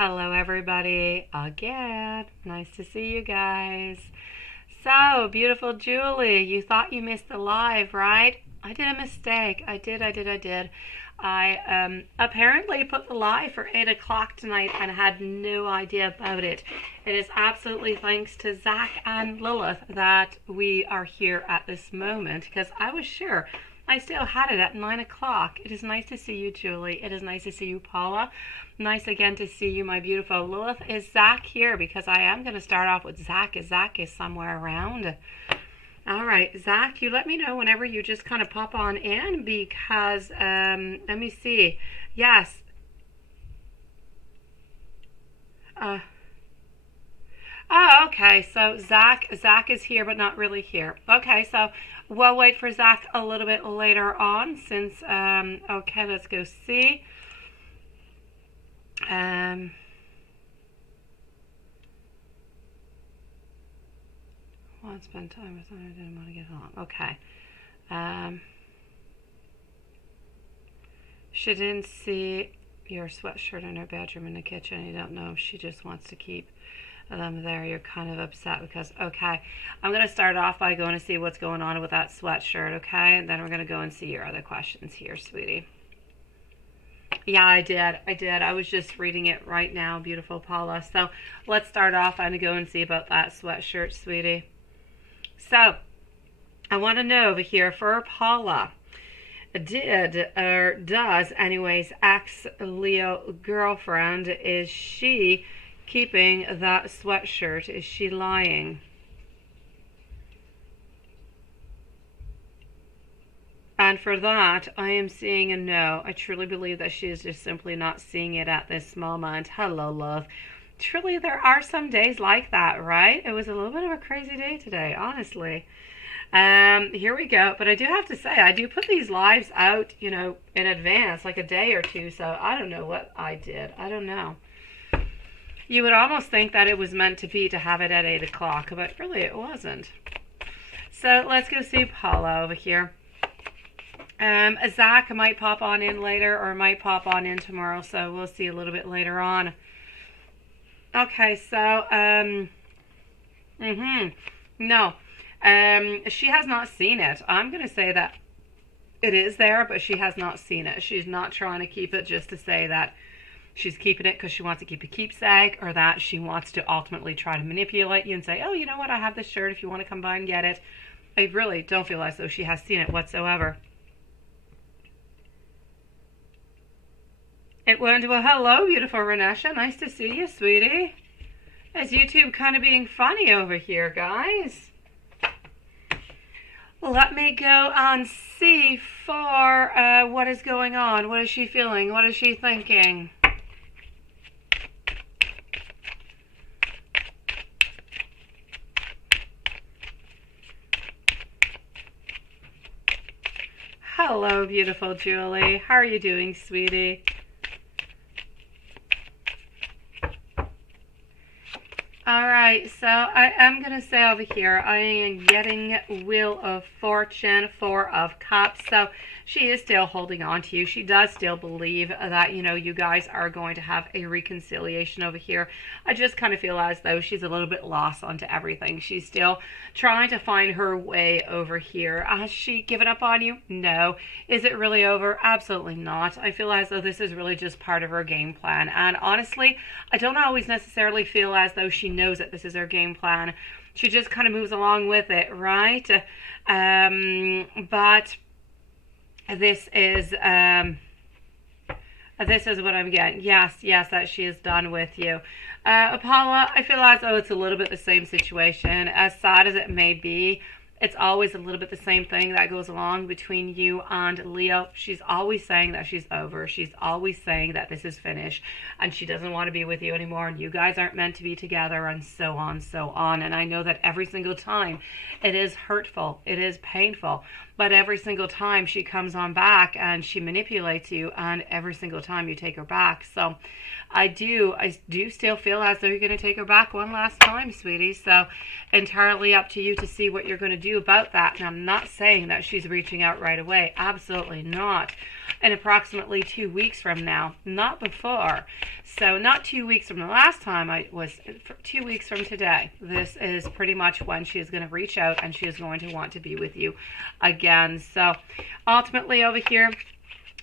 Hello everybody, again. Nice to see you guys. So, beautiful Julie, you thought you missed the live, right? I did a mistake. I did. I apparently put the live for 8 o'clock tonight and had no idea about it. It is absolutely thanks to Zach and Lilith that we are here at this moment, because I was sure I still had it at 9 o'clock. It is nice to see you, Julie. It is nice to see you, Paula. Nice again to see you, my beautiful Lilith. Is Zach here? Because I am going to start off with Zach. Zach is somewhere around. All right, Zach, you let me know whenever you just kind of pop on in, because, let me see. Yes. Oh, okay. So Zach is here, but not really here. Okay, so we'll wait for Zach a little bit later on since, okay, let's go see. Want to spend time with someone I didn't want to get along. Okay. She didn't see your sweatshirt in her bedroom in the kitchen. You don't know if she just wants to keep them there. You're kind of upset because, okay, I'm going to start off by going to see what's going on with that sweatshirt, okay? And then we're going to go and see your other questions here, sweetie. Yeah, I did. I was just reading it right now, beautiful Paula. So let's start off and go and see about that sweatshirt, sweetie. So I want to know over here for Paula, does anyways, ex-Leo girlfriend, is she keeping that sweatshirt? Is she lying? And for that, I am seeing a no. I truly believe that she is just simply not seeing it at this moment. Hello, love. Truly, there are some days like that, right? It was a little bit of a crazy day today, honestly. Here we go. But I do have to say, I do put these lives out, in advance, like a day or two. So I don't know what I did. I don't know. You would almost think that it was meant to be to have it at 8 o'clock, but really it wasn't. So let's go see Paula over here. Zach might pop on in later or might pop on in tomorrow, so we'll see a little bit later on. Okay, so, no, she has not seen it. I'm going to say that it is there, but she has not seen it. She's not trying to keep it just to say that she's keeping it because she wants to keep a keepsake, or that she wants to ultimately try to manipulate you and say, oh, you know what, I have this shirt if you want to come by and get it. I really don't feel as though she has seen it whatsoever. It went, well, hello, beautiful Renesha. Nice to see you, sweetie. Is YouTube kind of being funny over here, guys? Let me go and see for what is going on. What is she feeling? What is she thinking? Hello, beautiful Julie. How are you doing, sweetie? Alright, so I am going to say over here, I am getting Wheel of Fortune, 4 of Cups, so she is still holding on to you. She does still believe that, you guys are going to have a reconciliation over here. I just kind of feel as though she's a little bit lost onto everything. She's still trying to find her way over here. Has she given up on you? No. Is it really over? Absolutely not. I feel as though this is really just part of her game plan, and honestly, I don't always necessarily feel as though she knows that this is her game plan. She just kind of moves along with it, right? But this is what I'm getting. Yes, that she is done with you. Paula, I feel as though it's a little bit the same situation. As sad as it may be, it's always a little bit the same thing that goes along between you and Leo. She's always saying that she's over. She's always saying that this is finished and she doesn't want to be with you anymore, and you guys aren't meant to be together, and so on, so on. And I know that every single time it is hurtful, it is painful, but every single time she comes on back and she manipulates you, and every single time you take her back. So I do still feel as though you're going to take her back one last time, sweetie. So entirely up to you to see what you're going to do about that. And I'm not saying that she's reaching out right away. Absolutely not. in approximately 2 weeks from now, not before. So not 2 weeks from the last time I was, 2 weeks from today. This is pretty much when she is going to reach out and she is going to want to be with you again. So ultimately over here,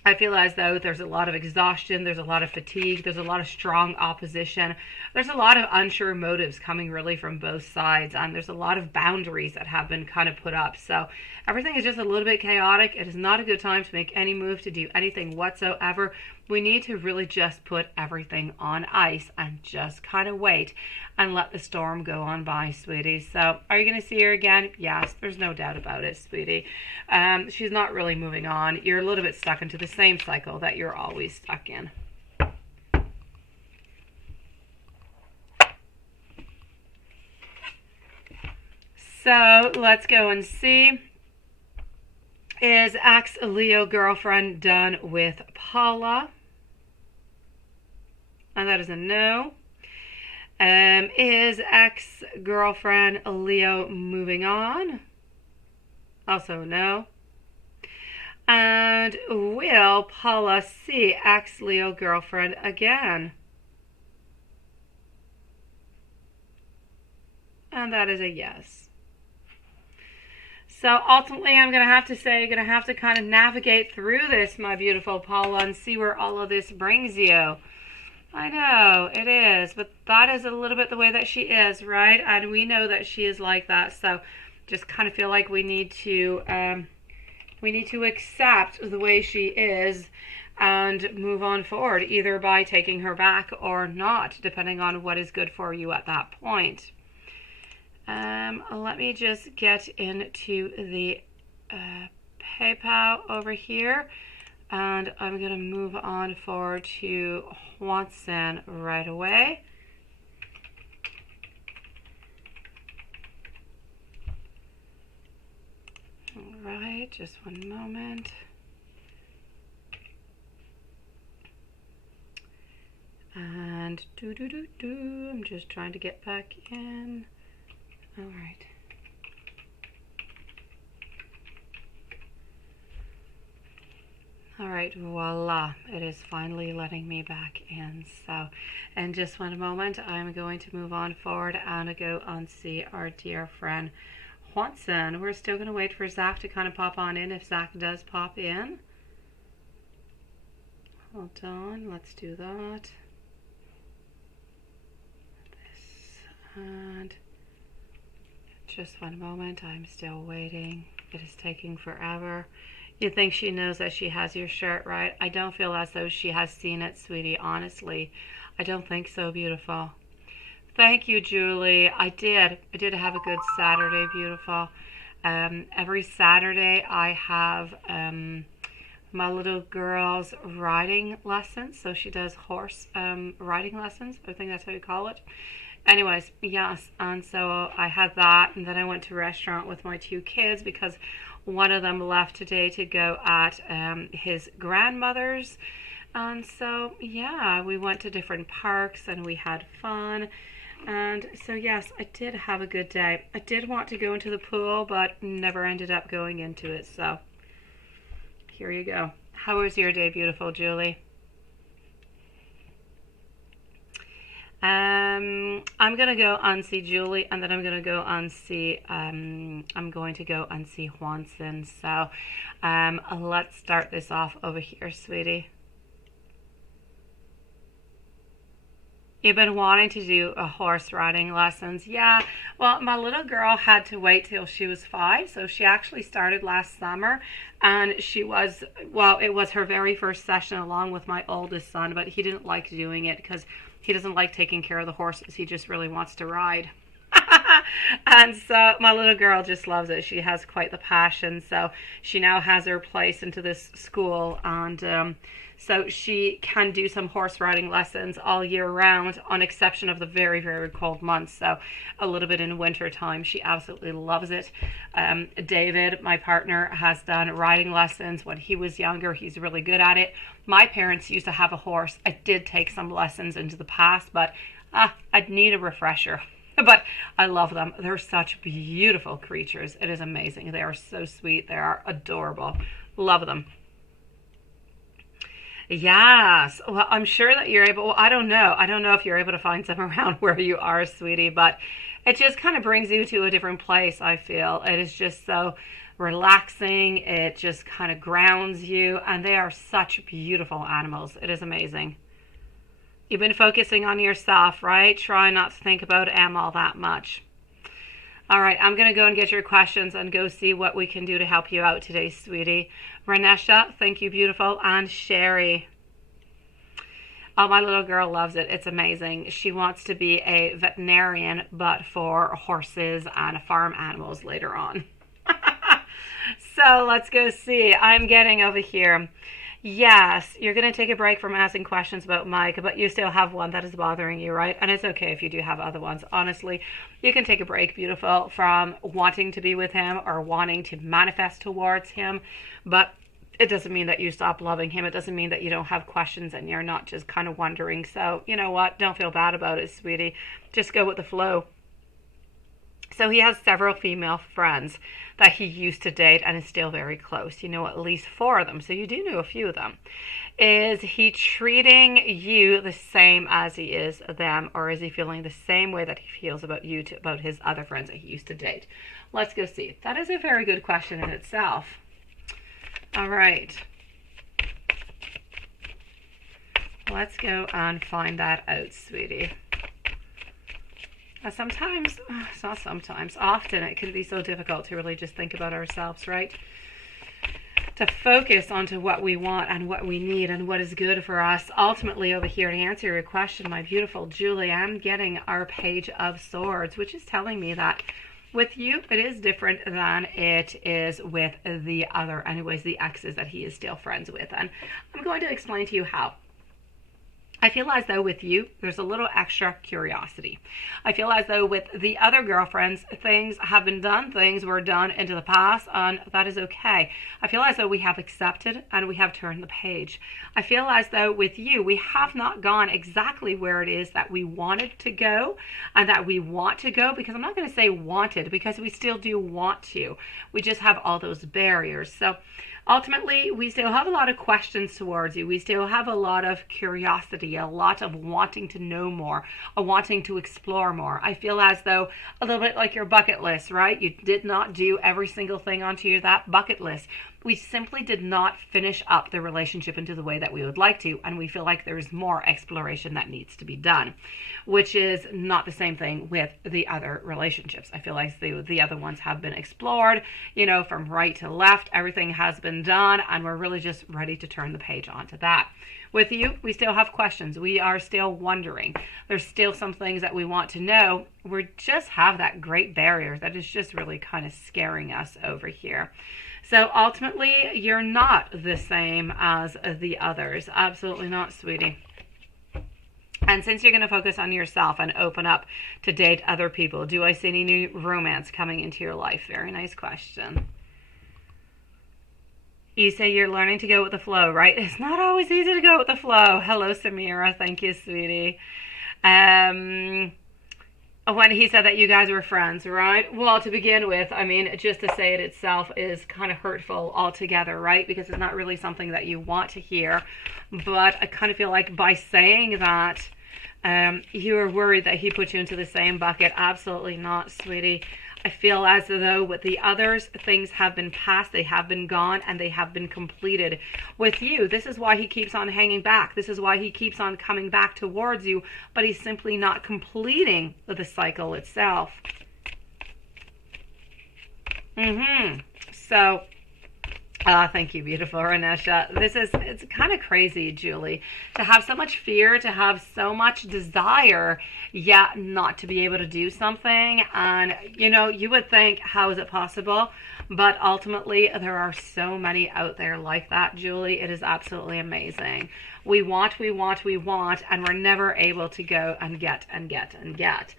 I feel as though there's a lot of exhaustion, there's a lot of fatigue, there's a lot of strong opposition, there's a lot of unsure motives coming really from both sides, and there's a lot of boundaries that have been kind of put up. So everything is just a little bit chaotic. It is not a good time to make any move, to do anything whatsoever. We need to really just put everything on ice and just kind of wait and let the storm go on by, sweetie. So are you going to see her again? Yes, there's no doubt about it, sweetie. She's not really moving on. You're a little bit stuck into the same cycle that you're always stuck in. So let's go and see. Is ex-Leo girlfriend done with Paula? And that is a no. Is ex-girlfriend Leo moving on? Also no. And will Paula see ex-Leo girlfriend again? And that is a yes. So ultimately, I'm going to have to say, you're going to have to kind of navigate through this, my beautiful Paula, and see where all of this brings you. I know, it is, but that is a little bit the way that she is, right? And we know that she is like that, so just kind of feel like we need to accept the way she is and move on forward, either by taking her back or not, depending on what is good for you at that point. Let me just get into the PayPal over here, and I'm going to move on forward to Watson right away. All right, just one moment. And I'm just trying to get back in. All right. All right, voila. It is finally letting me back in. So in just one moment, I'm going to move on forward and go and see our dear friend Watson. We're still going to wait for Zach to kind of pop on in, if Zach does pop in. Hold on, let's do that. This, and just one moment, I'm still waiting. It is taking forever. You think she knows that she has your shirt, right? I don't feel as though she has seen it, sweetie, honestly. I don't think so, beautiful. Thank you, Julie. I did have a good Saturday, beautiful. Every Saturday I have my little girl's riding lessons. So she does horse riding lessons. I think that's how you call it. Anyways, yes, and so I had that, and then I went to a restaurant with my two kids because one of them left today to go at his grandmother's. And so, yeah, we went to different parks and we had fun. And so, yes, I did have a good day. I did want to go into the pool, but never ended up going into it. So, here you go. How was your day, beautiful Julie? I'm going to go and see Julie, and then I'm going to go and see, Watson. So, let's start this off over here, sweetie. You've been wanting to do a horse riding lessons. Yeah, well, my little girl had to wait till she was 5, so she actually started last summer, and it was her very first session along with my oldest son, but he didn't like doing it because he doesn't like taking care of the horses. He just really wants to ride. And so my little girl just loves it. She has quite the passion. So she now has her place into this school, and so she can do some horse riding lessons all year round, on exception of the very, very cold months. So a little bit in winter time. She absolutely loves it. David, my partner, has done riding lessons when he was younger. He's really good at it. My parents used to have a horse. I did take some lessons into the past, but I'd need a refresher. But I love them. They're such beautiful creatures. It is amazing. They are so sweet. They are adorable. Love them. Yes. Well, I'm sure that you're able. Well, I don't know. I don't know if you're able to find some around where you are, sweetie, but it just kind of brings you to a different place, I feel. It is just so relaxing. It just kind of grounds you, and they are such beautiful animals. It is amazing. You've been focusing on yourself, right? Try not to think about Em all that much. All right, I'm going to go and get your questions and go see what we can do to help you out today, sweetie. Renesha, thank you, beautiful. And Sherry. Oh, my little girl loves it. It's amazing. She wants to be a veterinarian, but for horses and farm animals later on. So let's go see. I'm getting over here. Yes, you're going to take a break from asking questions about Mike, but you still have one that is bothering you, right? And it's okay if you do have other ones. Honestly, you can take a break, beautiful, from wanting to be with him or wanting to manifest towards him, but it doesn't mean that you stop loving him. It doesn't mean that you don't have questions and you're not just kind of wondering. So, you know what? Don't feel bad about it, sweetie. Just go with the flow. So he has several female friends that he used to date and is still very close. You know at least 4 of them, so you do know a few of them. Is he treating you the same as he is them, or is he feeling the same way that he feels about you about his other friends that he used to date? Let's go see. That is a very good question in itself. All right. Let's go and find that out, sweetie. Sometimes, it's not sometimes, often it can be so difficult to really just think about ourselves, right? To focus onto what we want and what we need and what is good for us. Ultimately, over here, to answer your question, my beautiful Julie, I'm getting our Page of Swords, which is telling me that with you, it is different than it is with the other, anyways, the exes that he is still friends with. And I'm going to explain to you how. I feel as though with you, there's a little extra curiosity. I feel as though with the other girlfriends, things have been done, things were done into the past, and that is okay. I feel as though we have accepted and we have turned the page. I feel as though with you, we have not gone exactly where it is that we wanted to go and that we want to go, because I'm not going to say wanted, because we still do want to. We just have all those barriers. So ultimately, we still have a lot of questions towards you. We still have a lot of curiosity, a lot of wanting to know more, a wanting to explore more. I feel as though a little bit like your bucket list, right? You did not do every single thing onto that bucket list. We simply did not finish up the relationship into the way that we would like to, and we feel like there's more exploration that needs to be done, which is not the same thing with the other relationships. I feel like the other ones have been explored, you know, from right to left. Everything has been done, and we're really just ready to turn the page onto that. With you, we still have questions. We are still wondering. There's still some things that we want to know. We just have that great barrier that is just really kind of scaring us over here. So ultimately, you're not the same as the others. Absolutely not, sweetie. And since you're going to focus on yourself and open up to date other people, do I see any new romance coming into your life? Very nice question. You say you're learning to go with the flow, right? It's not always easy to go with the flow. Hello, Samira. Thank you, sweetie. When he said that you guys were friends, right? Well, to begin with, I mean, just to say it itself is kind of hurtful altogether, right? Because it's not really something that you want to hear. But I kind of feel like by saying that, you were worried that he put you into the same bucket. Absolutely not, sweetie. I feel as though with the others, things have been passed, they have been gone, and they have been completed. With you, this is why he keeps on hanging back. This is why he keeps on coming back towards you, but he's simply not completing the cycle itself. So, thank you, beautiful Renesha. It's kind of crazy, Julie, to have so much fear, to have so much desire, yet not to be able to do something. And, you know, you would think, how is it possible? But ultimately, there are so many out there like that, Julie. It is absolutely amazing. We want, and we're never able to go and get and get and get.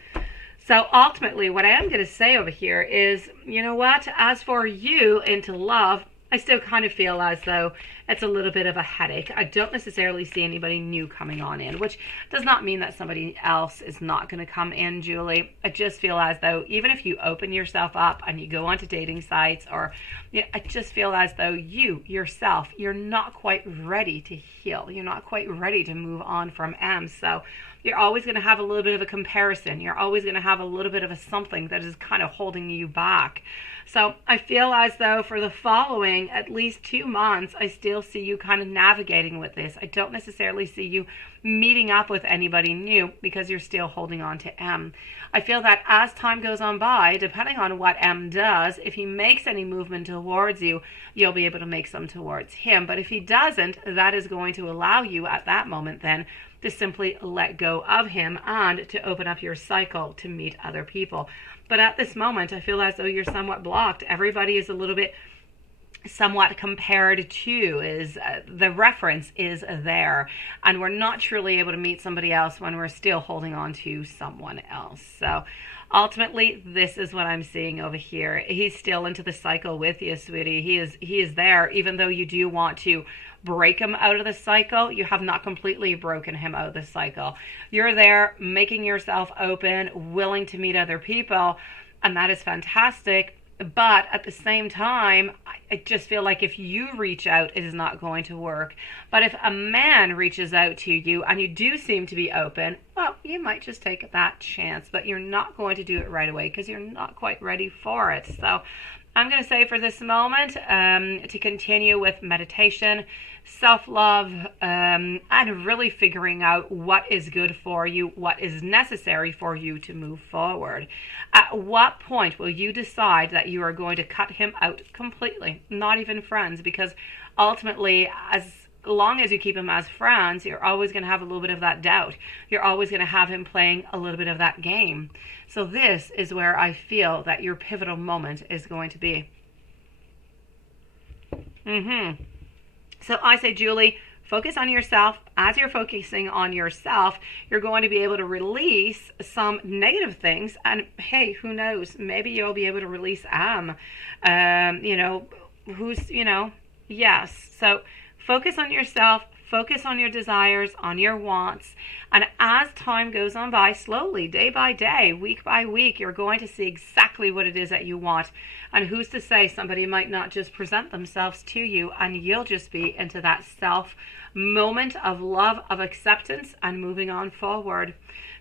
So ultimately, what I am going to say over here is, you know what? As for you into love, I still kind of feel as though it's a little bit of a headache. I don't necessarily see anybody new coming on in, which does not mean that somebody else is not going to come in, Julie. I just feel as though even if you open yourself up and you go onto dating sites, or I just feel as though you yourself, you're not quite ready to heal. You're not quite ready to move on from M. So you're always going to have a little bit of a comparison. You're always going to have a little bit of a something that is kind of holding you back. So I feel as though for the following at least 2 months, I still see you kind of navigating with this. I don't necessarily see you meeting up with anybody new because you're still holding on to M. I feel that as time goes on by, depending on what M does, if he makes any movement towards you, you'll be able to make some towards him. But if he doesn't, that is going to allow you at that moment then to simply let go of him and to open up your cycle to meet other people. But at this moment, I feel as though you're somewhat blocked. Everybody is a little bit somewhat compared to, is the reference is there, and we're not truly able to meet somebody else when we're still holding on to someone else. So ultimately, this is what I'm seeing over here. He's still into the cycle with you, sweetie. He is there, even though you do want to break him out of the cycle. You have not completely broken him out of the cycle. You're there making yourself open, willing to meet other people, and that is fantastic. But at the same time, I just feel like if you reach out, it is not going to work. But if a man reaches out to you and you do seem to be open, well, you might just take that chance. But you're not going to do it right away because you're not quite ready for it. So I'm going to say for this moment to continue with meditation, self-love, and really figuring out what is good for you, what is necessary for you to move forward. At what point will you decide that you are going to cut him out completely, not even friends? Because ultimately, as long as you keep him as friends, you're always going to have a little bit of that doubt. You're always going to have him playing a little bit of that game. So this is where I feel that your pivotal moment is going to be. So I say, Julie, focus on yourself. As you're focusing on yourself, you're going to be able to release some negative things. And hey, who knows? Maybe you'll be able to release yes. So focus on yourself. Focus on your desires, on your wants. And as time goes on by, slowly, day by day, week by week, you're going to see exactly what it is that you want. And who's to say somebody might not just present themselves to you and you'll just be into that self moment of love, of acceptance, and moving on forward.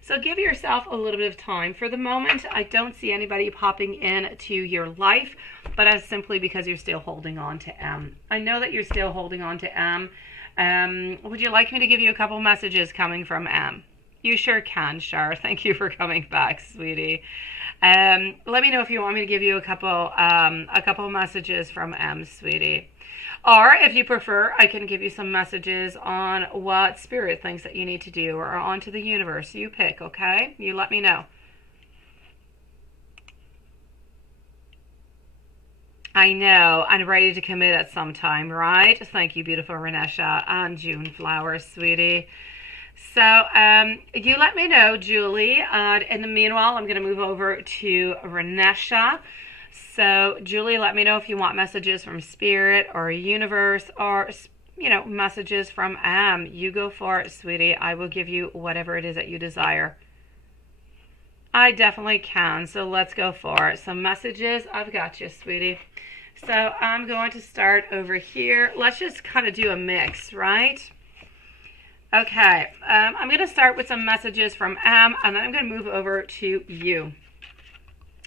So give yourself a little bit of time. For the moment, I don't see anybody popping into your life, but that's simply because you're still holding on to M. I know that you're still holding on to M. Would you like me to give you a couple messages coming from M? You sure can, Shar. Thank you for coming back, sweetie. Let me know if you want me to give you a couple messages from M, sweetie. Or if you prefer, I can give you some messages on what Spirit thinks that you need to do, or onto the universe. You pick, okay? You let me know. I know, and ready to commit at some time, right? Thank you, beautiful Renesha and June Flowers, sweetie. So you let me know, Julie. And in the meanwhile, I'm going to move over to Renesha. So Julie, let me know if you want messages from Spirit or Universe, or messages from M. You go for it, sweetie. I will give you whatever it is that you desire. I definitely can, so let's go for it. Some messages, I've got you, sweetie. So I'm going to start over here. Let's just kind of do a mix, right? Okay, I'm going to start with some messages from M, and then I'm going to move over to you.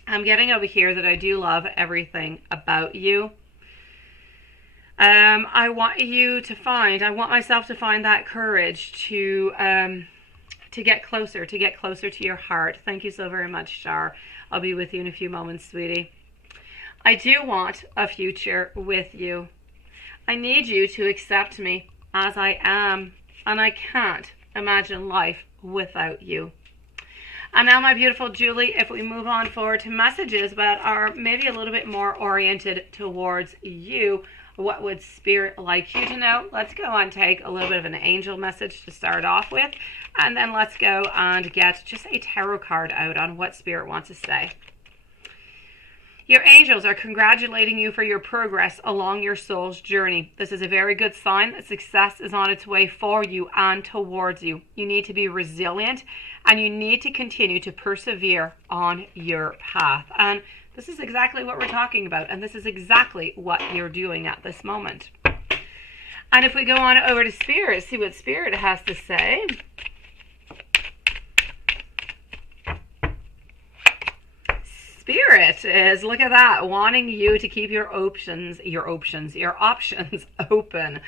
I'm getting over here that I do love everything about you. I want myself to find that courage to get closer to your heart. Thank you so very much, Shar. I'll be with you in a few moments, sweetie. I do want a future with you. I need you to accept me as I am, and I can't imagine life without you. And now, my beautiful Julie, if we move on forward to messages that are maybe a little bit more oriented towards you, what would Spirit like you to know? Let's go and take a little bit of an angel message to start off with, and then let's go and get just a tarot card out on what Spirit wants to say. Your angels are congratulating you for your progress along your soul's journey. This is a very good sign that success is on its way for you and towards you. You need to be resilient and you need to continue to persevere on your path. And this is exactly what we're talking about. And this is exactly what you're doing at this moment. And if we go on over to Spirit, see what Spirit has to say. Spirit is, look at that, wanting you to keep your options open.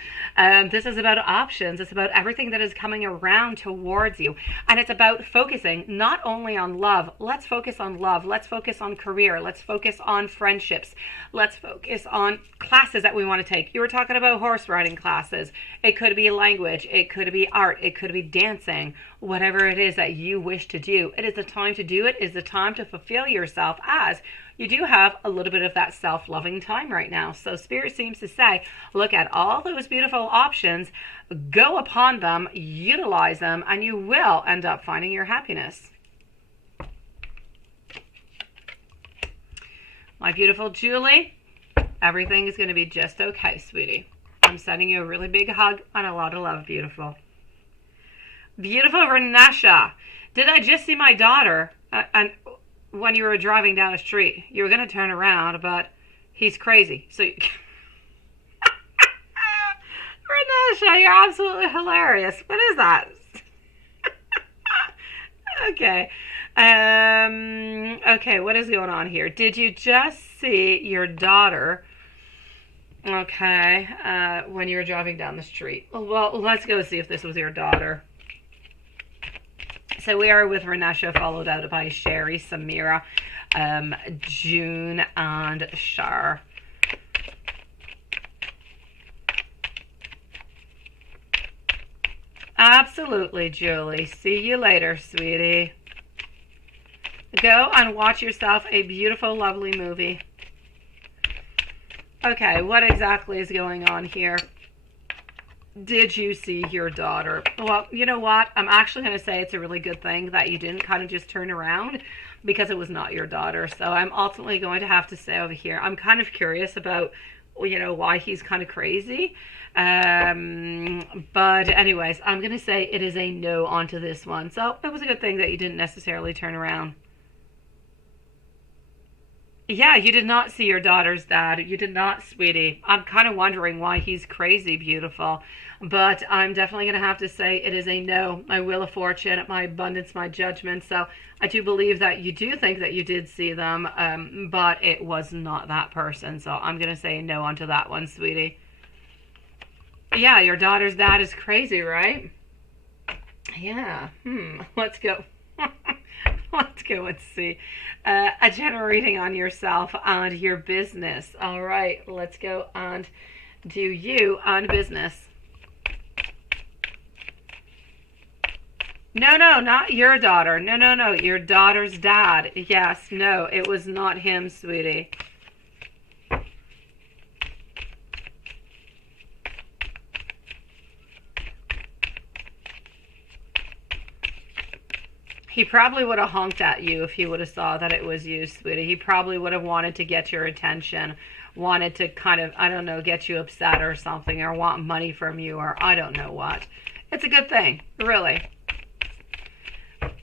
This is about options. It's about everything that is coming around towards you. And it's about focusing not only on love. Let's focus on love. Let's focus on career. Let's focus on friendships. Let's focus on classes that we want to take. You were talking about horse riding classes. It could be language. It could be art. It could be dancing. Whatever it is that you wish to do, it is the time to do it. It is the time to fulfill yourself, as you do have a little bit of that self-loving time right now. So Spirit seems to say, look at all those beautiful options, go upon them, utilize them, and you will end up finding your happiness. My beautiful Julie, everything is going to be just okay, sweetie. I'm sending you a really big hug and a lot of love, beautiful. Beautiful Renesha, did I just see my daughter? And when you were driving down the street, you were going to turn around, but he's crazy. So, Renesha, you're absolutely hilarious. What is that? Okay. Okay, what is going on here? Did you just see your daughter? Okay, when you were driving down the street. Well, let's go see if this was your daughter. So we are with Renesha, followed out by Sherry, Samira, June, and Shar. Absolutely, Julie. See you later, sweetie. Go and watch yourself a beautiful, lovely movie. Okay, what exactly is going on here? Did you see your daughter? Well, you know what? I'm actually going to say it's a really good thing that you didn't kind of just turn around, because it was not your daughter. So I'm ultimately going to have to say over here, I'm kind of curious about, you know, why he's kind of crazy. But anyways, I'm going to say it is a no onto this one. So it was a good thing that you didn't necessarily turn around. Yeah, you did not see your daughter's dad. You did not, sweetie. I'm kind of wondering why he's crazy, beautiful. But I'm definitely going to have to say it is a no. My wheel of fortune, my abundance, my judgment. So I do believe that you do think that you did see them, but it was not that person. So I'm going to say no onto that one, sweetie. Yeah, your daughter's dad is crazy, right? Yeah. Let's go. Let's go and see a general reading on yourself and your business. All right, let's go and do you on business. No, not your daughter. No, your daughter's dad. Yes, no, it was not him, sweetie. He probably would have honked at you if he would have saw that it was you, sweetie. He probably would have wanted to get your attention, wanted to kind of, I don't know, get you upset or something, or want money from you, or I don't know what. It's a good thing, really.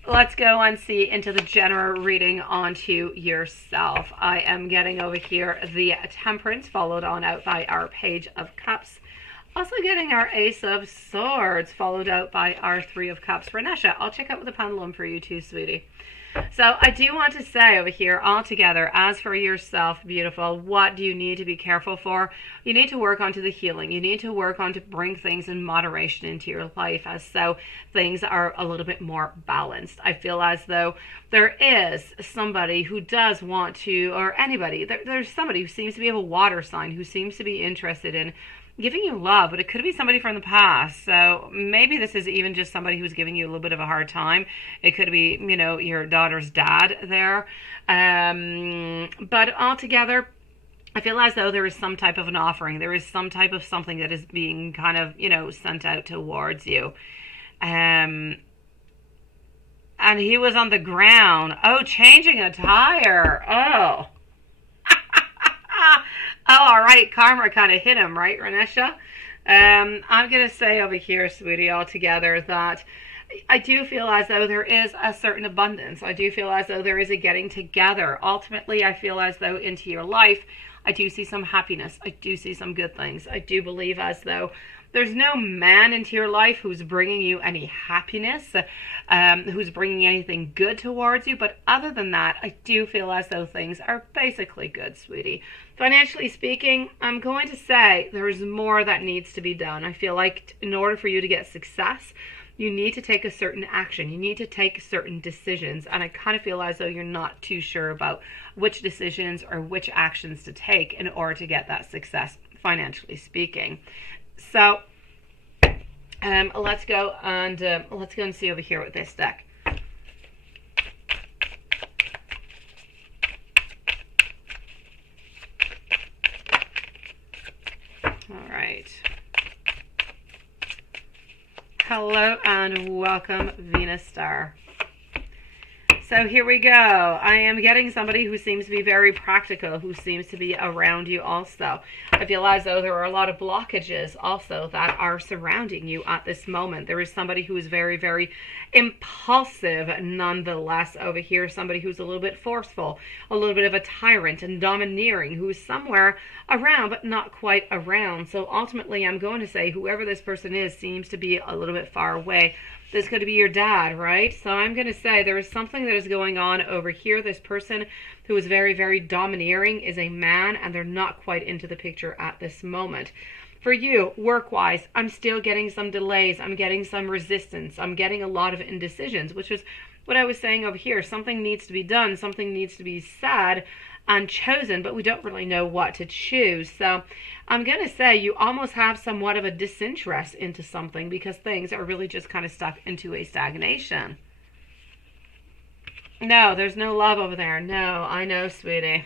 Let's go and see into the general reading onto yourself. I am getting over here the Temperance, followed on out by our Page of Cups. Also getting our Ace of Swords, followed out by our Three of Cups. Renesha, I'll check out with the pendulum for you too, sweetie. So I do want to say over here, all together, as for yourself, beautiful, what do you need to be careful for? You need to work onto the healing. You need to work on to bring things in moderation into your life, as so things are a little bit more balanced. I feel as though there is somebody who does want to, or anybody, there's somebody who seems to be of a water sign, who seems to be interested in giving you love, but it could be somebody from the past. So maybe this is even just somebody who's giving you a little bit of a hard time. It could be, you know, your daughter's dad there. But altogether, I feel as though there is some type of an offering. There is some type of something that is being kind of, you know, sent out towards you. And he was on the ground. Oh, changing a tire. Oh. Oh, all right. Karma kind of hit him, right, Renesha? I'm going to say over here, sweetie, altogether that I do feel as though there is a certain abundance. I do feel as though there is a getting together. Ultimately, I feel as though into your life, I do see some happiness. I do see some good things. I do believe as though there's no man into your life who's bringing you any happiness, who's bringing anything good towards you. But other than that, I do feel as though things are basically good, sweetie. Financially speaking, I'm going to say there's more that needs to be done. I feel like in order for you to get success, you need to take a certain action. You need to take certain decisions. And I kind of feel as though you're not too sure about which decisions or which actions to take in order to get that success, financially speaking. So let's go and see over here with this deck. All right. Hello and welcome, Venus Star. So here we go. I am getting somebody who seems to be very practical, who seems to be around you also. I feel as though there are a lot of blockages also that are surrounding you at this moment. There is somebody who is very, very impulsive nonetheless over here. Somebody who's a little bit forceful, a little bit of a tyrant and domineering, who's somewhere around but not quite around. So ultimately, I'm going to say whoever this person is seems to be a little bit far away. This is going to be your dad, right? So I'm going to say there is something that is going on over here. This person who is very, very domineering is a man, and they're not quite into the picture at this moment. For you, work-wise, I'm still getting some delays. I'm getting some resistance. I'm getting a lot of indecisions, which is what I was saying over here. Something needs to be done. Something needs to be said and chosen, but we don't really know what to choose. So I'm going to say you almost have somewhat of a disinterest into something because things are really just kind of stuck into a stagnation. No, there's no love over there. No, I know, sweetie.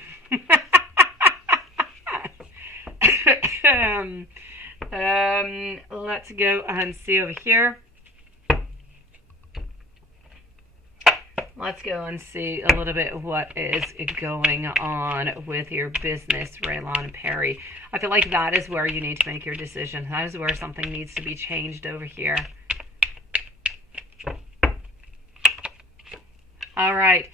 Let's go and see over here. Let's go and see a little bit what is going on with your business, Raylon Perry. I feel like that is where you need to make your decision. That is where something needs to be changed over here. All right.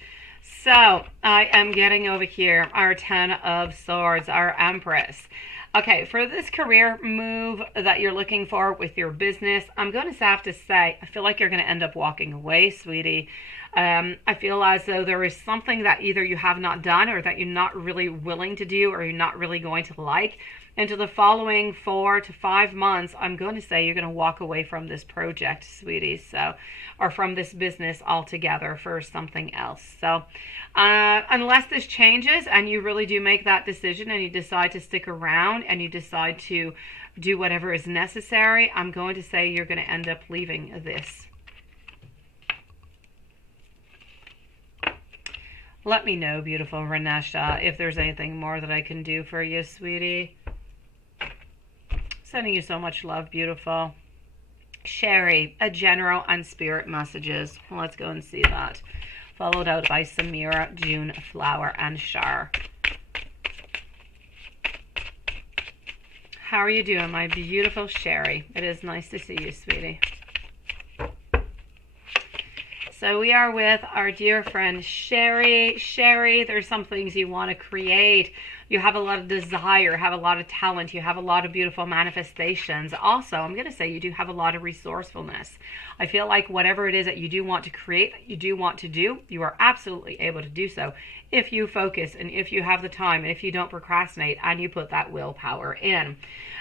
So I am getting over here our 10 of Swords, our Empress. Okay, for this career move that you're looking for with your business, I'm going to have to say, I feel like you're going to end up walking away, sweetie. I feel as though there is something that either you have not done or that you're not really willing to do or you're not really going to like. Into the following 4 to 5 months, I'm going to say you're going to walk away from this project, sweetie, so, or from this business altogether for something else. So unless this changes and you really do make that decision and you decide to stick around and you decide to do whatever is necessary, I'm going to say you're going to end up leaving this. Let me know, beautiful Renesha, if there's anything more that I can do for you, sweetie. Sending you so much love, beautiful. Sherry, a general and spirit messages. Let's go and see that. Followed out by Samira, June, Flower, and Shar. How are you doing, my beautiful Sherry? It is nice to see you, sweetie. So we are with our dear friend Sherry. Sherry, there's some things you want to create. You have a lot of desire, have a lot of talent, you have a lot of beautiful manifestations. Also, I'm going to say you do have a lot of resourcefulness. I feel like whatever it is that you do want to create, that you do want to do, you are absolutely able to do so if you focus and if you have the time and if you don't procrastinate and you put that willpower in.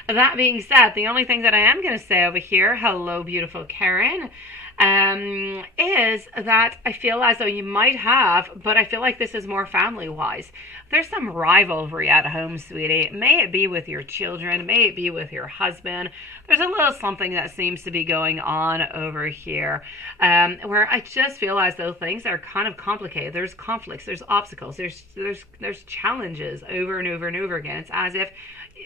That being said, the only thing that I am going to say over here, hello, beautiful Karen, is that I feel as though you might have, but I feel like this is more family-wise. There's some rivalry at home, sweetie. May it be with your children, may it be with your husband. There's a little something that seems to be going on over here, where I just feel as though things are kind of complicated. There's conflicts, there's obstacles, there's challenges over and over and over again. It's as if,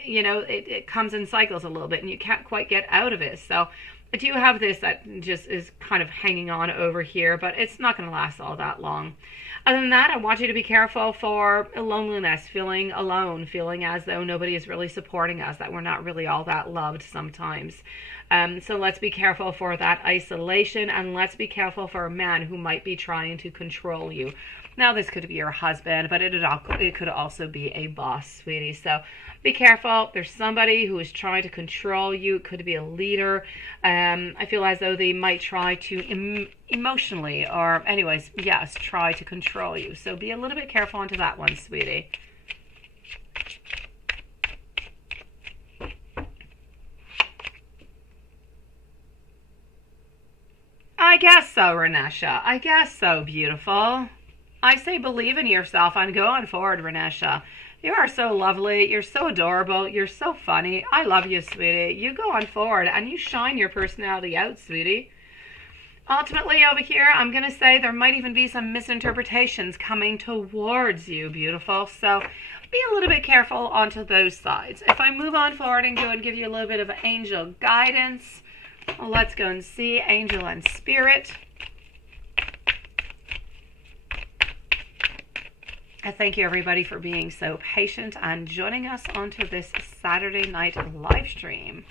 you know, it comes in cycles a little bit and you can't quite get out of it. So I do have this that just is kind of hanging on over here, but it's not going to last all that long. Other than that, I want you to be careful for loneliness, feeling alone, feeling as though nobody is really supporting us, that we're not really all that loved sometimes. So let's be careful for that isolation, and let's be careful for a man who might be trying to control you. Now, this could be your husband, but it could also be a boss, sweetie. So be careful. There's somebody who is trying to control you. It could be a leader. I feel as though they might try to emotionally, or anyways, yes, try to control you. So be a little bit careful onto that one, sweetie. I guess so, Renesha. I guess so, beautiful. I say believe in yourself and go on forward, Renesha. You are so lovely. You're so adorable. You're so funny. I love you, sweetie. You go on forward and you shine your personality out, sweetie. Ultimately, over here, I'm going to say there might even be some misinterpretations coming towards you, beautiful. So be a little bit careful onto those sides. If I move on forward and go and give you a little bit of angel guidance, let's go and see angel and spirit. I thank you, everybody, for being so patient and joining us onto this Saturday night live stream.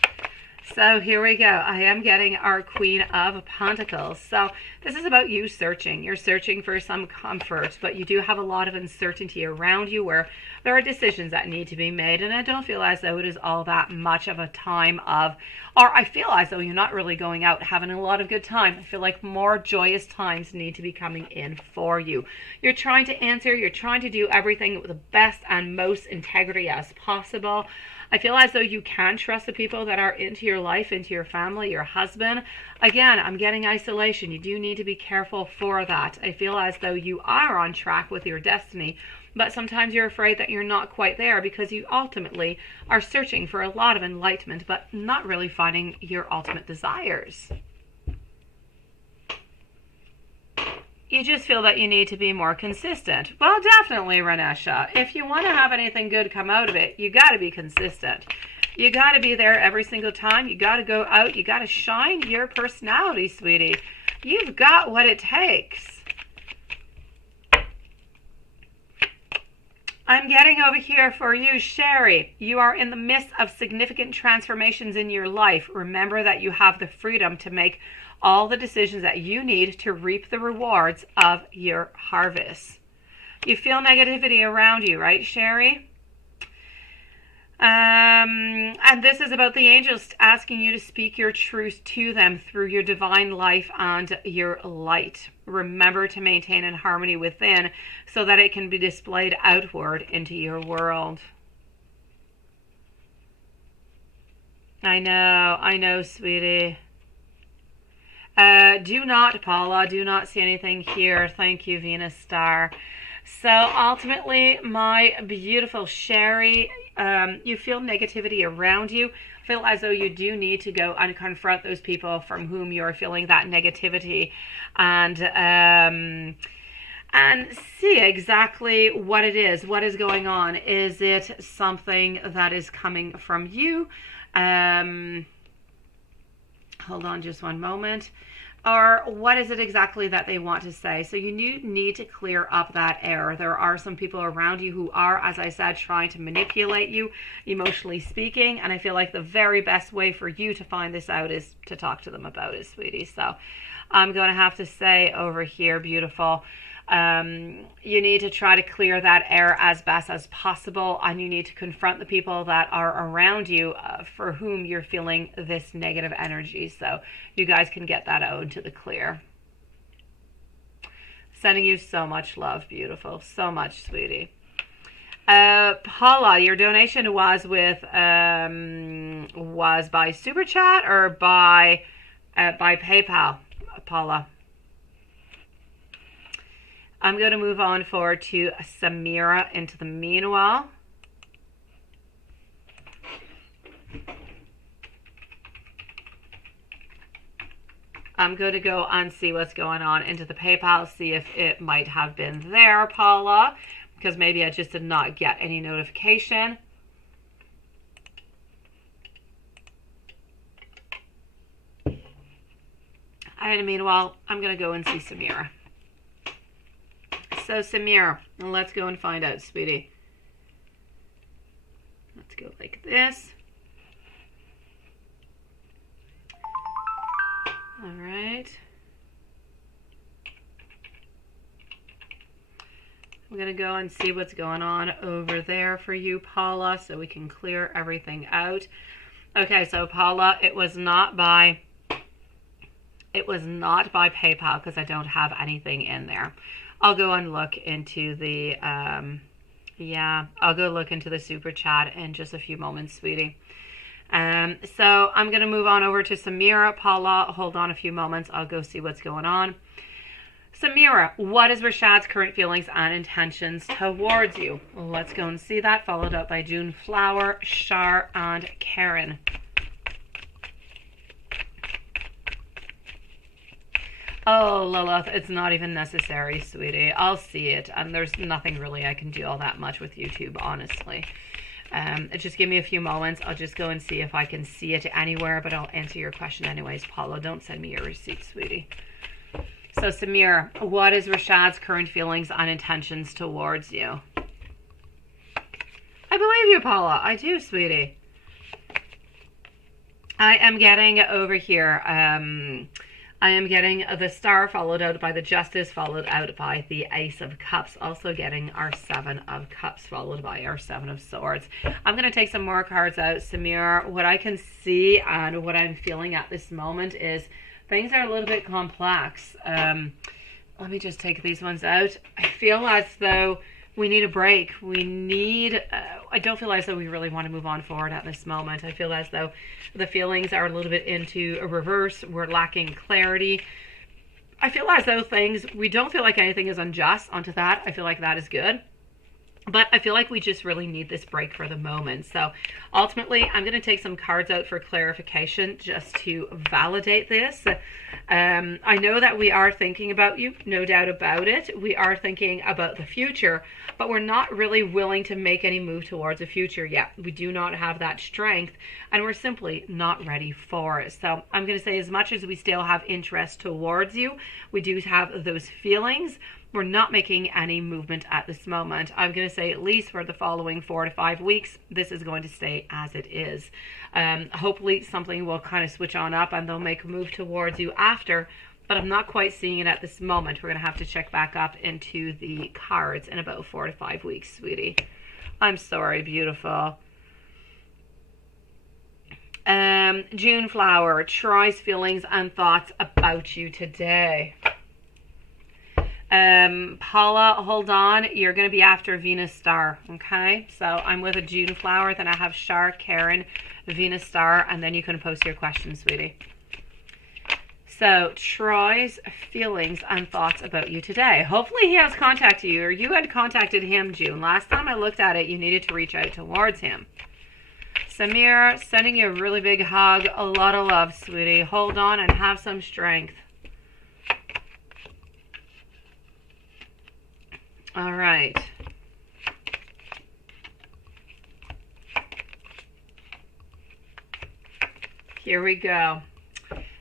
So here we go. I am getting our Queen of Pentacles. So this is about you searching. You're searching for some comfort, but you do have a lot of uncertainty around you where there are decisions that need to be made. And I don't feel as though it is all that much of a time of, or I feel as though you're not really going out having a lot of good time. I feel like more joyous times need to be coming in for you. You're trying to answer. You're trying to do everything with the best and most integrity as possible. I feel as though you can trust the people that are into your life, into your family, your husband. Again, I'm getting isolation. You do need to be careful for that. I feel as though you are on track with your destiny, but sometimes you're afraid that you're not quite there because you ultimately are searching for a lot of enlightenment, but not really finding your ultimate desires. You just feel that you need to be more consistent. Well, definitely, Renesha. If you want to have anything good come out of it, you got to be consistent. You got to be there every single time. You got to go out. You got to shine your personality, sweetie. You've got what it takes. I'm getting over here for you, Sherry. You are in the midst of significant transformations in your life. Remember that you have the freedom to make all the decisions that you need to reap the rewards of your harvest. You feel negativity around you, right, Sherry? And this is about the angels asking you to speak your truth to them through your divine life and your light. Remember to maintain in harmony within so that it can be displayed outward into your world. I know, sweetie. Do not, Paula, do not see anything here. Thank you, Venus Star. So ultimately, my beautiful Sherry, you feel negativity around you. Feel as though you do need to go and confront those people from whom you're feeling that negativity, and see exactly what it is, what is going on. Is it something that is coming from you? Hold on just one moment. Or what is it exactly that they want to say? So you need to clear up that air. There are some people around you who are, as I said, trying to manipulate you, emotionally speaking. And I feel like the very best way for you to find this out is to talk to them about it, sweetie. So I'm going to have to say over here, beautiful, you need to try to clear that air as best as possible, and you need to confront the people that are around you for whom you're feeling this negative energy, so you guys can get that out into the clear. Sending you so much love, beautiful, so much, sweetie. Paula, your donation was by Super Chat or by PayPal, Paula? I'm going to move on forward to Samira into the meanwhile. I'm going to go and see what's going on into the PayPal, see if it might have been there, Paula, because maybe I just did not get any notification. And meanwhile, I'm going to go and see Samira. So Samira, let's go and find out, sweetie. Let's go like this. All right. I'm going to go and see what's going on over there for you, Paula, so we can clear everything out. Okay, so Paula, it was not by PayPal because I don't have anything in there. I'll go and look into the I'll go look into the super chat in just a few moments, sweetie. So I'm going to move on over to Samira. Paula, hold on a few moments. I'll go see what's going on. Samira, what is Rashad's current feelings and intentions towards you? Let's go and see that, followed up by June Flower, Shar, and Karen. Oh, Lilith, it's not even necessary, sweetie. I'll see it, and there's nothing really I can do all that much with YouTube, honestly. Just give me a few moments. I'll just go and see if I can see it anywhere, but I'll answer your question anyways, Paula. Don't send me your receipt, sweetie. So, Samir, what is Rashad's current feelings and intentions towards you? I believe you, Paula. I do, sweetie. I am getting over here, I am getting the Star followed out by the Justice, followed out by the Ace of Cups, also getting our Seven of Cups, followed by our Seven of Swords. I'm going to take some more cards out, Samir. What I can see and what I'm feeling at this moment is things are a little bit complex. Let me just take these ones out. I feel as though we need a break. We need, I don't feel as though we really want to move on forward at this moment. I feel as though the feelings are a little bit into a reverse. We're lacking clarity. I feel as though we don't feel like anything is unjust onto that. I feel like that is good. But I feel like we just really need this break for the moment. So ultimately, I'm going to take some cards out for clarification just to validate this. I know that we are thinking about you, no doubt about it. We are thinking about the future, but we're not really willing to make any move towards the future yet. We do not have that strength, and we're simply not ready for it. So I'm going to say, as much as we still have interest towards you, we do have those feelings. We're not making any movement at this moment. I'm going to say at least for the following 4 to 5 weeks, this is going to stay as it is. Hopefully something will kind of switch on up and they'll make a move towards you after, but I'm not quite seeing it at this moment. We're going to have to check back up into the cards in about 4 to 5 weeks, sweetie. I'm sorry, beautiful. June Flower, Troy's feelings and thoughts about you today. Paula, hold on. You're going to be after Venus Star, okay? So I'm with a June Flower, then I have Shar, Karen, Venus Star, and then you can post your questions, sweetie. So Troy's feelings and thoughts about you today. Hopefully he has contacted you, or you had contacted him, June. Last time I looked at it, you needed to reach out towards him. Samir, sending you a really big hug. A lot of love, sweetie. Hold on and have some strength. All right. Here we go.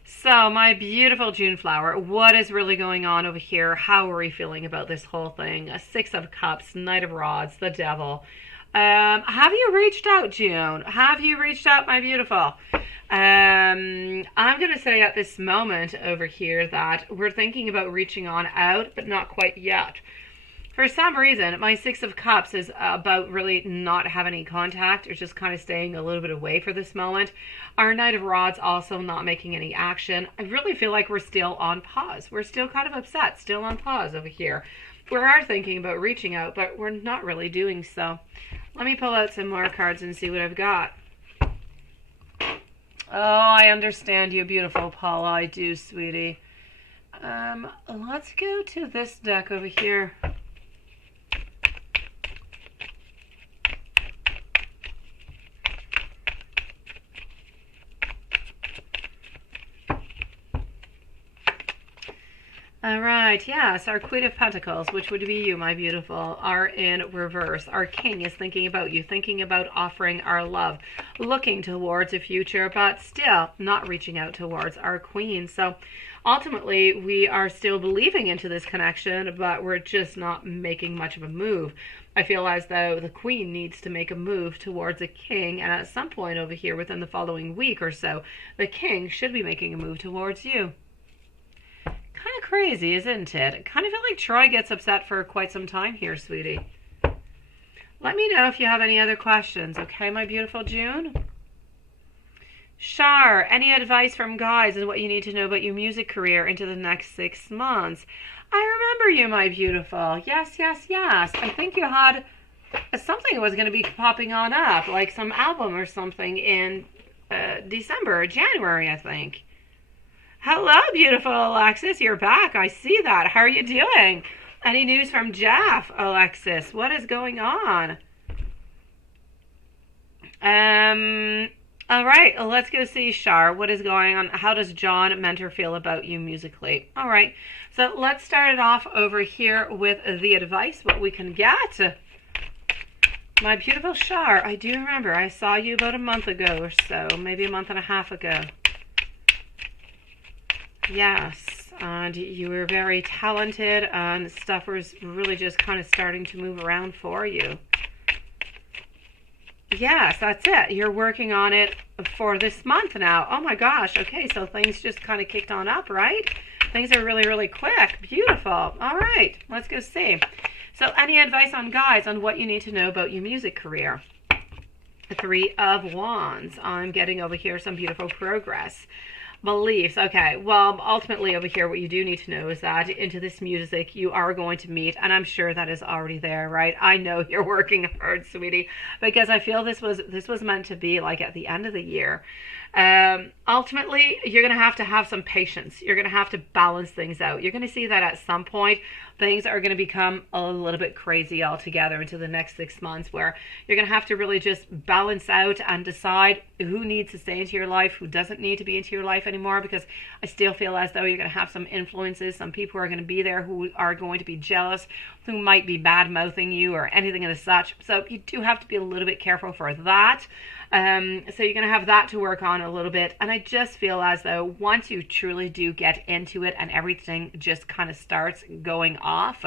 So, my beautiful June Flower, what is really going on over here? How are we feeling about this whole thing? A Six of Cups, Knight of Rods, the Devil. Have you reached out, June? Have you reached out, my beautiful? I'm going to say at this moment over here that we're thinking about reaching on out, but not quite yet. For some reason, my Six of Cups is about really not having any contact or just kind of staying a little bit away for this moment. Our Knight of Rods also not making any action. I really feel like we're still on pause. We're still kind of upset, still on pause over here. We are thinking about reaching out, but we're not really doing so. Let me pull out some more cards and see what I've got. Oh, I understand you, beautiful Paula. I do, sweetie. Let's go to this deck over here. All right, yes, our Queen of Pentacles, which would be you, my beautiful, are in reverse. Our King is thinking about you, thinking about offering our love, looking towards a future, but still not reaching out towards our Queen. So ultimately, we are still believing into this connection, but we're just not making much of a move. I feel as though the Queen needs to make a move towards a King, and at some point over here within the following week or so, the King should be making a move towards you. Kind of crazy, isn't it? I kind of feel like Troy gets upset for quite some time here, sweetie. Let me know if you have any other questions, okay, my beautiful June? Shar, any advice from guys on what you need to know about your music career into the next 6 months? I remember you, my beautiful. Yes, yes, yes. I think you had something was going to be popping on up, like some album or something in December or January, I think. Hello, beautiful Alexis. You're back. I see that. How are you doing? Any news from Jeff, Alexis? What is going on? All right, let's go see Shar. What is going on? How does John Mentor feel about you musically? All right, so let's start it off over here with the advice, what we can get. My beautiful Shar, I do remember I saw you about a month ago or so, maybe a month and a half ago. Yes, and you were very talented, and stuff was really just kind of starting to move around for you. Yes, that's it. You're working on it for this month now. Oh my gosh. Okay, so things just kind of kicked on up, right? Things are really, really quick. Beautiful. All right, let's go see. So any advice on guys on what you need to know about your music career? The 3 of Wands. I'm getting over here some beautiful progress. Beliefs. Okay, well, ultimately over here, what you do need to know is that into this music, you are going to meet, and I'm sure that is already there, right? I know you're working hard, sweetie, because I feel this was meant to be like at the end of the year. Ultimately, you're going to have some patience. You're going to have to balance things out. You're going to see that at some point, things are going to become a little bit crazy altogether into the next 6 months, where you're going to have to really just balance out and decide who needs to stay into your life, who doesn't need to be into your life anymore, because I still feel as though you're going to have some influences, some people who are going to be there who are going to be jealous, who might be bad-mouthing you or anything of the such. So you do have to be a little bit careful for that. So you're going to have that to work on a little bit. And I just feel as though once you truly do get into it and everything just kind of starts going off,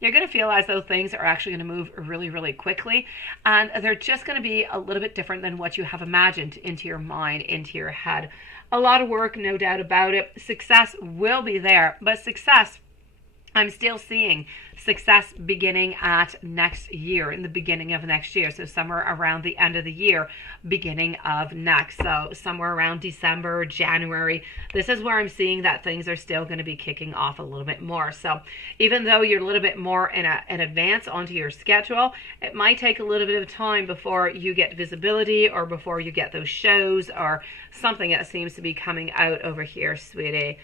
you're going to feel as though things are actually going to move really, really quickly. And they're just going to be a little bit different than what you have imagined into your mind, into your head. A lot of work, no doubt about it. Success will be there, but success, I'm still seeing success beginning at next year, in the beginning of next year. So somewhere around the end of the year, beginning of next. So somewhere around December, January. This is where I'm seeing that things are still going to be kicking off a little bit more. So even though you're a little bit more in advance onto your schedule, it might take a little bit of time before you get visibility or before you get those shows or something that seems to be coming out over here, sweetie.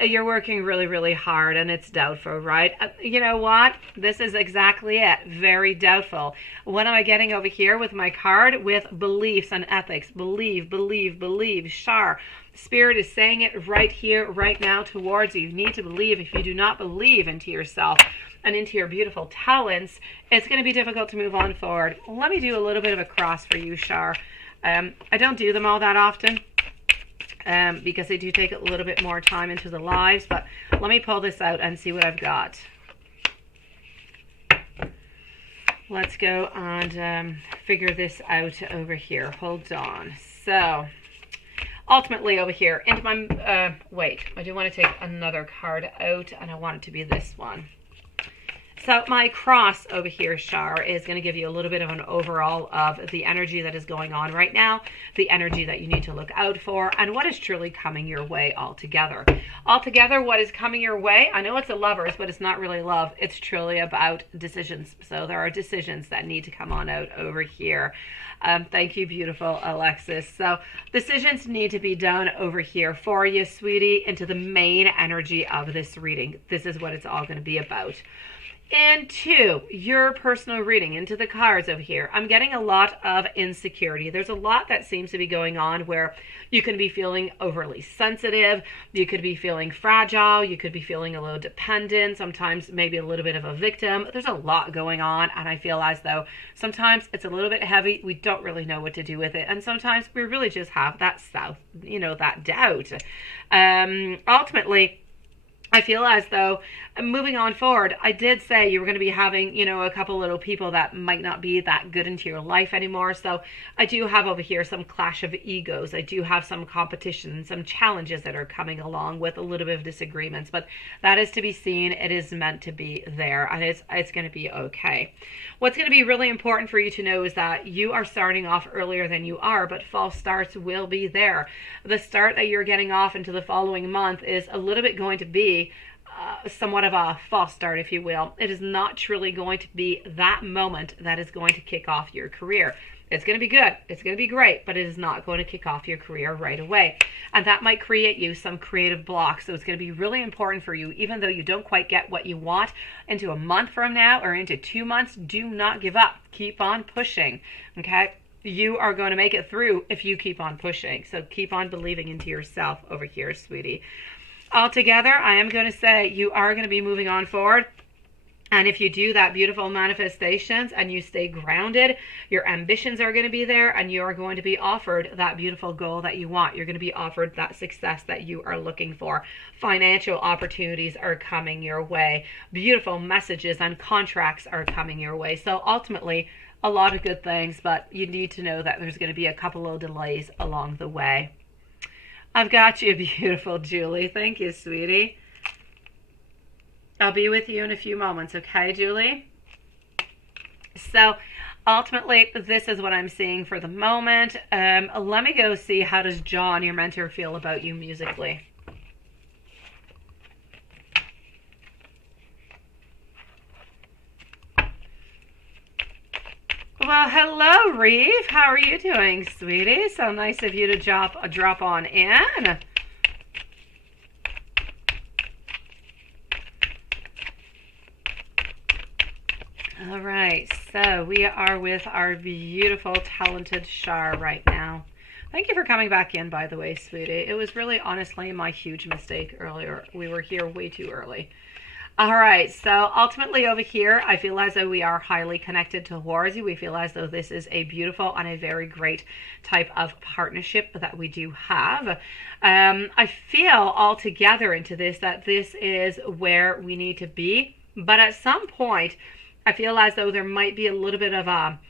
You're working really, really hard, and it's doubtful, right? You know what? This is exactly it. Very doubtful. What am I getting over here with my card? With beliefs and ethics. Believe, believe, believe. Shar. Spirit is saying it right here, right now towards you. You need to believe. If you do not believe into yourself and into your beautiful talents, it's going to be difficult to move on forward. Let me do a little bit of a cross for you, Shar. I don't do them all that often. Because they do take a little bit more time into the lives, but let me pull this out and see what I've got. Let's go and figure this out over here. Hold on. So ultimately over here into my wait, I do want to take another card out, and I want it to be this one. So my cross over here, Shar, is going to give you a little bit of an overall of the energy that is going on right now, the energy that you need to look out for, and what is truly coming your way altogether. Altogether, what is coming your way, I know it's a lovers, but it's not really love. It's truly about decisions. So there are decisions that need to come on out over here. Thank you, beautiful Alexis. So decisions need to be done over here for you, sweetie, into the main energy of this reading. This is what it's all going to be about. into your personal reading, into the cards over here, I'm getting a lot of insecurity. There's a lot that seems to be going on where you can be feeling overly sensitive, you could be feeling fragile, you could be feeling a little dependent, sometimes maybe a little bit of a victim. There's a lot going on, and I feel as though sometimes it's a little bit heavy. We don't really know what to do with it, and sometimes we really just have that that doubt. Ultimately, I feel as though moving on forward, I did say you were going to be having, a couple little people that might not be that good into your life anymore. So I do have over here some clash of egos. I do have some competition, some challenges that are coming along with a little bit of disagreements, but that is to be seen. It is meant to be there, and it's going to be okay. What's going to be really important for you to know is that you are starting off earlier than you are, but false starts will be there. The start that you're getting off into the following month is a little bit going to be somewhat of a false start, if you will. It is not truly going to be that moment that is going to kick off your career. It's going to be good. It's going to be great, but it is not going to kick off your career right away. And that might create you some creative blocks. So it's going to be really important for you, even though you don't quite get what you want into a month from now or into 2 months, do not give up. Keep on pushing, okay? You are going to make it through if you keep on pushing. So keep on believing into yourself over here, sweetie. Altogether, I am going to say you are going to be moving on forward. And if you do that beautiful manifestations and you stay grounded, your ambitions are going to be there, and you are going to be offered that beautiful goal that you want. You're going to be offered that success that you are looking for. Financial opportunities are coming your way. Beautiful messages and contracts are coming your way. So ultimately, a lot of good things, but you need to know that there's going to be a couple of delays along the way. I've got you, beautiful Julie. Thank you, sweetie. I'll be with you in a few moments, okay, Julie? So, ultimately, this is what I'm seeing for the moment. Let me go see how does John, your mentor, feel about you musically. Well, hello, Reeve. How are you doing, sweetie? So nice of you to drop on in. All right, so we are with our beautiful, talented Shar right now. Thank you for coming back in, by the way, sweetie. It was really, honestly, my huge mistake earlier. We were here way too early. All right, so ultimately over here, I feel as though we are highly connected towards you. We feel as though this is a beautiful and a very great type of partnership that we do have. I feel altogether into this that this is where we need to be. But at some point, I feel as though there might be a little bit of a,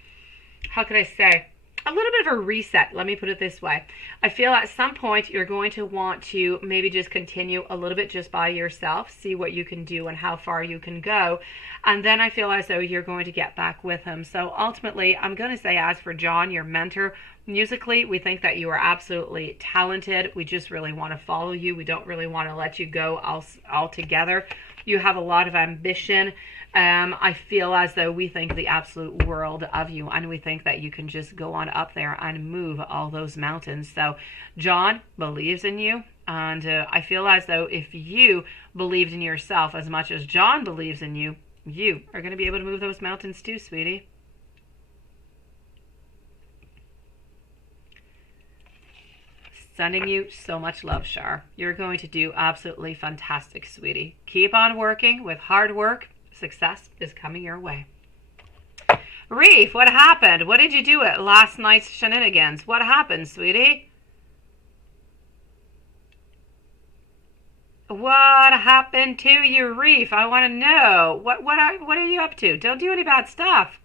how could I say, a little bit of a reset. Let me put it this way. I feel at some point you're going to want to maybe just continue a little bit just by yourself, see what you can do and how far you can go. And then I feel as though you're going to get back with him. So ultimately, I'm going to say, as for John, your mentor, musically, we think that you are absolutely talented. We just really want to follow you. We don't really want to let you go altogether. You have a lot of ambition. I feel as though we think the absolute world of you, and we think that you can just go on up there and move all those mountains. So John believes in you, and I feel as though if you believed in yourself as much as John believes in you, you are going to be able to move those mountains too, sweetie. Sending you so much love, Shar. You're going to do absolutely fantastic, sweetie. Keep on working with hard work. Success is coming your way. Reef, what happened? What did you do at last night's shenanigans? What happened, sweetie? What happened to you, Reef? I want to know. What are you up to? Don't do any bad stuff.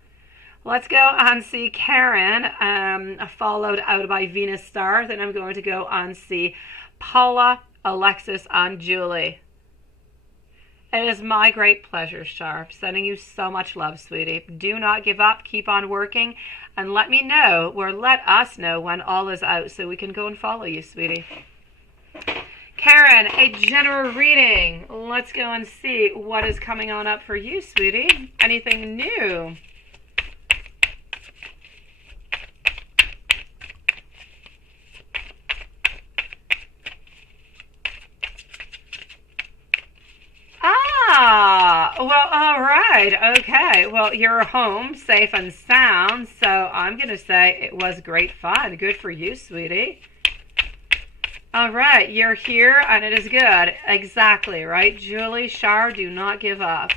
Let's go and see Karen, followed out by Venus Star. Then I'm going to go and see Paula, Alexis, and Julie. It is my great pleasure, Shar. Sending you so much love, sweetie. Do not give up. Keep on working. And let me know, or let us know when all is out so we can go and follow you, sweetie. Karen, a general reading. Let's go and see what is coming on up for you, sweetie. Anything new? Well, all right. Okay. Well, you're home, safe and sound. So I'm going to say it was great fun. Good for you, sweetie. All right. You're here and it is good. Exactly, right? Julie, Shar, do not give up.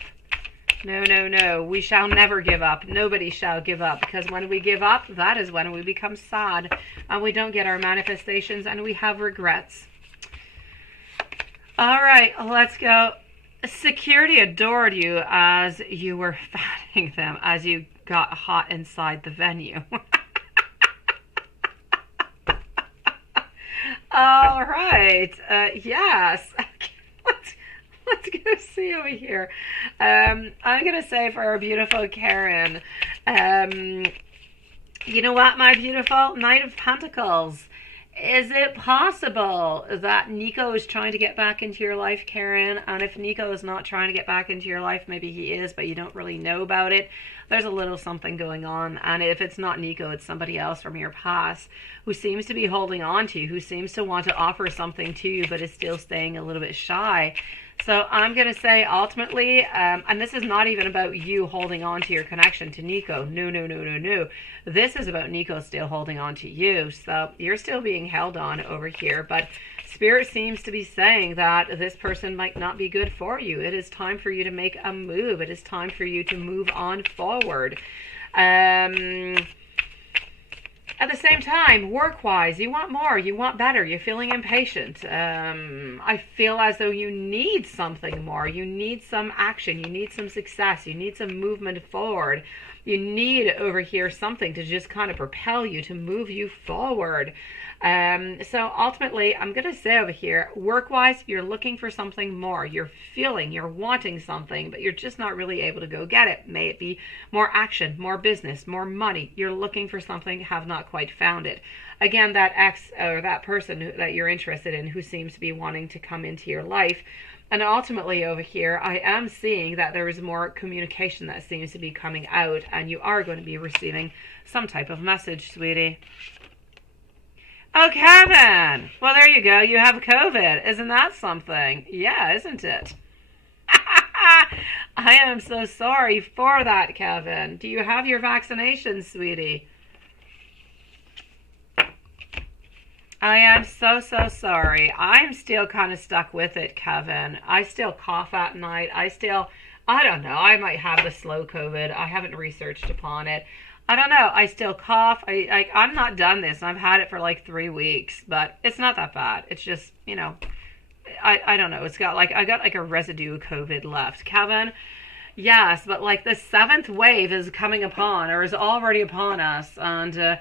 No, no, no. We shall never give up. Nobody shall give up, because when we give up, that is when we become sad and we don't get our manifestations and we have regrets. All right, let's go. Security adored you as you were fattening them, as you got hot inside the venue. All right. Yes. Let's go see over here. I'm going to say for our beautiful Karen, you know what, my beautiful Knight of Pentacles? Is it possible that Nico is trying to get back into your life, Karen? And if Nico is not trying to get back into your life, maybe he is, but you don't really know about it. There's a little something going on. And if it's not Nico, it's somebody else from your past who seems to be holding on to you, who seems to want to offer something to you, but is still staying a little bit shy. So I'm going to say ultimately, and this is not even about you holding on to your connection to Nico. No, no, no, no, no. This is about Nico still holding on to you. So you're still being held on over here. But Spirit seems to be saying that this person might not be good for you. It is time for you to make a move. It is time for you to move on forward. At the same time, work-wise, you want more, you want better, you're feeling impatient. I feel as though you need something more. You need some action, you need some success, you need some movement forward. You need over here something to just kind of propel you, to move you forward. So ultimately, I'm going to say over here, work-wise, you're looking for something more. You're feeling, you're wanting something, but you're just not really able to go get it. May it be more action, more business, more money. You're looking for something, have not quite found it. Again, that ex or that person that you're interested in who seems to be wanting to come into your life. And ultimately over here, I am seeing that there is more communication that seems to be coming out, and you are going to be receiving some type of message, sweetie. Oh, Kevin! Well, there you go. You have COVID. Isn't that something? Yeah, isn't it? I am so sorry for that, Kevin. Do you have your vaccination, sweetie? I am so sorry. I'm still kind of stuck with it, Kevin. I still cough at night. I don't know. I might have the slow COVID. I haven't researched upon it. I don't know. I still cough. I'm not done this. I've had it for like 3 weeks, but it's not that bad. It's just, you know, I don't know. I got like a residue of COVID left. Kevin, yes, but like the 7th wave is coming upon, or is already upon us. And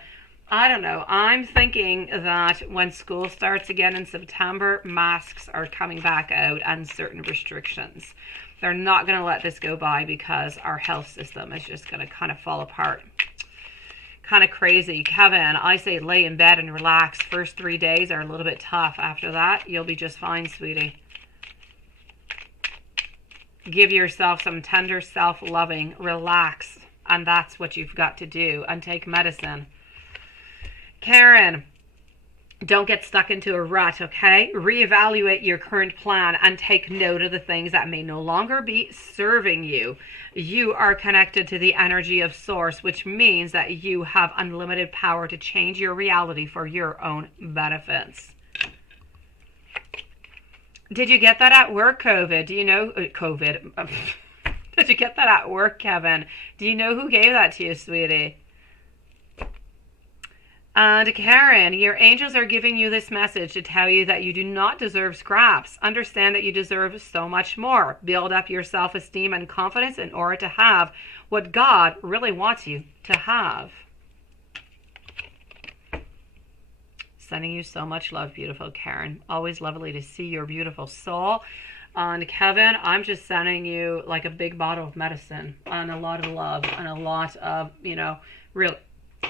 I don't know. I'm thinking that when school starts again in September, masks are coming back out and certain restrictions. They're not going to let this go by because our health system is just going to kind of fall apart. Kind of crazy. Kevin, I say lay in bed and relax. First 3 days are a little bit tough. After that, you'll be just fine, sweetie. Give yourself some tender self-loving. Relax. And that's what you've got to do. And take medicine. Karen, don't get stuck into a rut, okay? Reevaluate your current plan and take note of the things that may no longer be serving you. You are connected to the energy of Source, which means that you have unlimited power to change your reality for your own benefits. Did you get that at work, COVID? Do you know COVID? Did you get that at work, Kevin? Do you know who gave that to you, sweetie? And Karen, your angels are giving you this message to tell you that you do not deserve scraps. Understand that you deserve so much more. Build up your self-esteem and confidence in order to have what God really wants you to have. Sending you so much love, beautiful Karen. Always lovely to see your beautiful soul. And Kevin, I'm just sending you like a big bottle of medicine and a lot of love and a lot of, you know, real.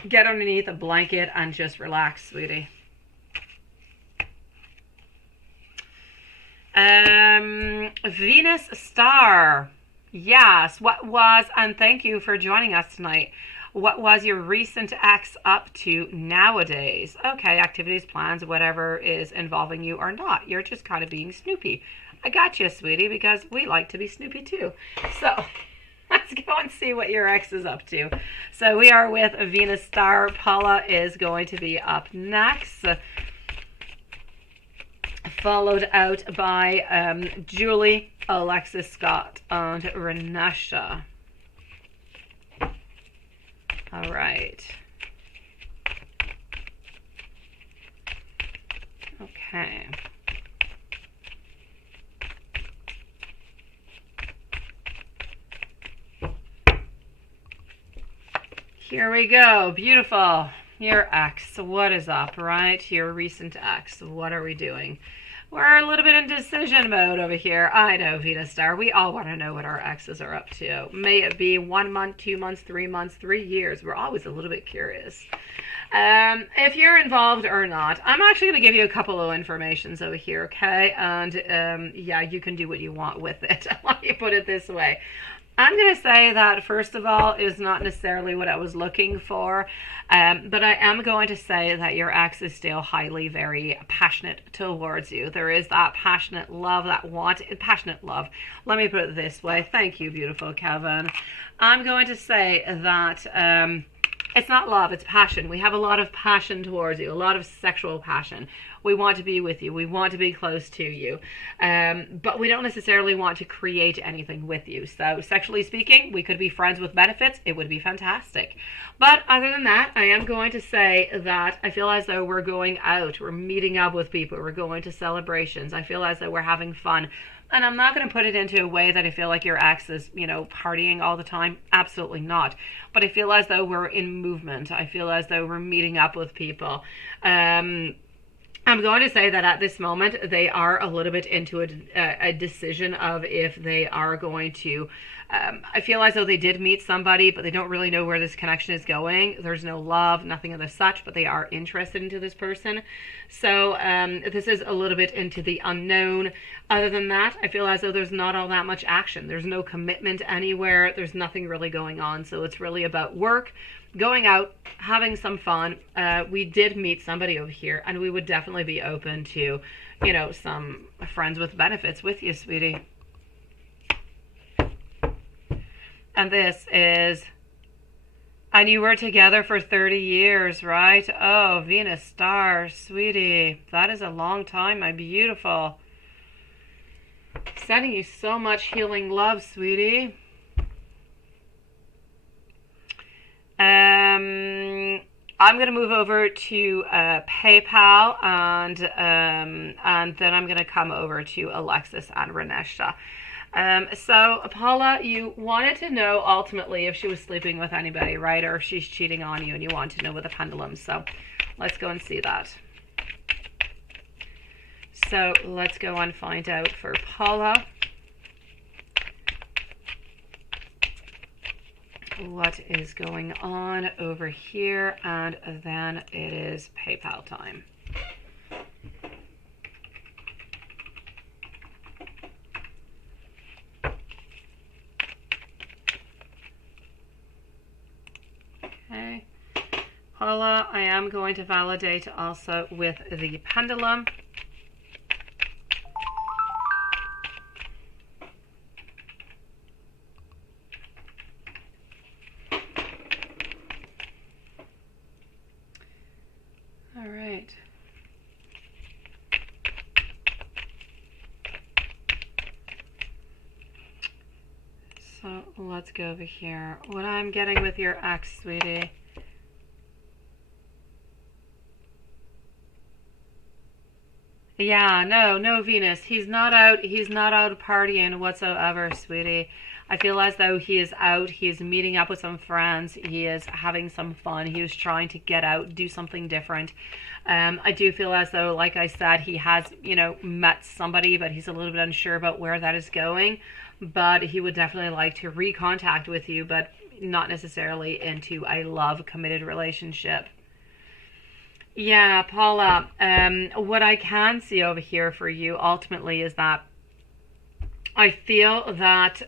Get underneath a blanket and just relax, sweetie. Venus Star. Yes, what was, and thank you for joining us tonight. What was your recent ex up to nowadays? Okay, activities, plans, whatever is involving you or not. You're just kind of being snoopy. I got you, sweetie, because we like to be snoopy too. So let's go and see what your ex is up to. So we are with Venus Star. Paula is going to be up next, followed out by Julie, Alexis Scott, and Renesha. All right. Okay. Here we go. Beautiful. Your ex. What is up, right? Your recent ex. What are we doing? We're a little bit in decision mode over here. I know, Venus Star. We all want to know what our exes are up to. May it be 1 month, 2 months, 3 months, 3 years. We're always a little bit curious. If you're involved or not, I'm actually going to give you a couple of informations over here, okay? And yeah, you can do what you want with it. Let me put it this way. I'm going to say that, first of all, is not necessarily what I was looking for, but I am going to say that your ex is still highly, very passionate towards you. There is that passionate love, passionate love. Let me put it this way. Thank you, beautiful Kevin. I'm going to say that it's not love, it's passion. We have a lot of passion towards you, a lot of sexual passion. We want to be with you. We want to be close to you. But we don't necessarily want to create anything with you. So sexually speaking, we could be friends with benefits. It would be fantastic. But other than that, I am going to say that I feel as though we're going out. We're meeting up with people. We're going to celebrations. I feel as though we're having fun. And I'm not going to put it into a way that I feel like your ex is, partying all the time. Absolutely not. But I feel as though we're in movement. I feel as though we're meeting up with people. I'm going to say that at this moment, they are a little bit into a decision of if they are going to, I feel as though they did meet somebody, but they don't really know where this connection is going. There's no love, nothing of the such, but they are interested into this person. So this is a little bit into the unknown. Other than that, I feel as though there's not all that much action. There's no commitment anywhere. There's nothing really going on. So it's really about work, going out, having some fun. We did meet somebody over here, and we would definitely be open to, some friends with benefits with you, sweetie. And this is, and you were together for 30 years, right? Oh, Venus Star, sweetie. That is a long time, my beautiful. Sending you so much healing love, sweetie. I'm going to move over to PayPal, and then I'm going to come over to Alexis and Renesha. So Paula, you wanted to know ultimately if she was sleeping with anybody, right? Or if she's cheating on you, and you want to know with the pendulum. So let's go and see that. So let's go and find out for Paula. What is going on over here, and then it is PayPal time. Okay, Paula, I am going to validate also with the pendulum. All right. So let's go over here. What I'm getting with your ex, sweetie. Yeah, no, Venus. He's not out partying whatsoever, sweetie. I feel as though he is out. He is meeting up with some friends. He is having some fun. He is trying to get out, do something different. I do feel as though, like I said, he has, met somebody, but he's a little bit unsure about where that is going. But he would definitely like to recontact with you, but not necessarily into a love committed relationship. Yeah, Paula, what I can see over here for you ultimately is that I feel that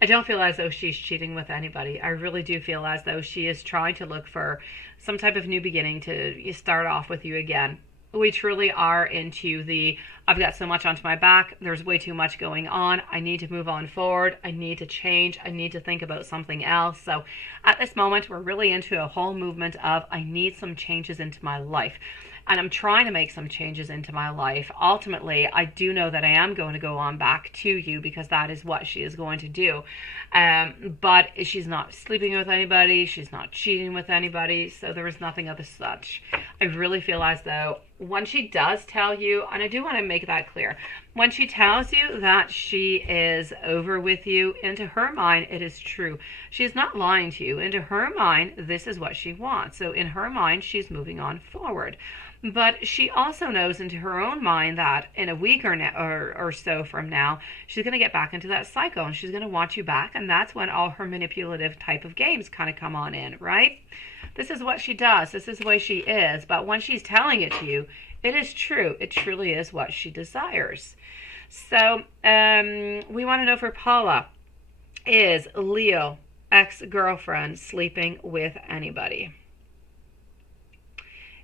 I don't feel as though she's cheating with anybody. I really do feel as though she is trying to look for some type of new beginning to start off with you again. We truly are into the, I've got so much onto my back, there's way too much going on, I need to move on forward, I need to change, I need to think about something else. So at this moment, we're really into a whole movement of, I need some changes into my life. And I'm trying to make some changes into my life. Ultimately, I do know that I am going to go on back to you because that is what she is going to do. But she's not sleeping with anybody. She's not cheating with anybody. So there is nothing of the such. I really feel as though when she does tell you, and I do want to make that clear, when she tells you that she is over with you, into her mind, it is true. She's not lying to you. Into her mind, this is what she wants. So in her mind, she's moving on forward. But she also knows into her own mind that in a week or so from now, she's going to get back into that cycle and she's going to want you back. And that's when all her manipulative type of games kind of come on in, right? This is what she does. This is the way she is. But when she's telling it to you, it is true. It truly is what she desires. So we want to know for Paula, is Leo, ex-girlfriend, sleeping with anybody?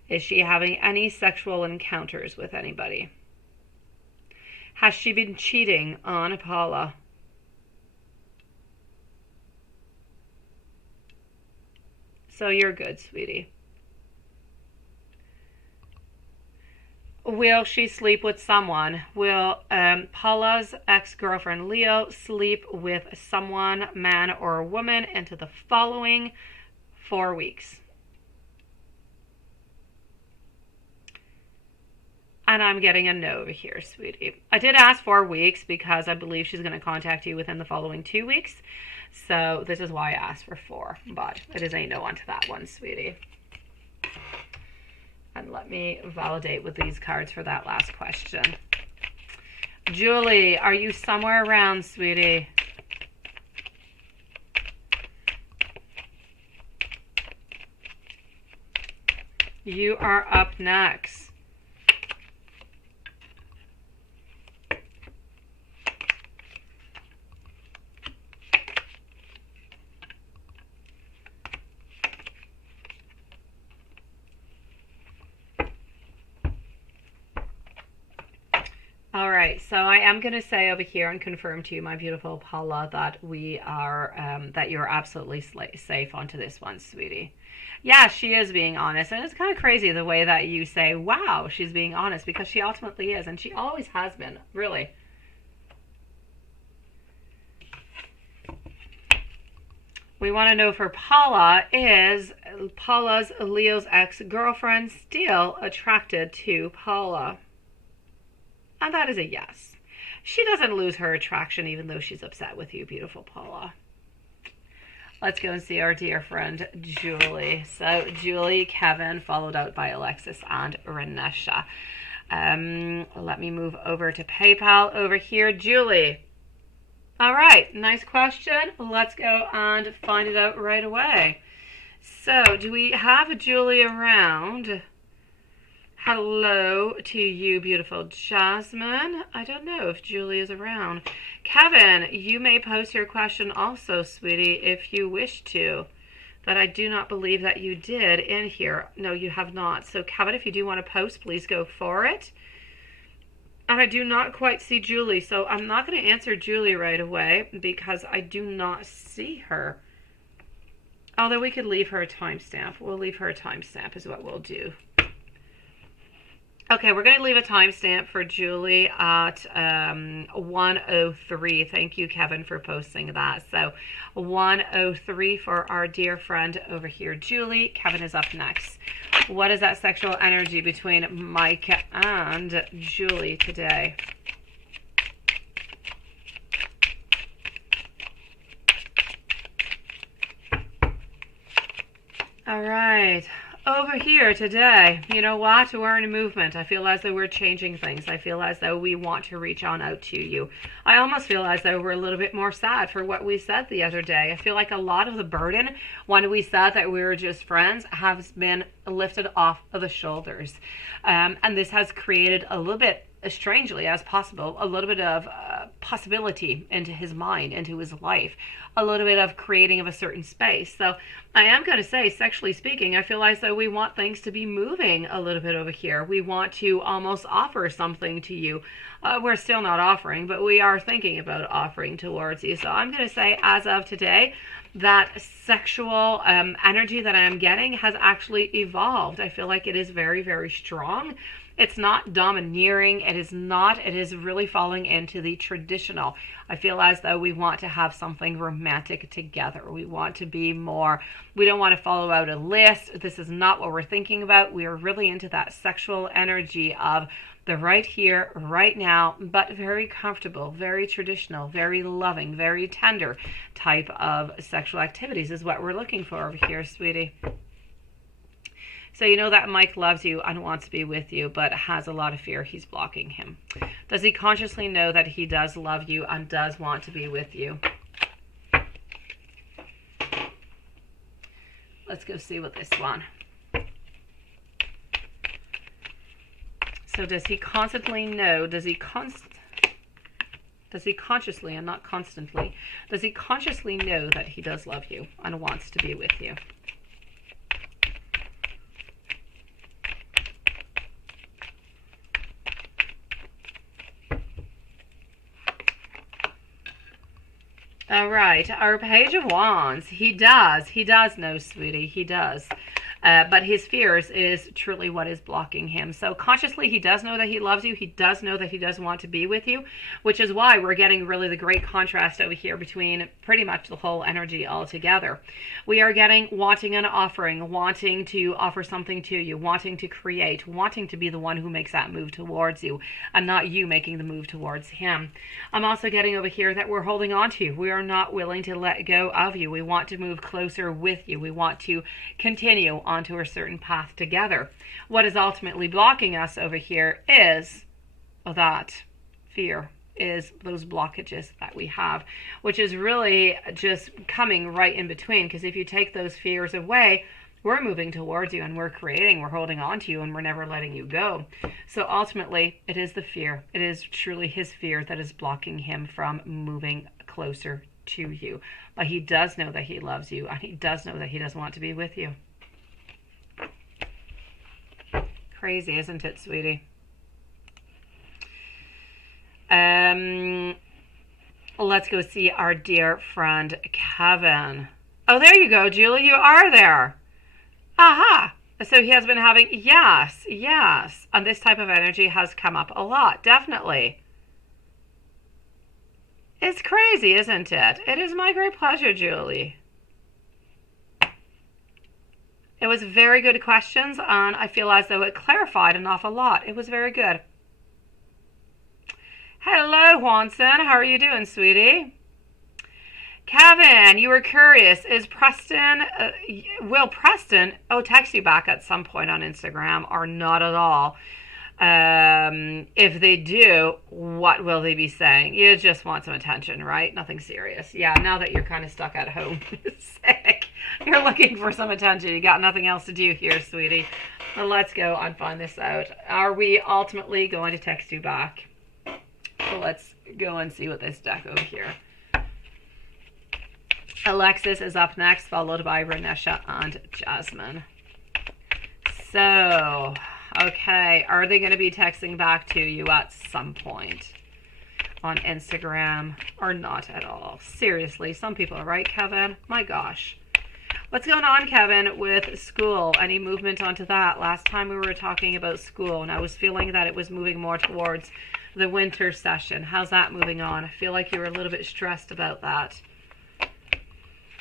Is she having any sexual encounters with anybody? Has she been cheating on Paula? So you're good, sweetie. Will she sleep with someone? Will Paula's ex-girlfriend Leo sleep with someone, man or woman, into the following 4 weeks? And I'm getting a no over here, sweetie. I did ask 4 weeks because I believe she's going to contact you within the following 2 weeks. So this is why I asked for 4. But it is a no onto that one, sweetie. And let me validate with these cards for that last question. Julie, are you somewhere around, sweetie? You are up next. All right, so I am going to say over here and confirm to you, my beautiful Paula, that we are, that you're absolutely safe onto this one, sweetie. Yeah, she is being honest, and it's kind of crazy the way that you say, wow, she's being honest, because she ultimately is, and she always has been, really. We want to know for Paula, is Paula's Leo's ex-girlfriend still attracted to Paula? And that is a yes. She doesn't lose her attraction even though she's upset with you, beautiful Paula. Let's go and see our dear friend Julie. So Julie, Kevin, followed out by Alexis and Renesha. Let me move over to PayPal over here. Julie. All right, nice question. Let's go and find it out right away. So do we have Julie around? Hello to you, beautiful Jasmine. I don't know if Julie is around. Kevin, you may post your question also, sweetie, if you wish to. But I do not believe that you did in here. No, you have not. So, Kevin, if you do want to post, please go for it. And I do not quite see Julie, so I'm not going to answer Julie right away because I do not see her. Although we could leave her a timestamp. We'll leave her a timestamp is what we'll do. Okay, we're going to leave a timestamp for Julie at 1:03. Thank you, Kevin, for posting that. So 1:03 for our dear friend over here, Julie. Kevin is up next. What is that sexual energy between Micah and Julie today? All right. Over here today, you know what? We're in a movement. I feel as though we're changing things. I feel as though we want to reach on out to you. I almost feel as though we're a little bit more sad for what we said the other day. I feel like a lot of the burden when we said that we were just friends has been lifted off of the shoulders. And this has created a little bit, strangely as possible, a little bit of possibility into his mind, into his life, a little bit of creating of a certain space. So I am going to say, sexually speaking, I feel as though we want things to be moving a little bit over here. We want to almost offer something to you. We're still not offering, but we are thinking about offering towards you. So I'm going to say, as of today, that sexual energy that I'm getting has actually evolved. I feel like it is very, very strong. It's not domineering. It is not. It is really falling into the traditional. I feel as though we want to have something romantic together. We want to be more, we don't want to follow out a list. This is not what we're thinking about. We are really into that sexual energy of the right here, right now, but very comfortable, very traditional, very loving, very tender type of sexual activities is what we're looking for over here, sweetie. So you know that Mike loves you and wants to be with you, but has a lot of fear he's blocking him. Does he consciously know that he does love you and does want to be with you? Let's go see what this one. So does he constantly know, does he consciously and not constantly, does he consciously know that he does love you and wants to be with you? All right, our Page of Wands. He does know, sweetie. He does. But his fears is truly what is blocking him. So consciously, he does know that he loves you. He does know that he does want to be with you, which is why we're getting really the great contrast over here between pretty much the whole energy altogether. We are getting wanting and offering, wanting to offer something to you, wanting to create, wanting to be the one who makes that move towards you and not you making the move towards him. I'm also getting over here that we're holding on to you. We are not willing to let go of you. We want to move closer with you. We want to continue onto a certain path together. What is ultimately blocking us over here is that fear, is those blockages that we have, which is really just coming right in between, because if you take those fears away, we're moving towards you and we're creating, we're holding on to you and we're never letting you go. So ultimately it is the fear. It is truly his fear that is blocking him from moving closer to you. But he does know that he loves you and he does know that he does want to be with you. Crazy, isn't it, sweetie? Let's go see our dear friend Kevin. Oh, there you go, Julie. You are there. Aha. So he has been having, yes. And this type of energy has come up a lot, definitely. It's crazy, isn't it? It is my great pleasure, Julie. It was very good questions, and I feel as though it clarified an awful lot. It was very good. Hello, Juanson. How are you doing, sweetie? Kevin, you were curious. Is Preston, will Preston, text you back at some point on Instagram or not at all? If they do, what will they be saying? You just want some attention, right? Nothing serious. Yeah, now that you're kind of stuck at home, sick, you're looking for some attention. You got nothing else to do here, sweetie. Well, let's go and find this out. Are we ultimately going to text you back? So let's go and see what this deck over here. Alexis is up next, followed by Renesha and Jasmine. So, okay, are they going to be texting back to you at some point on Instagram or not at all? Seriously, some people are right, Kevin? My gosh. What's going on, Kevin, with school? Any movement onto that? Last time we were talking about school, and I was feeling that it was moving more towards the winter session. How's that moving on? I feel like you were a little bit stressed about that.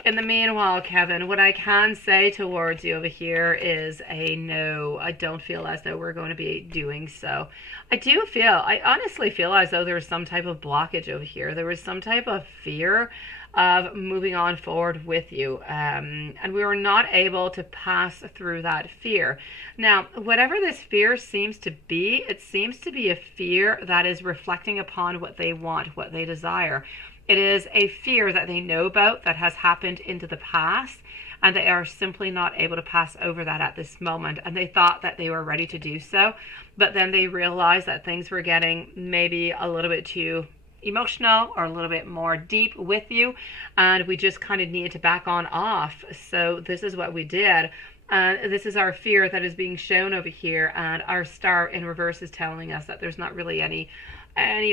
In the meanwhile, Kevin, what I can say towards you over here is a no. I don't feel as though we're going to be doing so. I honestly feel as though there was some type of blockage over here. There was some type of fear of moving on forward with you. And we were not able to pass through that fear. Now, whatever this fear seems to be, it seems to be a fear that is reflecting upon what they want, what they desire. It is a fear that they know about that has happened into the past, and they are simply not able to pass over that at this moment. And they thought that they were ready to do so, but then they realized that things were getting maybe a little bit too emotional or a little bit more deep with you, and we just kind of needed to back on off. So this is what we did. And this is our fear that is being shown over here, and our star in reverse is telling us that there's not really any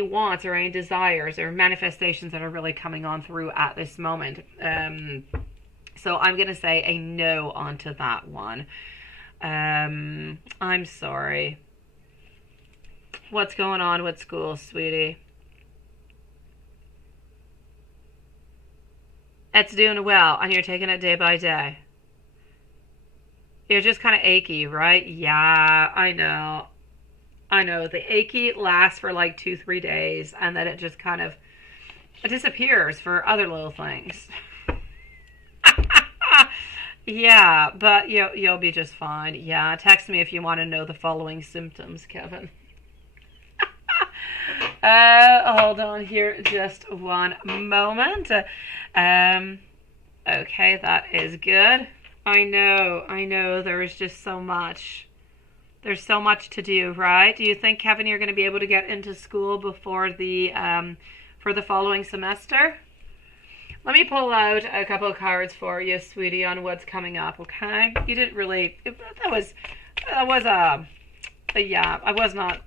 wants or any desires or manifestations that are really coming on through at this moment. So I'm going to say a no onto that one. I'm sorry. What's going on with school, sweetie? It's doing well, and you're taking it day by day. You're just kind of achy, right? Yeah, I know. I know. The achy lasts for like 2-3 days, and then it just kind of disappears for other little things. Yeah, but you'll be just fine. Yeah, text me if you want to know the following symptoms, Kevin. Hold on here just one moment. Okay, that is good. I know, there is just so much. There's so much to do, right? Do you think, Kevin, you're going to be able to get into school before the for the following semester? Let me pull out a couple of cards for you, sweetie, on what's coming up, okay? You didn't really, yeah, I was not,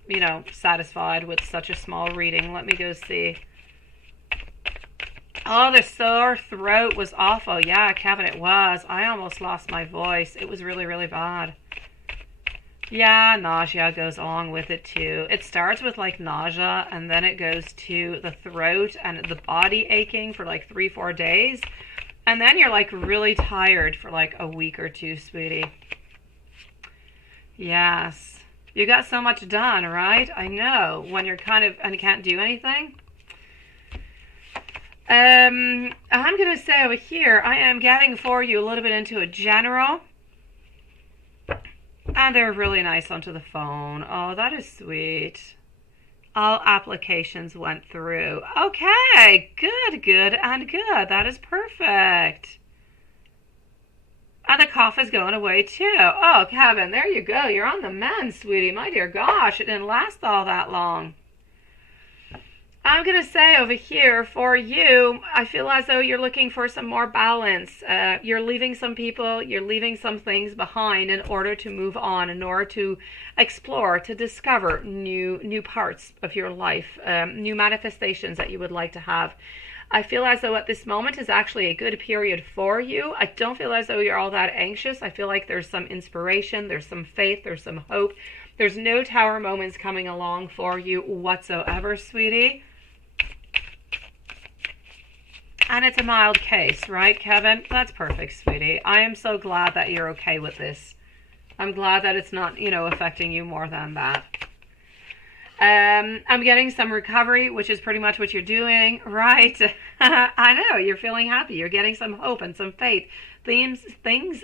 satisfied with such a small reading. Let me go see. Oh, the sore throat was awful. Yeah, Kevin, it was. I almost lost my voice. It was really, really bad. Yeah, nausea goes along with it too. It starts with like nausea, and then it goes to the throat and the body aching for like 3-4 days. And then you're like really tired for like a week or two, sweetie. Yes. You got so much done, right? I know. When you're kind of, and you can't do anything. I'm going to say over here, I am getting for you a little bit into a general. And they're really nice onto the phone. Oh, that is sweet. All applications went through. Okay, good, and good. That is perfect. And the cough is going away too. Oh, Kevin, there you go. You're on the mend, sweetie. My dear gosh, it didn't last all that long. I'm going to say over here for you, I feel as though you're looking for some more balance. You're leaving some people, you're leaving some things behind in order to move on, in order to explore, to discover new parts of your life, new manifestations that you would like to have. I feel as though at this moment is actually a good period for you. I don't feel as though you're all that anxious. I feel like there's some inspiration, there's some faith, there's some hope. There's no tower moments coming along for you whatsoever, sweetie. And it's a mild case, right, Kevin? That's perfect, sweetie. I am so glad that you're okay with this. I'm glad that it's not, affecting you more than that. I'm getting some recovery, which is pretty much what you're doing, right? I know, you're feeling happy. You're getting some hope and some faith. Things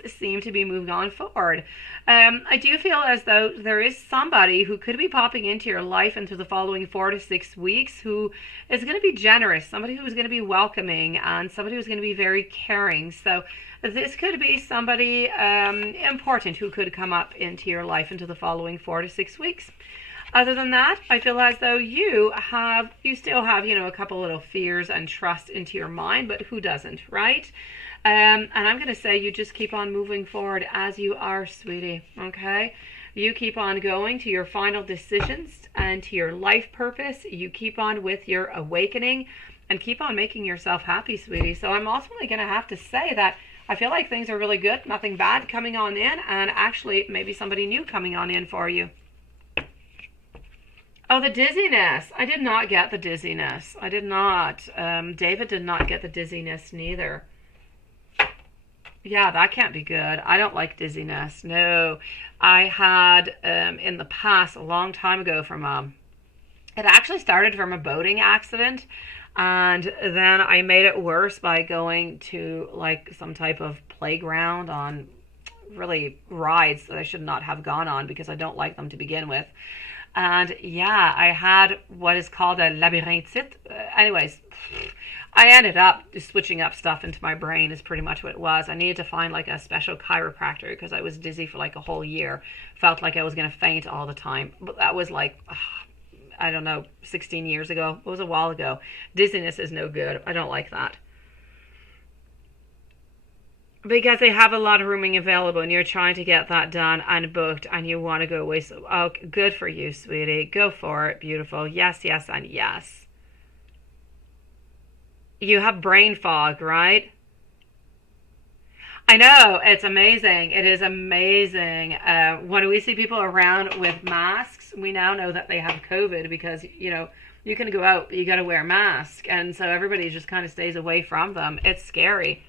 seem to be moving on forward. I do feel as though there is somebody who could be popping into your life into the following 4 to 6 weeks who is going to be generous, somebody who is going to be welcoming, and somebody who's going to be very caring. So this could be somebody important who could come up into your life into the following 4 to 6 weeks. Other than that, I feel as though you still have, a couple little fears and trust into your mind, but who doesn't, right? And I'm going to say you just keep on moving forward as you are, sweetie, okay? You keep on going to your final decisions and to your life purpose. You keep on with your awakening and keep on making yourself happy, sweetie. So I'm ultimately going to have to say that I feel like things are really good, nothing bad coming on in, and actually maybe somebody new coming on in for you. Oh, the dizziness. I did not get the dizziness. I did not. David did not get the dizziness neither. Yeah, that can't be good. I don't like dizziness. No. I had in the past, a long time ago, it actually started from a boating accident. And then I made it worse by going to like some type of playground on really rides that I should not have gone on because I don't like them to begin with. And yeah, I had what is called a labyrinthite. Anyways, I ended up just switching up stuff into my brain is pretty much what it was. I needed to find like a special chiropractor because I was dizzy for like a whole year. Felt like I was going to faint all the time. But that was like I don't know, 16 years ago. It was a while ago. Dizziness is no good. I don't like that. Because they have a lot of rooming available and you're trying to get that done and booked and you want to go away. So, oh, good for you, sweetie. Go for it. Beautiful. Yes, yes, and yes. You have brain fog, right? I know. It's amazing. It is amazing. When we see people around with masks, we now know that they have COVID because, you know, you can go out, but you got to wear a mask. And so everybody just kind of stays away from them. It's scary.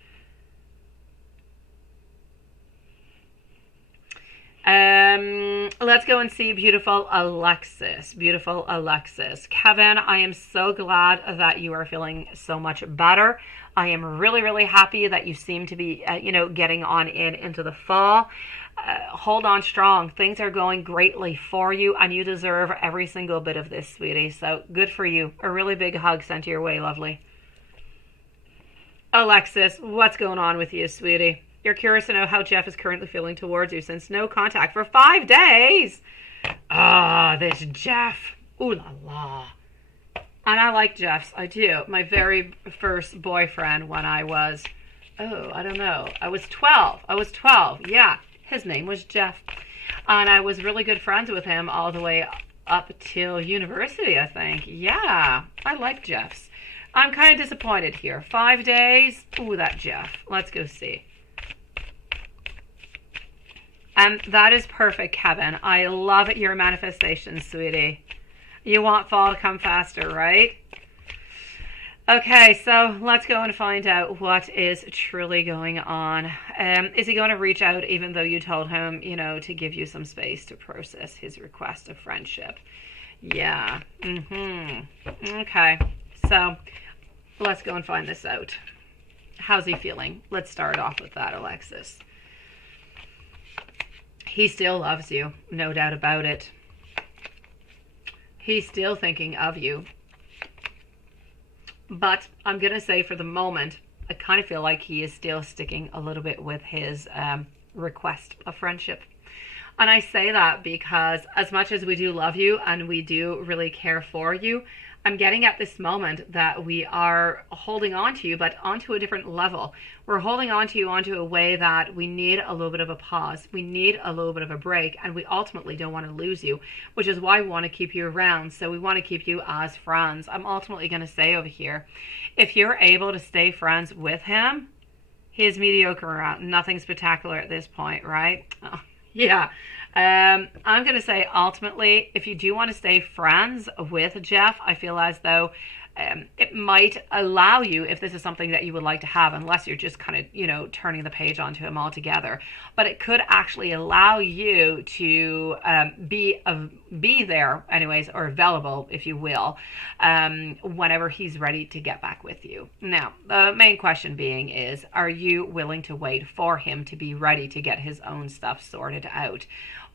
Let's go and see beautiful Alexis. Beautiful Alexis. Kevin, I am so glad that you are feeling so much better. I am really, really happy that you seem to be, getting on into the fall. Hold on strong. Things are going greatly for you, and you deserve every single bit of this, sweetie. So good for you. A really big hug sent your way, lovely. Alexis, what's going on with you, sweetie? You're curious to know how Jeff is currently feeling towards you since no contact for 5 days. Ah, this Jeff. Ooh la la. And I like Jeff's. I do. My very first boyfriend when I was, I don't know. I was 12. Yeah. His name was Jeff. And I was really good friends with him all the way up till university, I think. Yeah. I like Jeff's. I'm kind of disappointed here. 5 days. Ooh, that Jeff. Let's go see. And that is perfect, Kevin. I love your manifestations, sweetie. You want fall to come faster, right? Okay, so let's go and find out what is truly going on. Is he going to reach out even though you told him, to give you some space to process his request of friendship? Yeah. Okay, so let's go and find this out. How's he feeling? Let's start off with that, Alexis. He still loves you, no doubt about it. He's still thinking of you. But I'm going to say for the moment, I kind of feel like he is still sticking a little bit with his request of friendship. And I say that because as much as we do love you and we do really care for you, I'm getting at this moment that we are holding on to you, but onto a different level. We're holding on to you onto a way that we need a little bit of a pause. We need a little bit of a break, and we ultimately don't want to lose you, which is why we want to keep you around. So we want to keep you as friends. I'm ultimately going to say over here, if you're able to stay friends with him, he is mediocre around. Nothing spectacular at this point, right? Oh, yeah. I'm going to say ultimately, if you do want to stay friends with Jeff, I feel as though it might allow you, if this is something that you would like to have, unless you're just kind of, turning the page onto him altogether, but it could actually allow you to be there anyways, or available, if you will, whenever he's ready to get back with you. Now, the main question being is, are you willing to wait for him to be ready to get his own stuff sorted out?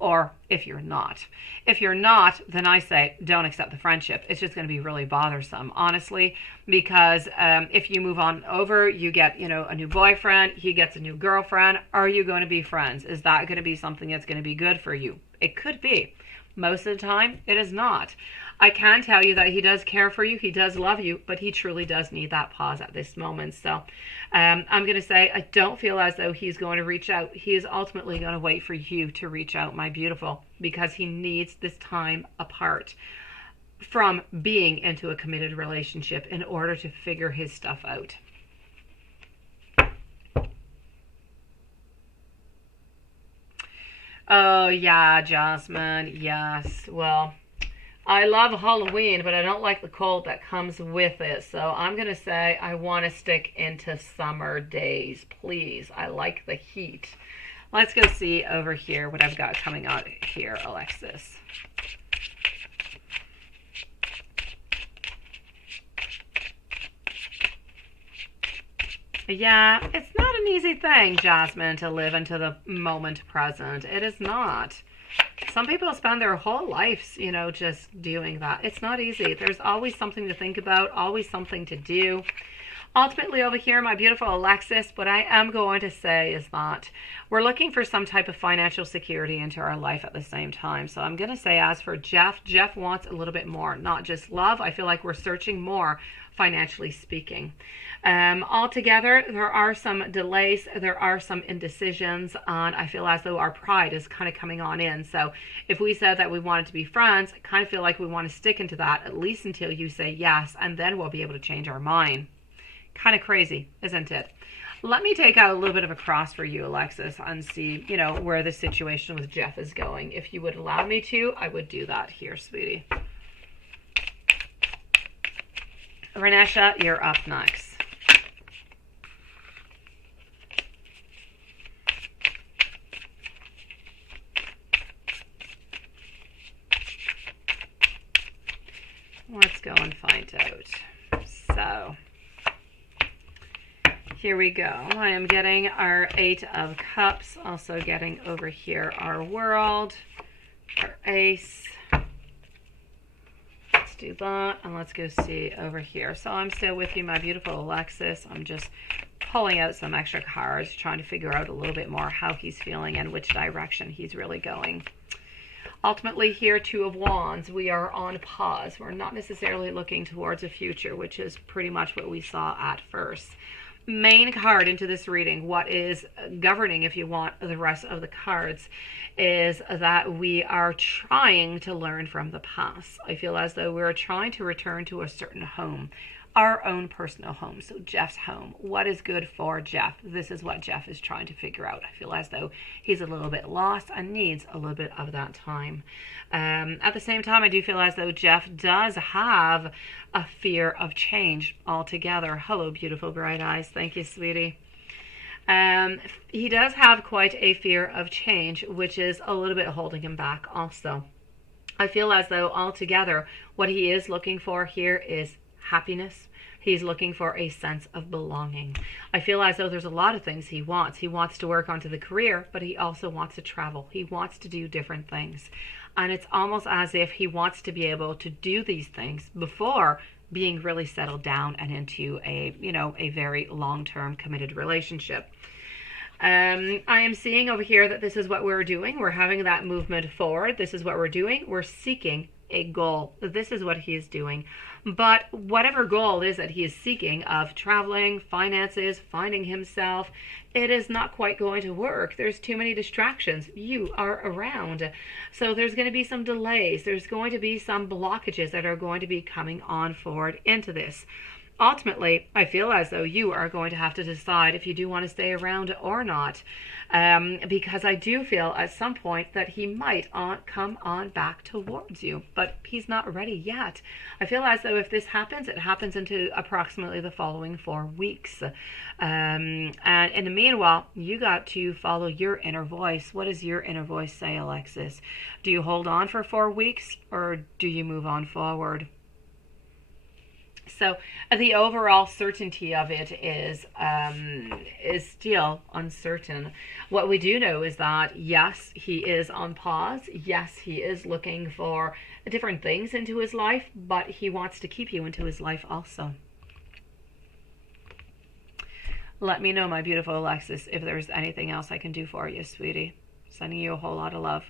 Or if you're not, then I say don't accept the friendship. It's just going to be really bothersome, honestly, because if you move on over, you get, a new boyfriend, he gets a new girlfriend. Are you going to be friends? Is that going to be something that's going to be good for you? It could be. Most of the time, it is not. I can tell you that he does care for you. He does love you, but he truly does need that pause at this moment. So I'm going to say I don't feel as though he's going to reach out. He is ultimately going to wait for you to reach out, my beautiful, because he needs this time apart from being into a committed relationship in order to figure his stuff out. Oh, yeah, Jasmine. Yes. Well, I love Halloween, but I don't like the cold that comes with it. So I'm going to say I want to stick into summer days, please. I like the heat. Let's go see over here what I've got coming out here, Alexis. Yeah, it's not an easy thing, Jasmine, to live into the moment present. It is not. Some people spend their whole lives, just doing that. It's not easy. There's always something to think about, always something to do, Ultimately over here, my beautiful Alexis, what I am going to say is that we're looking for some type of financial security into our life at the same time. So I'm going to say, as for Jeff, Jeff wants a little bit more, not just love. I feel like we're searching more, financially speaking. Altogether, there are some delays, there are some indecisions, and I feel as though our pride is kind of coming on in. So if we said that we wanted to be friends, I kind of feel like we want to stick into that at least until you say yes, and then we'll be able to change our mind. Kind of crazy, isn't it? Let me take out a little bit of a cross for you, Alexis, and see, you know, where the situation with Jeff is going. If you would allow me to, I would do that here, sweetie. Renesha, you're up next. Let's go and find out. So, here we go. I am getting our 8 of Cups, also getting over here our World, our Ace. Let's do that, and let's go see over here. So I'm still with you, my beautiful Alexis. I'm just pulling out some extra cards, trying to figure out a little bit more how he's feeling and which direction he's really going. Ultimately here, 2 of Wands, we are on pause. We're not necessarily looking towards a future, which is pretty much what we saw at first. Main card into this reading, what is governing, if you want, the rest of the cards, is that we are trying to learn from the past. I feel as though we're trying to return to a certain home, our own personal home. So Jeff's home. What is good for Jeff? This is what Jeff is trying to figure out. I feel as though he's a little bit lost and needs a little bit of that time. At the same time, I do feel as though Jeff does have a fear of change altogether. Hello, beautiful bright eyes. Thank you, sweetie. He does have quite a fear of change, which is a little bit holding him back also. I feel as though altogether what he is looking for here is happiness. He's looking for a sense of belonging. I feel as though there's a lot of things he wants. He wants to work onto the career, but he also wants to travel. He wants to do different things. And it's almost as if he wants to be able to do these things before being really settled down and into a, you know, a very long-term committed relationship. I am seeing over here that this is what we're doing. We're having that movement forward. This is what we're doing. We're seeking a goal. This is what he is doing. But whatever goal it is that he is seeking of traveling, finances, finding himself, it is not quite going to work. There's too many distractions. You are around. So there's going to be some delays. There's going to be some blockages that are going to be coming on forward into this. Ultimately, I feel as though you are going to have to decide if you do want to stay around or not, because I do feel at some point that he might come on back towards you, but he's not ready yet. I feel as though if this happens, it happens into approximately the following 4 weeks. And in the meanwhile, you got to follow your inner voice. What does your inner voice say, Alexis? Do you hold on for 4 weeks, or do you move on forward? So the overall certainty of it is still uncertain. What we do know is that, yes, he is on pause. Yes, he is looking for different things into his life, but he wants to keep you into his life also. Let me know, my beautiful Alexis, if there's anything else I can do for you, sweetie. Sending you a whole lot of love.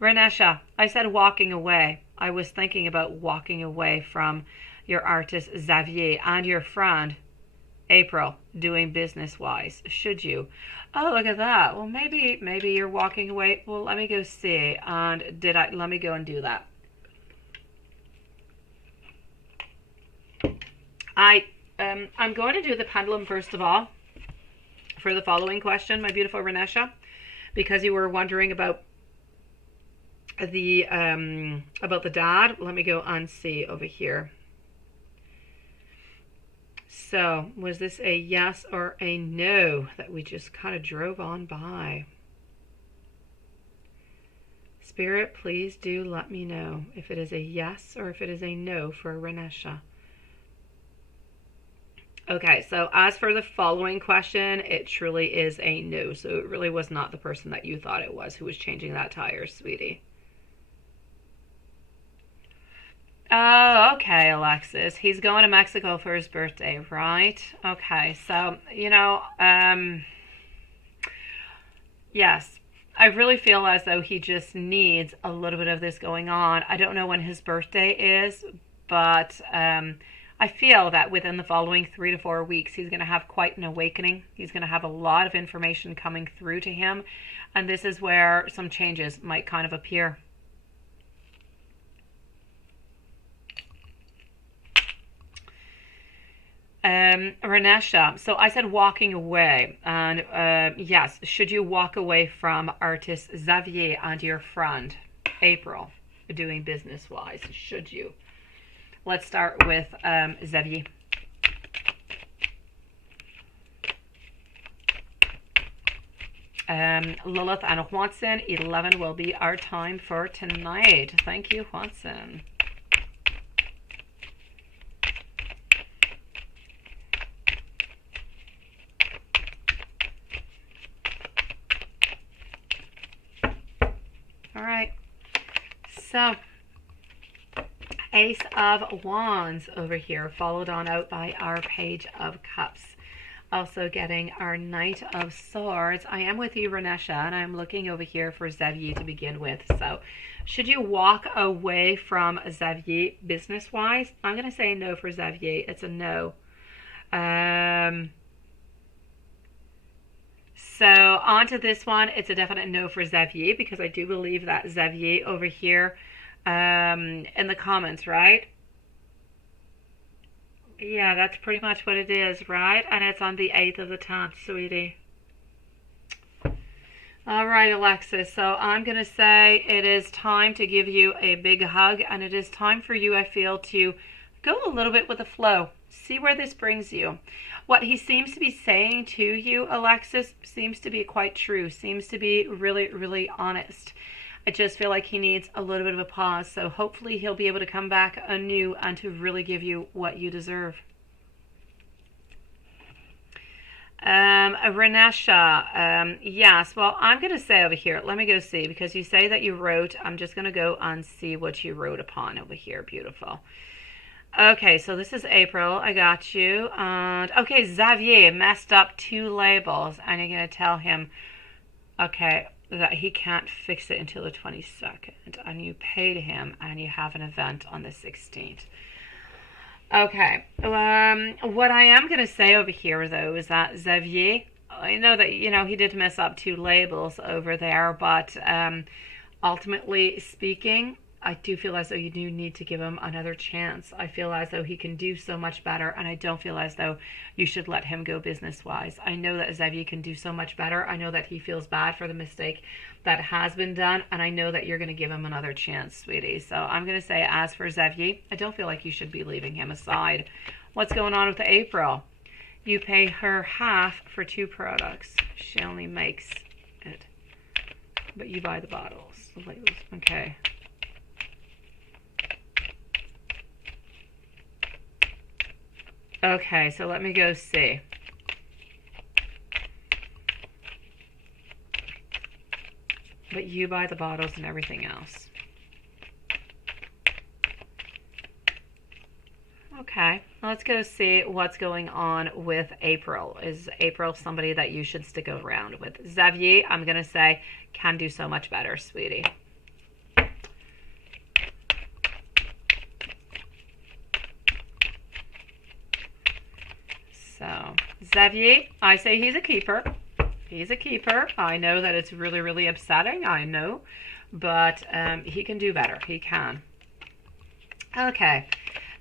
Renesha, I said walking away. I was thinking about walking away from your artist Xavier and your friend April, doing business-wise. Should you? Oh, look at that. Well, maybe you're walking away. Well, let me go see. And let me go and do that. I'm going to do the pendulum first of all for the following question, my beautiful Renesha, because you were wondering about the dad. Let me go and see over here. So was this a yes or a no that we just kind of drove on by? Spirit, please do let me know if it is a yes or if it is a no for Renesha. Okay, so as for the following question, it truly is a no. So it really was not the person that you thought it was who was changing that tire, sweetie. Oh, Okay, Alexis, he's going to Mexico for his birthday, right? Okay, so, yes, I really feel as though he just needs a little bit of this going on. I don't know when his birthday is, but I feel that within the following 3 to 4 weeks, he's going to have quite an awakening. He's going to have a lot of information coming through to him, and this is where some changes might kind of appear. Renesha, so I said walking away, and yes, should you walk away from artist Xavier and your friend April, doing business wise? Should you? Let's start with Xavier. Lilith and Watson, 11 will be our time for tonight. Thank you, Watson. All right, so Ace of Wands over here, followed on out by our Page of Cups. Also getting our Knight of Swords. I am with you, Renesha, and I'm looking over here for Xavier to begin with. So, should you walk away from Xavier business-wise? I'm going to say no for Xavier. It's a no. So, on to this one. It's a definite no for Xavier, because I do believe that Xavier over here in the comments, right? Yeah, that's pretty much what it is, right? And it's on the 8th of the 10th, sweetie. All right, Alexis. So I'm going to say it is time to give you a big hug, and it is time for you, I feel, to go a little bit with the flow. See where this brings you. What he seems to be saying to you, Alexis, seems to be quite true, seems to be really, really honest. I just feel like he needs a little bit of a pause, so hopefully he'll be able to come back anew and to really give you what you deserve. Renesha, yes, well, I'm going to say over here, let me go see, because you say that you wrote, I'm just going to go and see what you wrote upon over here. Beautiful. Okay, so this is April. I got you. And okay, Xavier messed up 2 labels, and you're going to tell him, okay, that he can't fix it until the 22nd, and you paid him, and you have an event on the 16th. Okay, what I am going to say over here, though, is that Xavier, I know that, he did mess up 2 labels over there, but ultimately speaking, I do feel as though you do need to give him another chance. I feel as though he can do so much better, and I don't feel as though you should let him go business-wise. I know that Xavier can do so much better. I know that he feels bad for the mistake that has been done, and I know that you're going to give him another chance, sweetie. So I'm going to say, as for Xavier, I don't feel like you should be leaving him aside. What's going on with April? You pay her half for 2 products. She only makes it, but you buy the bottles, the labels. Okay. Okay, so let me go see. But you buy the bottles and everything else. Okay, let's go see what's going on with April. Is April somebody that you should stick around with? Xavier, I'm going to say, can do so much better, sweetie. So, Xavier, I say he's a keeper. He's a keeper. I know that it's really, really upsetting. I know. But he can do better. He can. Okay.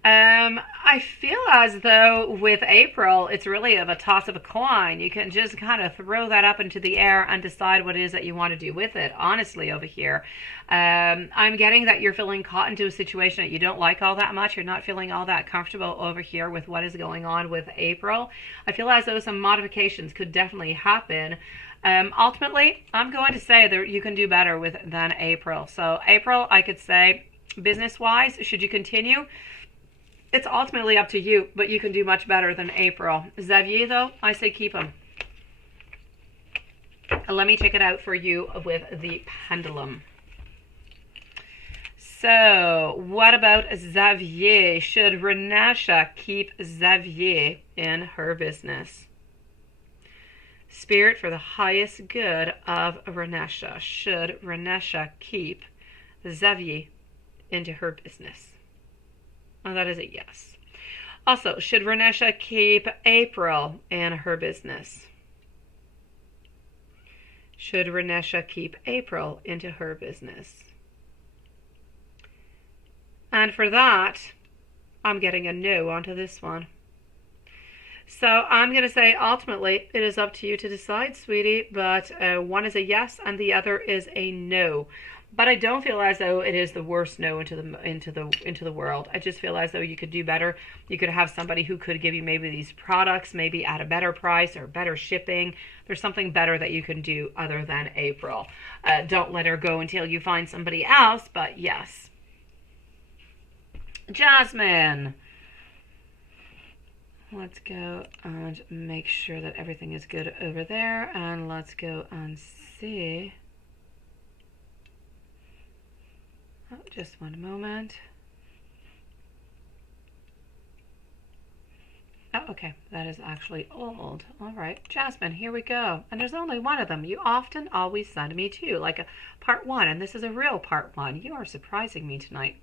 I feel as though with April, it's really of a toss of a coin. You can just kind of throw that up into the air and decide what it is that you want to do with it, honestly, over here. I'm getting that you're feeling caught into a situation that you don't like all that much. You're not feeling all that comfortable over here with what is going on with April. I feel as though some modifications could definitely happen. Ultimately, I'm going to say that you can do better with than April. So April, I could say, business-wise, should you continue? It's ultimately up to you, but you can do much better than April. Xavier, though, I say keep him. Let me check it out for you with the pendulum. So, what about Xavier? Should Renasha keep Xavier in her business? Spirit, for the highest good of Renasha, should Renasha keep Xavier into her business? Oh, that is a yes. Also, should Renasha keep April in her business? Should Renasha keep April into her business? And for that, I'm getting a no onto this one. So I'm going to say ultimately it is up to you to decide, sweetie, but one is a yes and the other is a no. But I don't feel as though it is the worst no into the world. I just feel as though you could do better. You could have somebody who could give you maybe these products, maybe at a better price or better shipping. There's something better that you can do other than April. Don't let her go until you find somebody else, but yes. Jasmine. Let's go and make sure that everything is good over there, and let's go and see. Oh, just one moment. Oh, okay, that is actually old. All right, Jasmine, here we go. And there's only one of them. You often always send me two, like a part one, and this is a real part one. You are surprising me tonight.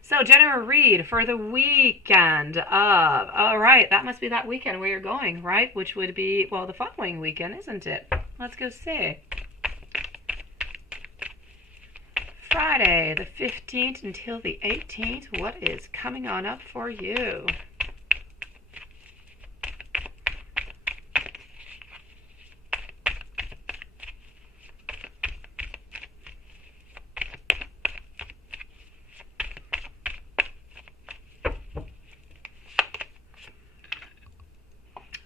So, general read for the weekend of, all right, that must be that weekend where you're going, right? Which would be, well, the following weekend, isn't it? Let's go see. Friday, the 15th until the 18th. What is coming on up for you?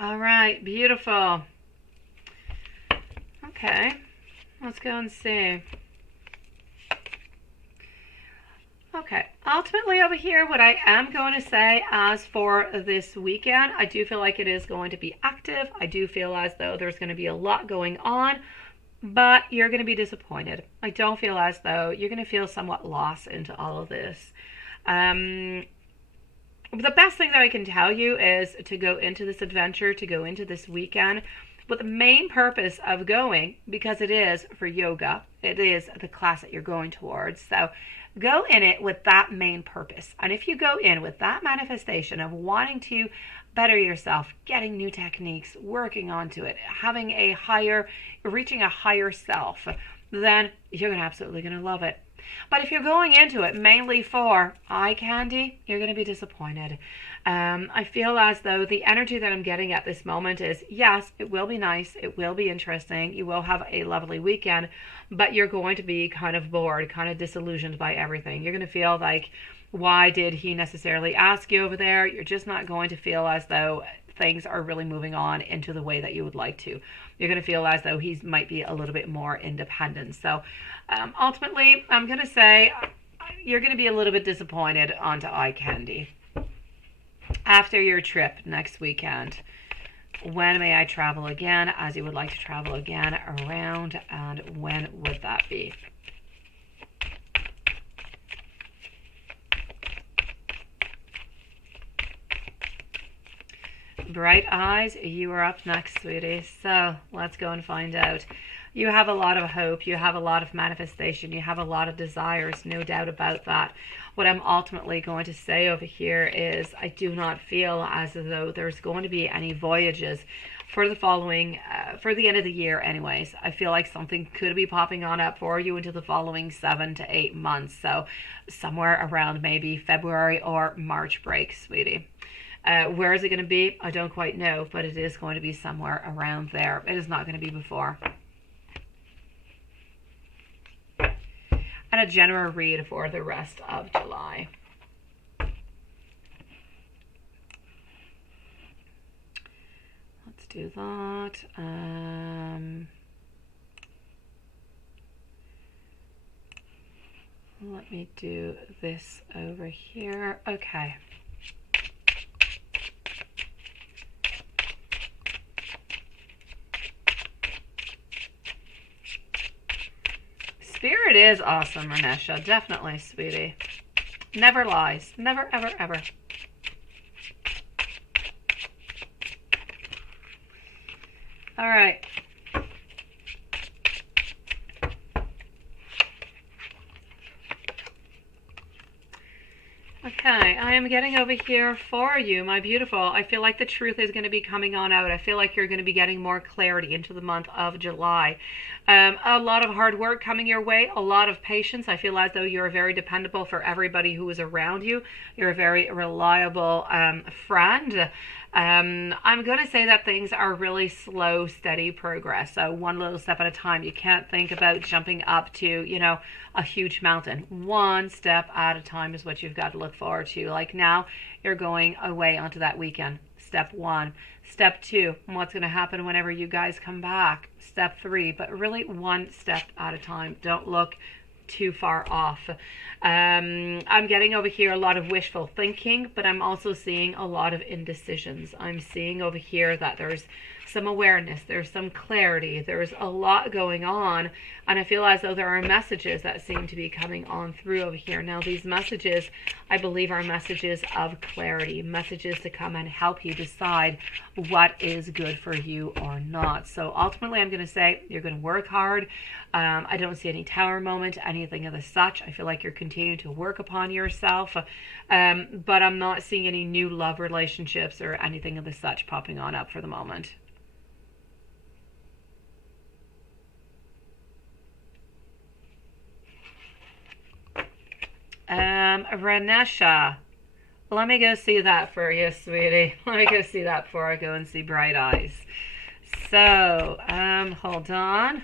All right, beautiful. Okay, let's go and see. Okay, ultimately over here, what I am going to say as for this weekend, I do feel like it is going to be active. I do feel as though there's going to be a lot going on, but you're going to be disappointed. I don't feel as though you're going to feel somewhat lost into all of this. The best thing that I can tell you is to go into this adventure, to go into this weekend with the main purpose of going, because it is for yoga. It is the class that you're going towards. So go in it with that main purpose. And if you go in with that manifestation of wanting to better yourself, getting new techniques, working onto it, reaching a higher self, then you're absolutely going to love it. But if you're going into it mainly for eye candy, you're going to be disappointed. I feel as though the energy that I'm getting at this moment is, yes, it will be nice. It will be interesting. You will have a lovely weekend, but you're going to be kind of bored, kind of disillusioned by everything. You're going to feel like, why did he necessarily ask you over there? You're just not going to feel as though things are really moving on into the way that you would like to. You're going to feel as though he might be a little bit more independent. So ultimately, I'm going to say you're going to be a little bit disappointed onto eye candy. After your trip next weekend, when may I travel again, as you would like to travel again around, and when would that be? Bright eyes, you are up next, sweetie. So let's go and find out. You have a lot of hope. You have a lot of manifestation. You have a lot of desires, no doubt about that. What I'm ultimately going to say over here is I do not feel as though there's going to be any voyages for the following, for the end of the year anyways. I feel like something could be popping on up for you into the following 7 to 8 months. So somewhere around maybe February or March break, sweetie. Where is it going to be? I don't quite know, but it is going to be somewhere around there. It is not going to be before. And a general read for the rest of July. Let's do that. Let me do this over here. Okay. Spirit is awesome, Renesha. Definitely, sweetie. Never lies. Never, ever, ever. All right. Okay, I am getting over here for you, my beautiful. I feel like the truth is going to be coming on out. I feel like you're going to be getting more clarity into the month of July. A lot of hard work coming your way, a lot of patience. I feel as though you're very dependable for everybody who is around you. You're a very reliable friend. I'm going to say that things are really slow, steady progress. So one little step at a time. You can't think about jumping up to, you know, a huge mountain. One step at a time is what you've got to look forward to. Like now, you're going away onto that weekend. Step 1. Step 2, what's going to happen whenever you guys come back. Step 3, but really one step at a time. Don't look too far off. I'm getting over here a lot of wishful thinking, but I'm also seeing a lot of indecisions. I'm seeing over here that there's some awareness, there's some clarity, there's a lot going on, and I feel as though there are messages that seem to be coming on through over here. Now these messages, I believe, are messages of clarity, messages to come and help you decide what is good for you or not. So ultimately I'm going to say you're going to work hard. I don't see any tower moment, anything of the such. I feel like you're continuing to work upon yourself, but I'm not seeing any new love relationships or anything of the such popping on up for the moment. Renesha, let me go see that for you, sweetie. Let me go see that before I go and see Bright Eyes. So, hold on.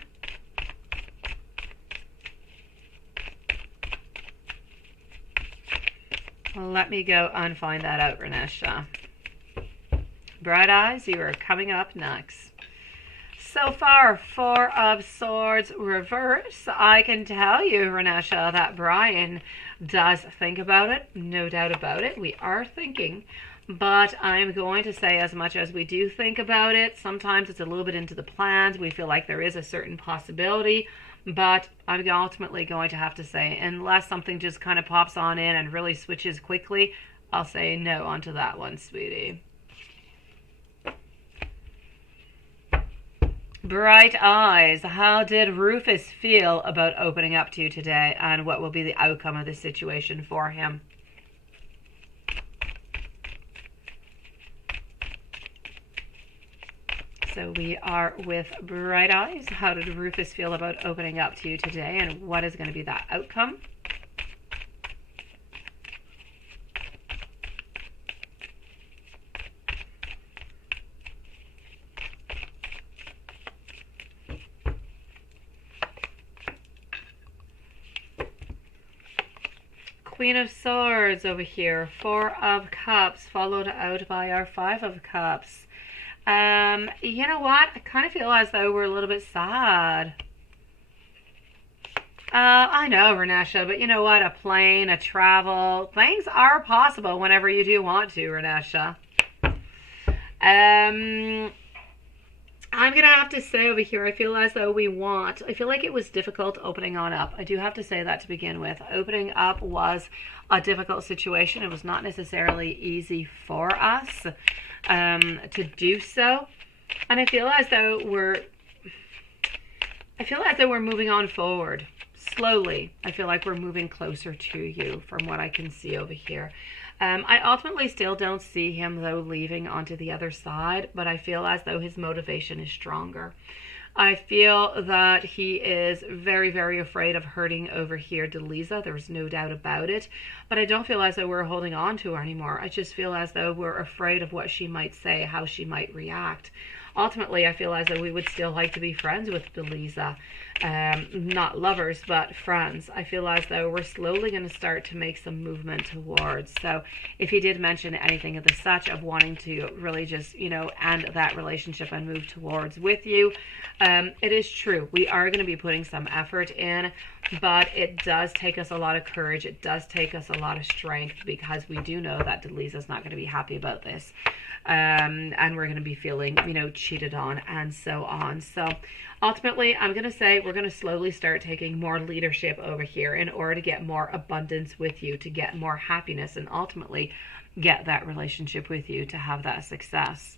Let me go and find that out, Renesha. Bright Eyes, you are coming up next. So far, 4 of Swords reverse. I can tell you, Renesha, that Brian does think about it. No doubt about it. We are thinking. But I'm going to say, as much as we do think about it, sometimes it's a little bit into the plans. We feel like there is a certain possibility. But I'm ultimately going to have to say, unless something just kind of pops on in and really switches quickly, I'll say no onto that one, sweetie. Bright Eyes, how did Rufus feel about opening up to you today, and what will be the outcome of this situation for him? So we are with Bright Eyes. How did Rufus feel about opening up to you today, and what is going to be that outcome? Queen of Swords over here, 4 of Cups, followed out by our 5 of Cups. You know what? I kind of feel as though we're a little bit sad. I know, Renesha, but you know what? A plane, a travel, things are possible whenever you do want to, Renesha. I'm going to have to say over here, I feel as though I feel like it was difficult opening on up. I do have to say that to begin with. Opening up was a difficult situation. It was not necessarily easy for us to do so. And I feel as though we're moving on forward. Slowly, I feel like we're moving closer to you from what I can see over here. I ultimately still don't see him, though, leaving onto the other side, but I feel as though his motivation is stronger. I feel that he is very, very afraid of hurting over here Delisa. There's no doubt about it, but I don't feel as though we're holding on to her anymore. I just feel as though we're afraid of what she might say, how she might react. Ultimately, I feel as though we would still like to be friends with Delisa. Not lovers, but friends. I feel as though we're slowly going to start to make some movement towards. So if he did mention anything of the such of wanting to really just, you know, end that relationship and move towards with you, it is true. We are going to be putting some effort in, but it does take us a lot of courage. It does take us a lot of strength, because we do know that Delisa's not going to be happy about this. And we're going to be feeling, cheated on and so on. So ultimately, I'm going to say we're going to slowly start taking more leadership over here in order to get more abundance with you, to get more happiness, and ultimately get that relationship with you, to have that success.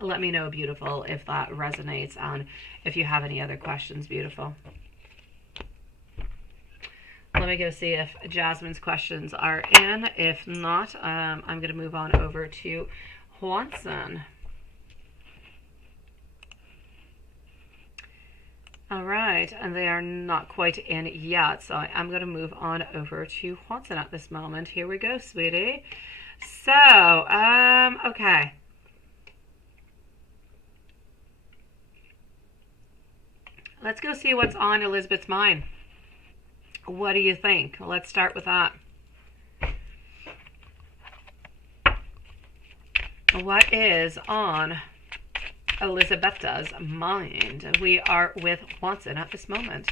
Let me know, beautiful, if that resonates, and if you have any other questions, beautiful. Let me go see if Jasmine's questions are in. If not, I'm going to move on over to Juanson. All right, and they are not quite in yet, so I'm going to move on over to Juanson at this moment. Here we go, sweetie. So, okay. Let's go see what's on Elizabeth's mind. What do you think? Let's start with that. What is on Elizabeth's mind? We are with Juanson at this moment.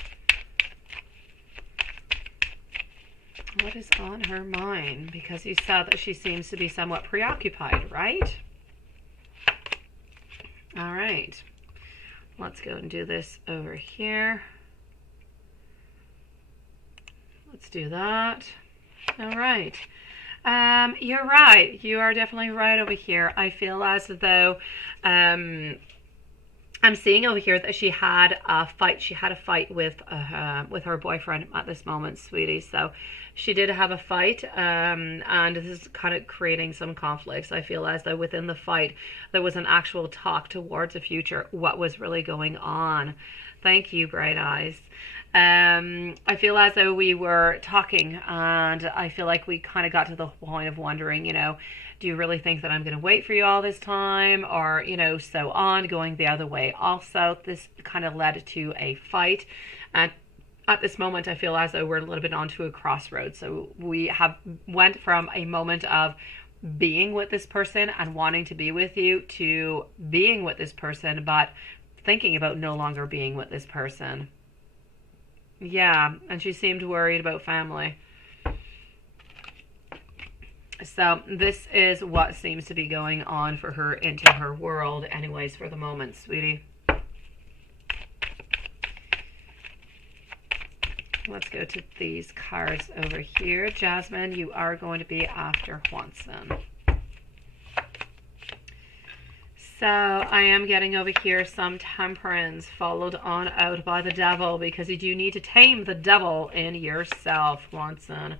What is on her mind? Because you saw that she seems to be somewhat preoccupied, right? All right. Let's go and do this over here. Let's do that. All right. You're right. You are definitely right over here. I feel as though I'm seeing over here that she had a fight. She had a fight with her boyfriend at this moment, sweetie. So she did have a fight, and this is kind of creating some conflicts. I feel as though within the fight there was an actual talk towards the future. What was really going on? Thank you, Bright Eyes. I feel as though we were talking, and I feel like we kind of got to the point of wondering, do you really think that I'm going to wait for you all this time? Or, so on, going the other way. Also, this kind of led to a fight. And at this moment, I feel as though we're a little bit onto a crossroads. So we have went from a moment of being with this person and wanting to be with you to being with this person, but thinking about no longer being with this person. Yeah, and she seemed worried about family. So this is what seems to be going on for her into her world anyways for the moment, sweetie. Let's go to these cards over here. Jasmine, you are going to be after Juanson. So I am getting over here some temperance followed on out by the devil, because you do need to tame the devil in yourself, Juanson.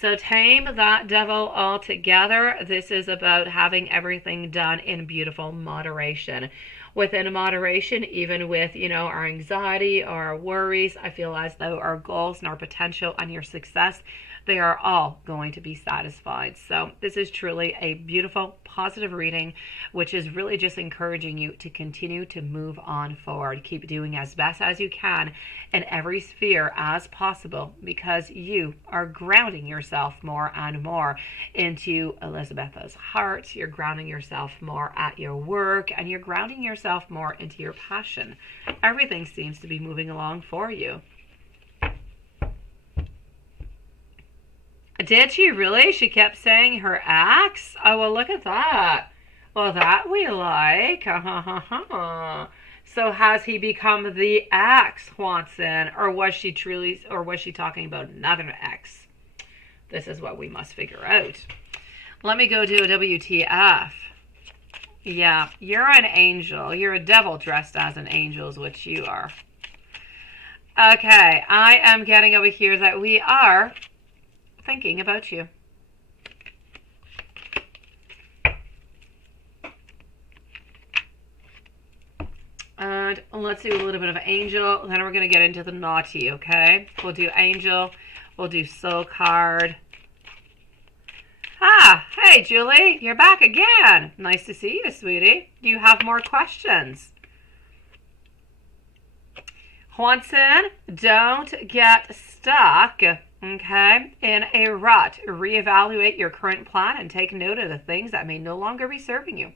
So tame that devil altogether. This is about having everything done in beautiful moderation. Within moderation, even with, our anxiety, our worries, I feel as though our goals and our potential and your success, they are all going to be satisfied. So this is truly a beautiful, positive reading, which is really just encouraging you to continue to move on forward. Keep doing as best as you can in every sphere as possible, because you are grounding yourself more and more into Elizabeth's heart. You're grounding yourself more at your work, and you're grounding yourself more into your passion. Everything seems to be moving along for you. Did she really? She kept saying her ex? Oh, well, look at that. Well, that we like. So has he become the ex, Juanson? Or was she talking about another ex? This is what we must figure out. Let me go do a WTF. Yeah, you're an angel. You're a devil dressed as an angel is what you are. Okay, I am getting over here that we are thinking about you. And let's do a little bit of angel, then we're going to get into the naughty, okay? We'll do angel, we'll do soul card. Ah, hey Julie, you're back again. Nice to see you, sweetie. Do you have more questions? Juanson, don't get stuck, okay, in a rut. Reevaluate your current plan and take note of the things that may no longer be serving you.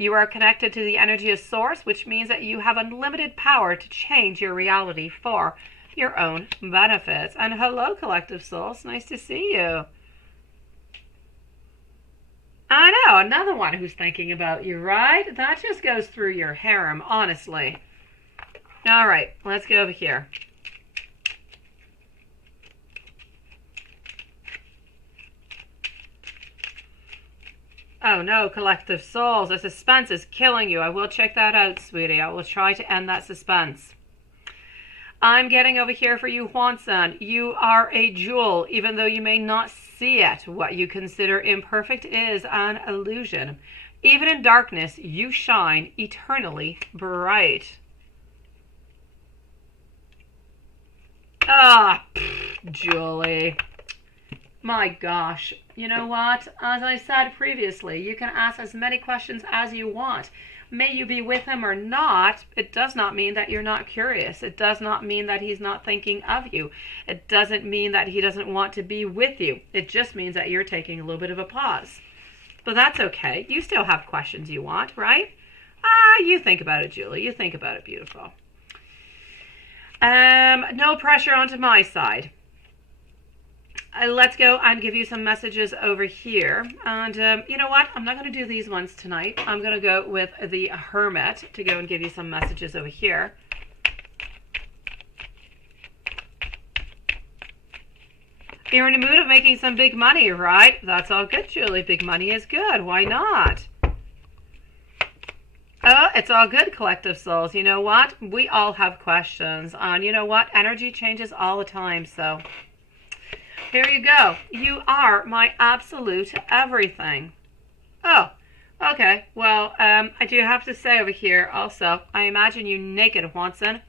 You are connected to the energy of source, which means that you have unlimited power to change your reality for your own benefits. And hello, collective souls. Nice to see you. I know, another one who's thinking about you, right? That just goes through your harem, honestly. All right, let's go over here. Oh no, collective souls, the suspense is killing you. I will check that out, sweetie. I will try to end that suspense. I'm getting over here for you, Juan-san. You are a jewel, even though you may not see it. What you consider imperfect is an illusion. Even in darkness, you shine eternally bright. Ah, Julie. My gosh. You know what? As I said previously, you can ask as many questions as you want. May you be with him or not, it does not mean that you're not curious. It does not mean that he's not thinking of you. It doesn't mean that he doesn't want to be with you. It just means that you're taking a little bit of a pause. But that's okay. You still have questions you want, right? You think about it, Julie. You think about it, beautiful. No pressure onto my side. Let's go and give you some messages over here. And you know what? I'm not going to do these ones tonight. I'm going to go with the Hermit to go and give you some messages over here. You're in the mood of making some big money, right? That's all good, Julie. Big money is good. Why not? Oh, it's all good, collective souls. You know what? We all have questions. And you know what? Energy changes all the time, so... Here you go. You are my absolute everything. Oh, okay. Well, I do have to say over here also, I imagine you naked, Watson.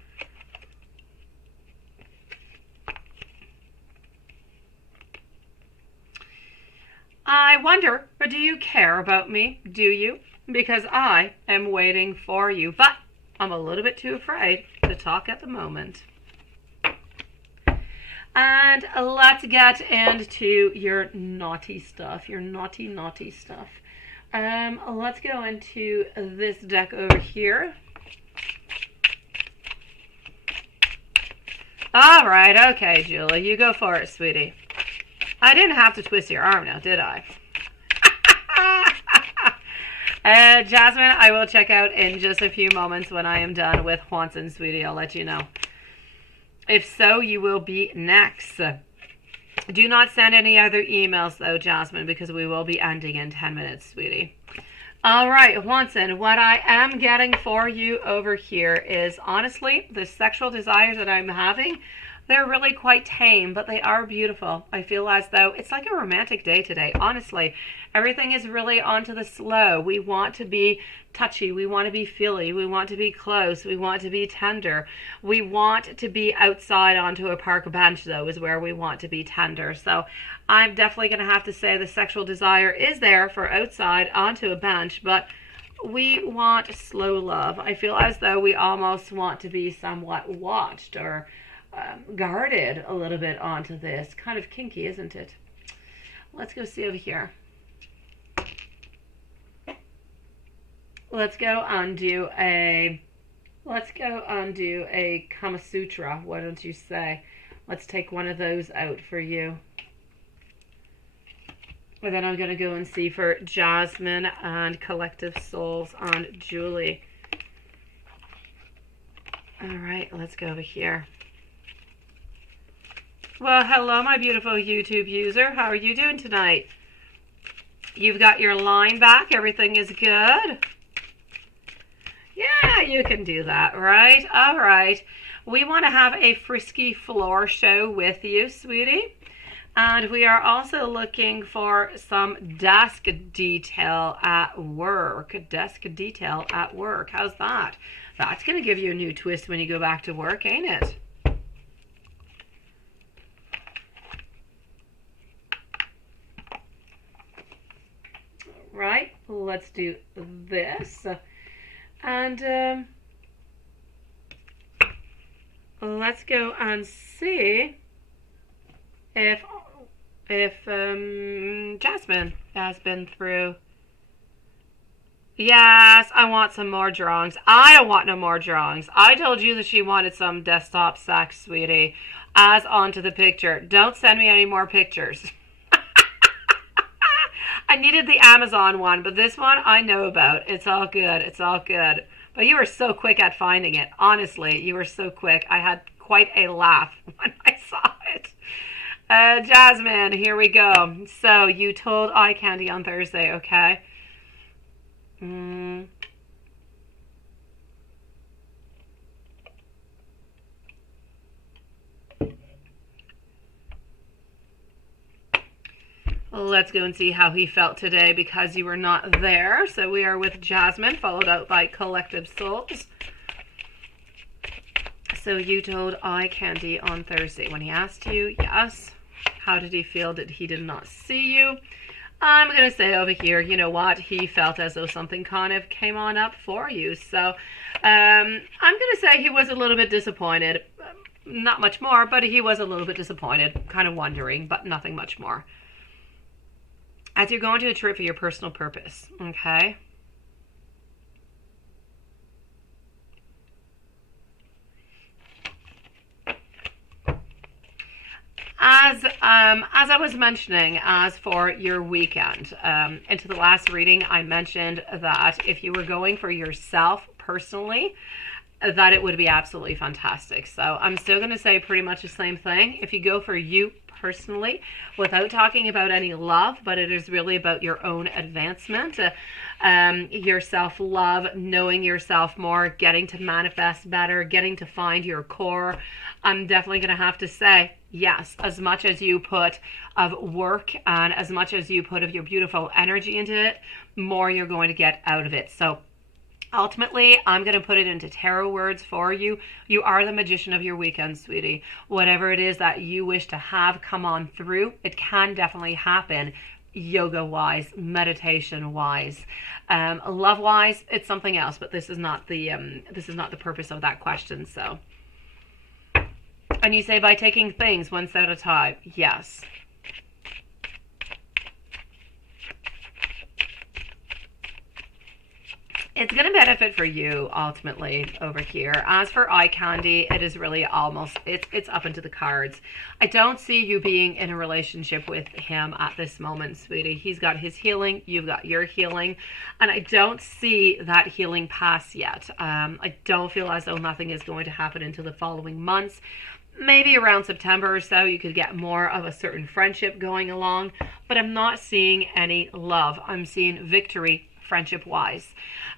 I wonder, but do you care about me? Do you? Because I am waiting for you, but I'm a little bit too afraid to talk at the moment. And let's get into your naughty stuff, your naughty, naughty stuff. Let's go into this deck over here. All right, okay, Julie, you go for it, sweetie. I didn't have to twist your arm now, did I? Jasmine, I will check out in just a few moments when I am done with Juanson, sweetie. I'll let you know. If so, you will be next. Do not send any other emails, though, Jasmine, because we will be ending in 10 minutes, sweetie. All right, Juanson, what I am getting for you over here is, honestly, the sexual desires that I'm having, they're really quite tame, but they are beautiful. I feel as though it's like a romantic day today, honestly. Everything is really onto the slow. We want to be touchy. We want to be feely. We want to be close. We want to be tender. We want to be outside onto a park bench, though, is where we want to be tender. So I'm definitely going to have to say the sexual desire is there for outside onto a bench, but we want slow love. I feel as though we almost want to be somewhat watched or guarded a little bit onto this. Kind of kinky, isn't it? Let's go see over here. Let's go undo a Kama Sutra. Why don't you say? Let's take one of those out for you. And then I'm going to go and see for Jasmine and Collective Souls on Julie. All right, let's go over here. Well, hello, my beautiful YouTube user. How are you doing tonight? You've got your line back. Everything is good. Yeah, you can do that, right? All right. We want to have a frisky floor show with you, sweetie. And we are also looking for some desk detail at work. Desk detail at work. How's that? That's going to give you a new twist when you go back to work, ain't it? Right, let's do this. And let's go and see if Jasmine has been through. Yes, I want some more drawings. I don't want no more drawings. I told you that she wanted some desktop sex, sweetie. As onto the picture. Don't send me any more pictures. I needed the Amazon one, but this one I know about. It's all good. It's all good. But you were so quick at finding it. Honestly, you were so quick. I had quite a laugh when I saw it. Jasmine, here we go. So you told Eye Candy on Thursday, okay? Let's go and see how he felt today because you were not there. So we are with Jasmine, followed out by Collective Souls. So you told Eye Candy on Thursday when he asked you, yes. How did he feel? Did he did not see you? I'm going to say over here, you know what? He felt as though something kind of came on up for you. So I'm going to say he was a little bit disappointed. Not much more, but he was a little bit disappointed. Kind of wondering, but nothing much more. As you're going to a trip for your personal purpose, okay? As I was mentioning, as for your weekend, into the last reading, I mentioned that if you were going for yourself personally, that it would be absolutely fantastic. So I'm still going to say pretty much the same thing. If you go for you personally, without talking about any love, but it is really about your own advancement, your self-love, knowing yourself more, getting to manifest better, getting to find your core. I'm definitely going to have to say, yes, as much as you put of work and as much as you put of your beautiful energy into it, more you're going to get out of it. So ultimately, I'm going to put it into tarot words for you. You are the magician of your weekend, sweetie. Whatever it is that you wish to have come on through, it can definitely happen. Yoga-wise, meditation-wise, love-wise, it's something else. But this is not the purpose of that question. So, and you say by taking things one step at a time. Yes. It's going to benefit for you ultimately over here. As for Eye Candy, it is really almost, it's up into the cards. I don't see you being in a relationship with him at this moment, sweetie. He's got his healing, you've got your healing, and I don't see that healing pass yet. I don't feel as though nothing is going to happen until the following months. Maybe around September or so, you could get more of a certain friendship going along, but I'm not seeing any love. I'm seeing victory friendship-wise.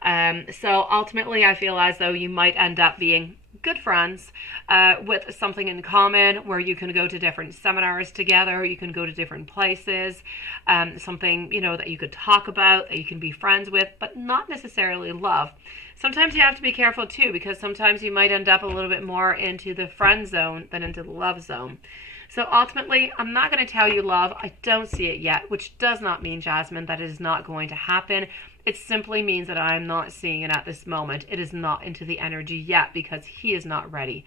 So ultimately, I feel as though you might end up being good friends with something in common where you can go to different seminars together, you can go to different places, something, you know, that you could talk about, that you can be friends with, but not necessarily love. Sometimes you have to be careful too, because sometimes you might end up a little bit more into the friend zone than into the love zone. So ultimately, I'm not going to tell you love. I don't see it yet, which does not mean, Jasmine, that it is not going to happen. It simply means that I'm not seeing it at this moment. It is not into the energy yet because he is not ready.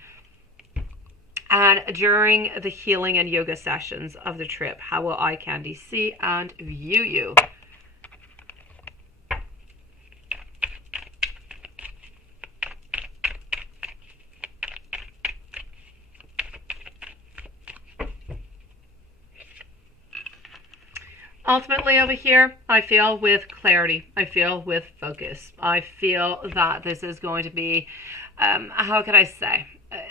And during the healing and yoga sessions of the trip, how will Eye Candy see and view you? Ultimately over here, I feel with clarity. I feel with focus. I feel that this is going to be, how can I say?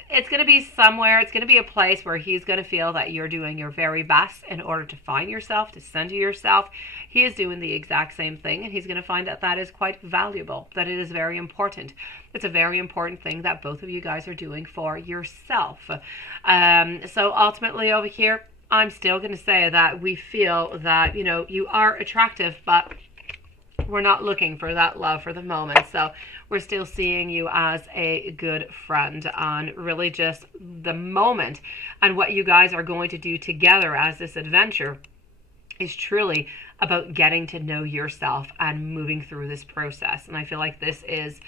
It's going to be somewhere, it's going to be a place where he's going to feel that you're doing your very best in order to find yourself, to center yourself. He is doing the exact same thing, and he's going to find that that is quite valuable, that it is very important. It's a very important thing that both of you guys are doing for yourself. So ultimately over here, I'm still going to say that we feel that, you know, you are attractive, but we're not looking for that love for the moment. So we're still seeing you as a good friend on really just the moment. And what you guys are going to do together as this adventure is truly about getting to know yourself and moving through this process. And I feel like this is,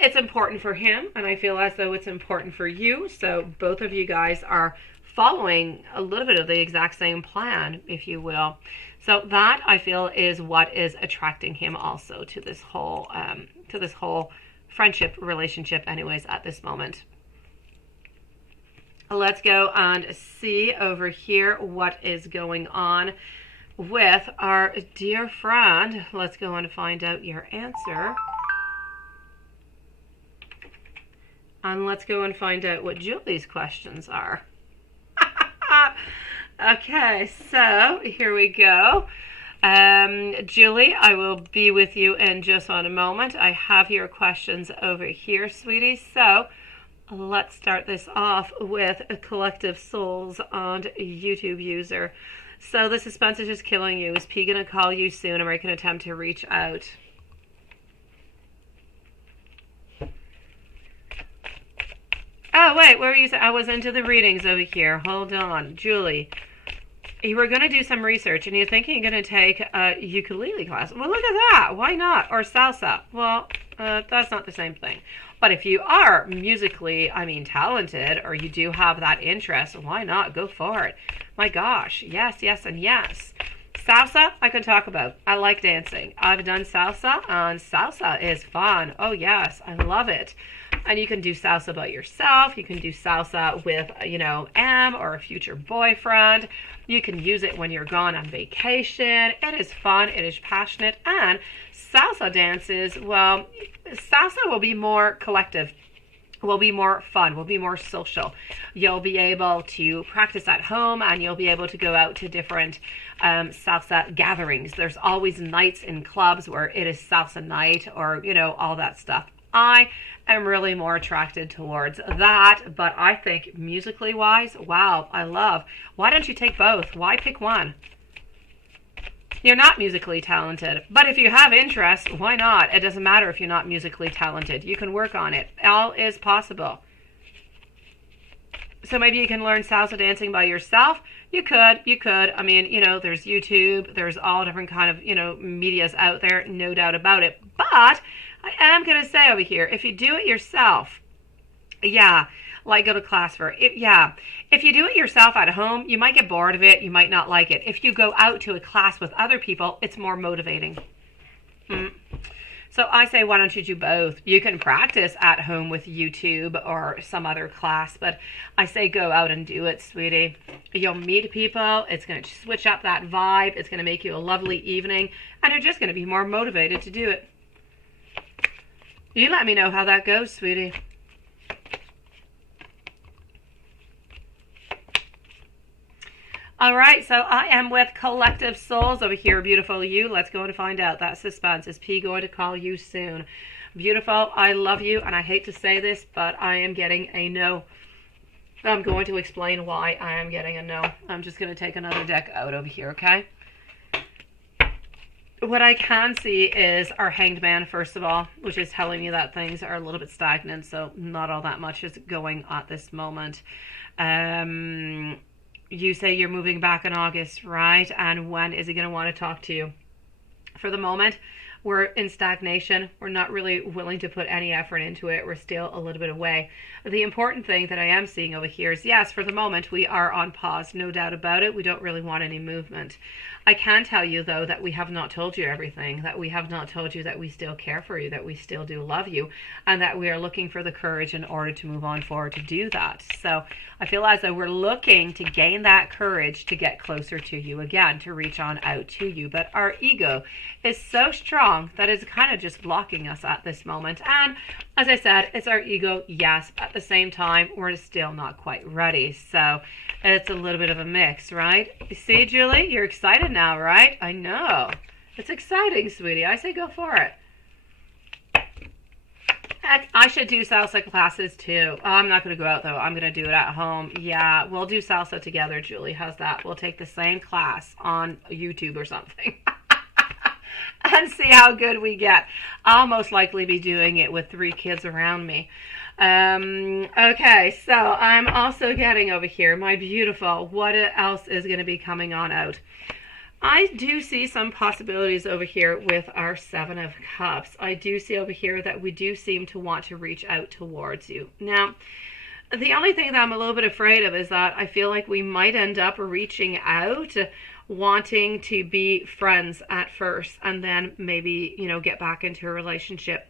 it's important for him, and I feel as though it's important for you. So both of you guys are following a little bit of the exact same plan, if you will. So that, I feel, is what is attracting him also to this whole friendship relationship anyways at this moment. Let's go and see over here what is going on with our dear friend. Let's go and find out your answer. And let's go and find out what Julie's questions are. Okay, so here we go. Julie, I will be with you in just one moment. I have your questions over here, sweetie. So let's start this off with a Collective Souls on YouTube user. So the suspense is just killing you. Is P going to call you soon, or make an attempt to reach out? Oh, wait, where are you? I was into the readings over here. Hold on. Julie, you were going to do some research, and you're thinking you're going to take a ukulele class. Well, look at that. Why not? Or salsa. Well, that's not the same thing. But if you are musically, talented, or you do have that interest, why not? Go for it. My gosh. Yes, yes, and yes. Salsa, I can talk about. I like dancing. I've done salsa, and salsa is fun. Oh, yes. I love it. And you can do salsa by yourself. You can do salsa with, M or a future boyfriend. You can use it when you're gone on vacation. It is fun. It is passionate. And salsa dances, well, salsa will be more collective, will be more fun, will be more social. You'll be able to practice at home, and you'll be able to go out to different salsa gatherings. There's always nights in clubs where it is salsa night, or, all that stuff. I am really more attracted towards that, but I think musically wise, wow, I love. Why don't you take both? Why pick one? You're not musically talented, but if you have interest, why not? It doesn't matter if you're not musically talented. You can work on it. All is possible. So maybe you can learn salsa dancing by yourself. You could. There's YouTube, there's all different kind of, medias out there, no doubt about it. But I am going to say over here, if you do it yourself, yeah, like go to class for it. If you do it yourself at home, you might get bored of it. You might not like it. If you go out to a class with other people, it's more motivating. So I say, why don't you do both? You can practice at home with YouTube or some other class, but I say go out and do it, sweetie. You'll meet people. It's going to switch up that vibe. It's going to make you a lovely evening, and you're just going to be more motivated to do it. You let me know how that goes, sweetie. All right, so I am with Collective Souls over here. Beautiful you. Let's go and find out. That suspense. Is P going to call you soon? Beautiful. I love you, and I hate to say this, but I am getting a no. I'm going to explain why I am getting a no. I'm just going to take another deck out over here, okay? What I can see is our Hanged Man, first of all, which is telling me that things are a little bit stagnant, so not all that much is going at this moment. You say you're moving back in August, right? And when is he going to want to talk to you? For the moment, we're in stagnation. We're not really willing to put any effort into it. We're still a little bit away. The important thing that I am seeing over here is, yes, for the moment, we are on pause. No doubt about it. We don't really want any movement. I can tell you, though, that we have not told you everything, that we have not told you that we still care for you, that we still do love you, and that we are looking for the courage in order to move on forward to do that. So I feel as though we're looking to gain that courage to get closer to you again, to reach on out to you. But our ego is so strong that it's kind of just blocking us at this moment. And as I said, it's our ego, yes. At the same time, we're still not quite ready. So it's a little bit of a mix, right? See, Julie, you're excited now, right? I know. It's exciting, sweetie. I say go for it. I should do salsa classes too. I'm not going to go out though. I'm going to do it at home. Yeah, we'll do salsa together, Julie. How's that? We'll take the same class on YouTube or something. And see how good we get. I'll most likely be doing it with 3 kids around me. Okay, so I'm also getting over here, my beautiful, what else is going to be coming on out? I do see some possibilities over here with our 7 of Cups. I do see over here that we do seem to want to reach out towards you. Now, the only thing that I'm a little bit afraid of is that I feel like we might end up reaching out wanting to be friends at first and then maybe, get back into a relationship.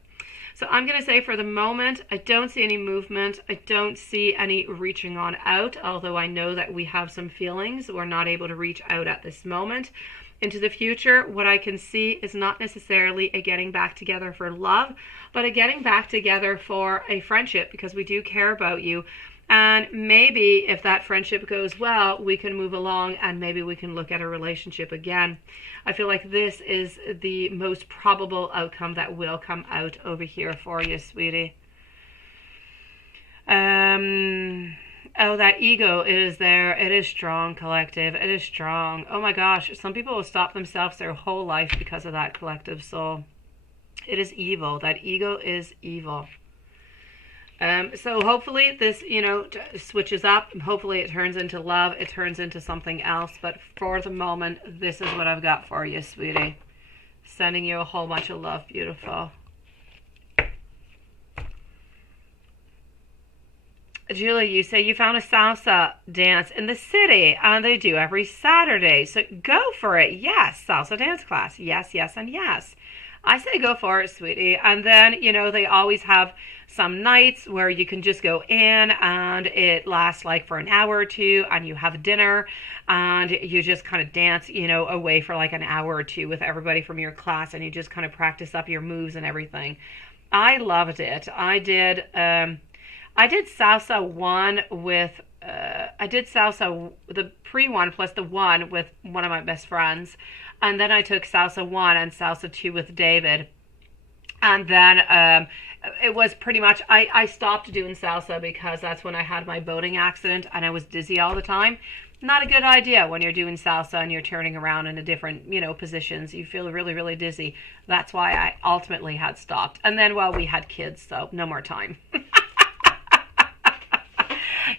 So I'm going to say for the moment, I don't see any movement. I don't see any reaching on out, although I know that we have some feelings. We're not able to reach out at this moment. Into the future, what I can see is not necessarily a getting back together for love, but a getting back together for a friendship, because we do care about you. And maybe if that friendship goes well, we can move along and maybe we can look at a relationship again. I feel like this is the most probable outcome that will come out over here for you, sweetie. Oh, that ego is there. It is strong, collective. It is strong. Oh my gosh, some people will stop themselves their whole life because of that collective soul. It is evil. That ego is evil. So hopefully this, switches up. Hopefully it turns into love. It turns into something else. But for the moment, this is what I've got for you, sweetie. Sending you a whole bunch of love, beautiful. Julie, you say you found a salsa dance in the city, and they do every Saturday. So go for it. Yes, salsa dance class. Yes, yes, and yes. I say go for it, sweetie. And then, they always have some nights where you can just go in and it lasts like for an hour or two, and you have dinner and you just kind of dance, away for like an hour or two with everybody from your class, and you just kind of practice up your moves and everything. I loved it. I did salsa one with, the pre-one plus the one with one of my best friends. And then I took salsa 1 and salsa 2 with David. And then it was pretty much, I stopped doing salsa because that's when I had my boating accident and I was dizzy all the time. Not a good idea when you're doing salsa and you're turning around in a different, positions. You feel really, really dizzy. That's why I ultimately had stopped. And then, we had kids, so no more time.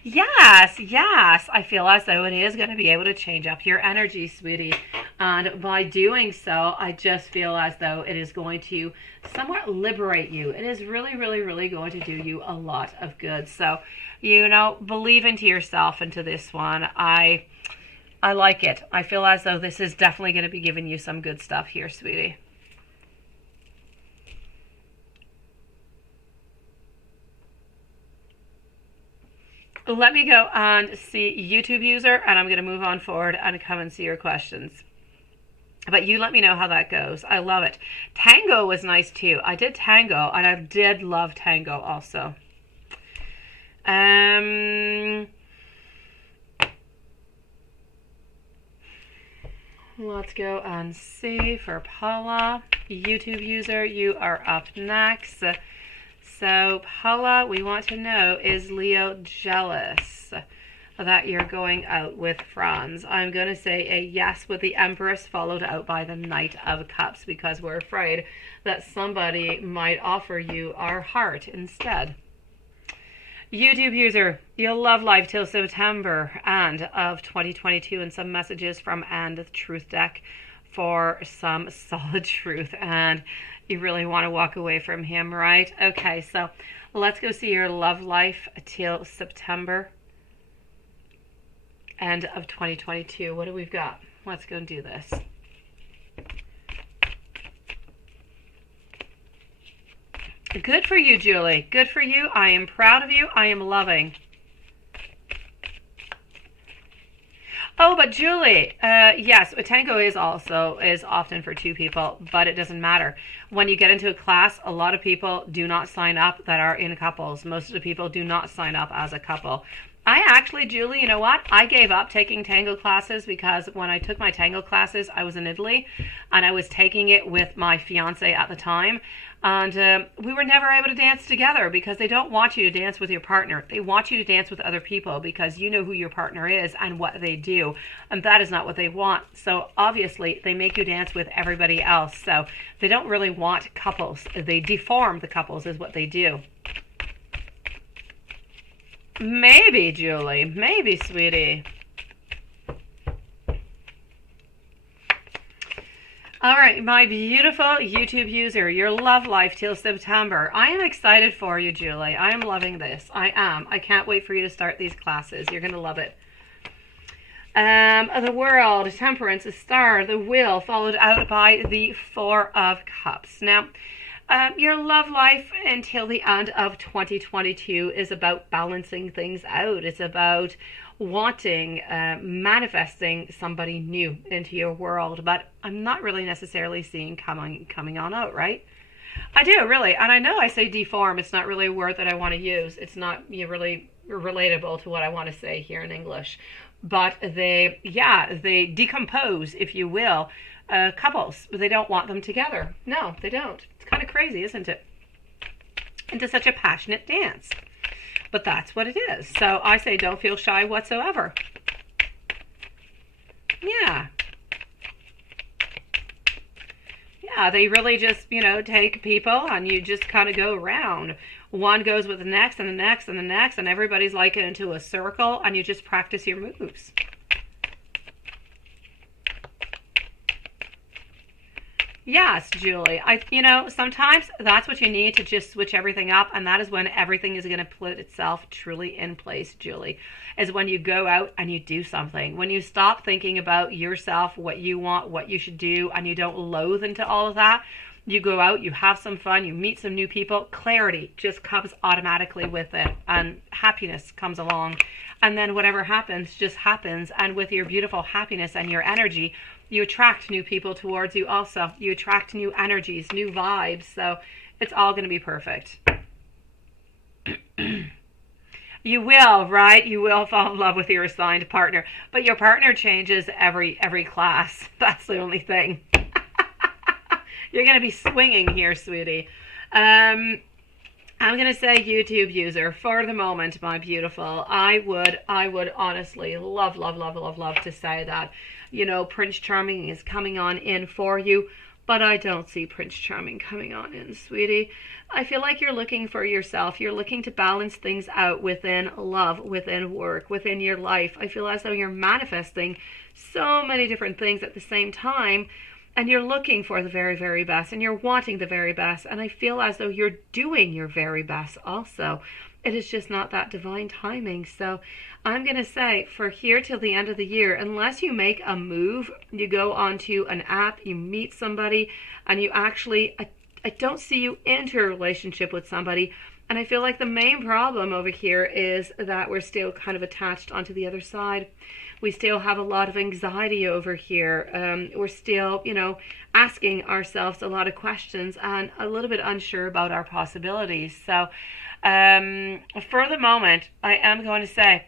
Yes, I feel as though it is going to be able to change up your energy, sweetie. And by doing so, I just feel as though it is going to somewhat liberate you. It is really, really, really going to do you a lot of good. So, believe into yourself into this one. I like it. I feel as though this is definitely going to be giving you some good stuff here, sweetie. Let me go and see YouTube user, and I'm going to move on forward and come and see your questions. But you let me know how that goes. I love it. Tango was nice too. I did tango, and I did love tango also. Let's go and see for Paula. YouTube user, you are up next. So, Paula, we want to know, is Leo jealous that you're going out with Franz? I'm going to say a yes with the Empress followed out by the Knight of Cups, because we're afraid that somebody might offer you our heart instead. YouTube user, you'll love live till September and of 2022, and some messages from and the Truth deck for some solid truth, and you really want to walk away from him, right? Okay, so let's go see your love life till September end of 2022. What do we've got? Let's go and do this. Good for you, Julie. Good for you. I am proud of you. I am loving. Oh, but Julie, yes, tango is often for two people, but it doesn't matter. When you get into a class, a lot of people do not sign up that are in couples. Most of the people do not sign up as a couple. I actually, Julie, you know what? I gave up taking tango classes because when I took my tango classes, I was in Italy and I was taking it with my fiance at the time. And we were never able to dance together because they don't want you to dance with your partner. They want you to dance with other people because you know who your partner is and what they do. And that is not what they want. So obviously they make you dance with everybody else. So they don't really want couples. They deform the couples is what they do. Maybe, Julie. Maybe, sweetie. All right, my beautiful YouTube user, your love life till September. I am excited for you, Julie. I am loving this. I am. I can't wait for you to start these classes. You're going to love it. The World, Temperance, the Star, the Will, followed out by the Four of Cups. Now, your love life until the end of 2022 is about balancing things out. It's about wanting, manifesting somebody new into your world, but I'm not really necessarily seeing coming on out, right? I do, really. And I know I say deform. It's not really a word that I want to use. It's not really relatable to what I want to say here in English. But they decompose, if you will, couples. But they don't want them together. No, they don't. It's kind of crazy, isn't it? Into such a passionate dance. But that's what it is. So I say don't feel shy whatsoever. Yeah. Yeah, they really just, take people and you just kind of go around. One goes with the next and the next and the next, and everybody's like into a circle, and you just practice your moves. Yes, Julie. Sometimes that's what you need to just switch everything up, and that is when everything is going to put itself truly in place, Julie. Is when you go out and you do something. When you stop thinking about yourself, what you want, what you should do, and you don't loathe into all of that. You go out, you have some fun, you meet some new people. Clarity just comes automatically with it, and happiness comes along. And then whatever happens just happens. And with your beautiful happiness and your energy, you attract new people towards you also. You attract new energies, new vibes. So it's all going to be perfect. You will, right? You will fall in love with your assigned partner. But your partner changes every class. That's the only thing. You're going to be swinging here, sweetie. I'm going to say YouTube user for the moment, my beautiful. I would honestly love to say that, Prince Charming is coming on in for you, but I don't see Prince Charming coming on in, sweetie. I feel like you're looking for yourself. You're looking to balance things out within love, within work, within your life. I feel as though you're manifesting so many different things at the same time. And you're looking for the very, very best, and you're wanting the very best. And I feel as though you're doing your very best also. It is just not that divine timing. So I'm going to say for here till the end of the year, unless you make a move, you go onto an app, you meet somebody, and you actually, I don't see you enter a relationship with somebody. And I feel like the main problem over here is that we're still kind of attached onto the other side. We still have a lot of anxiety over here. We're still, asking ourselves a lot of questions and a little bit unsure about our possibilities. So for the moment, I am going to say,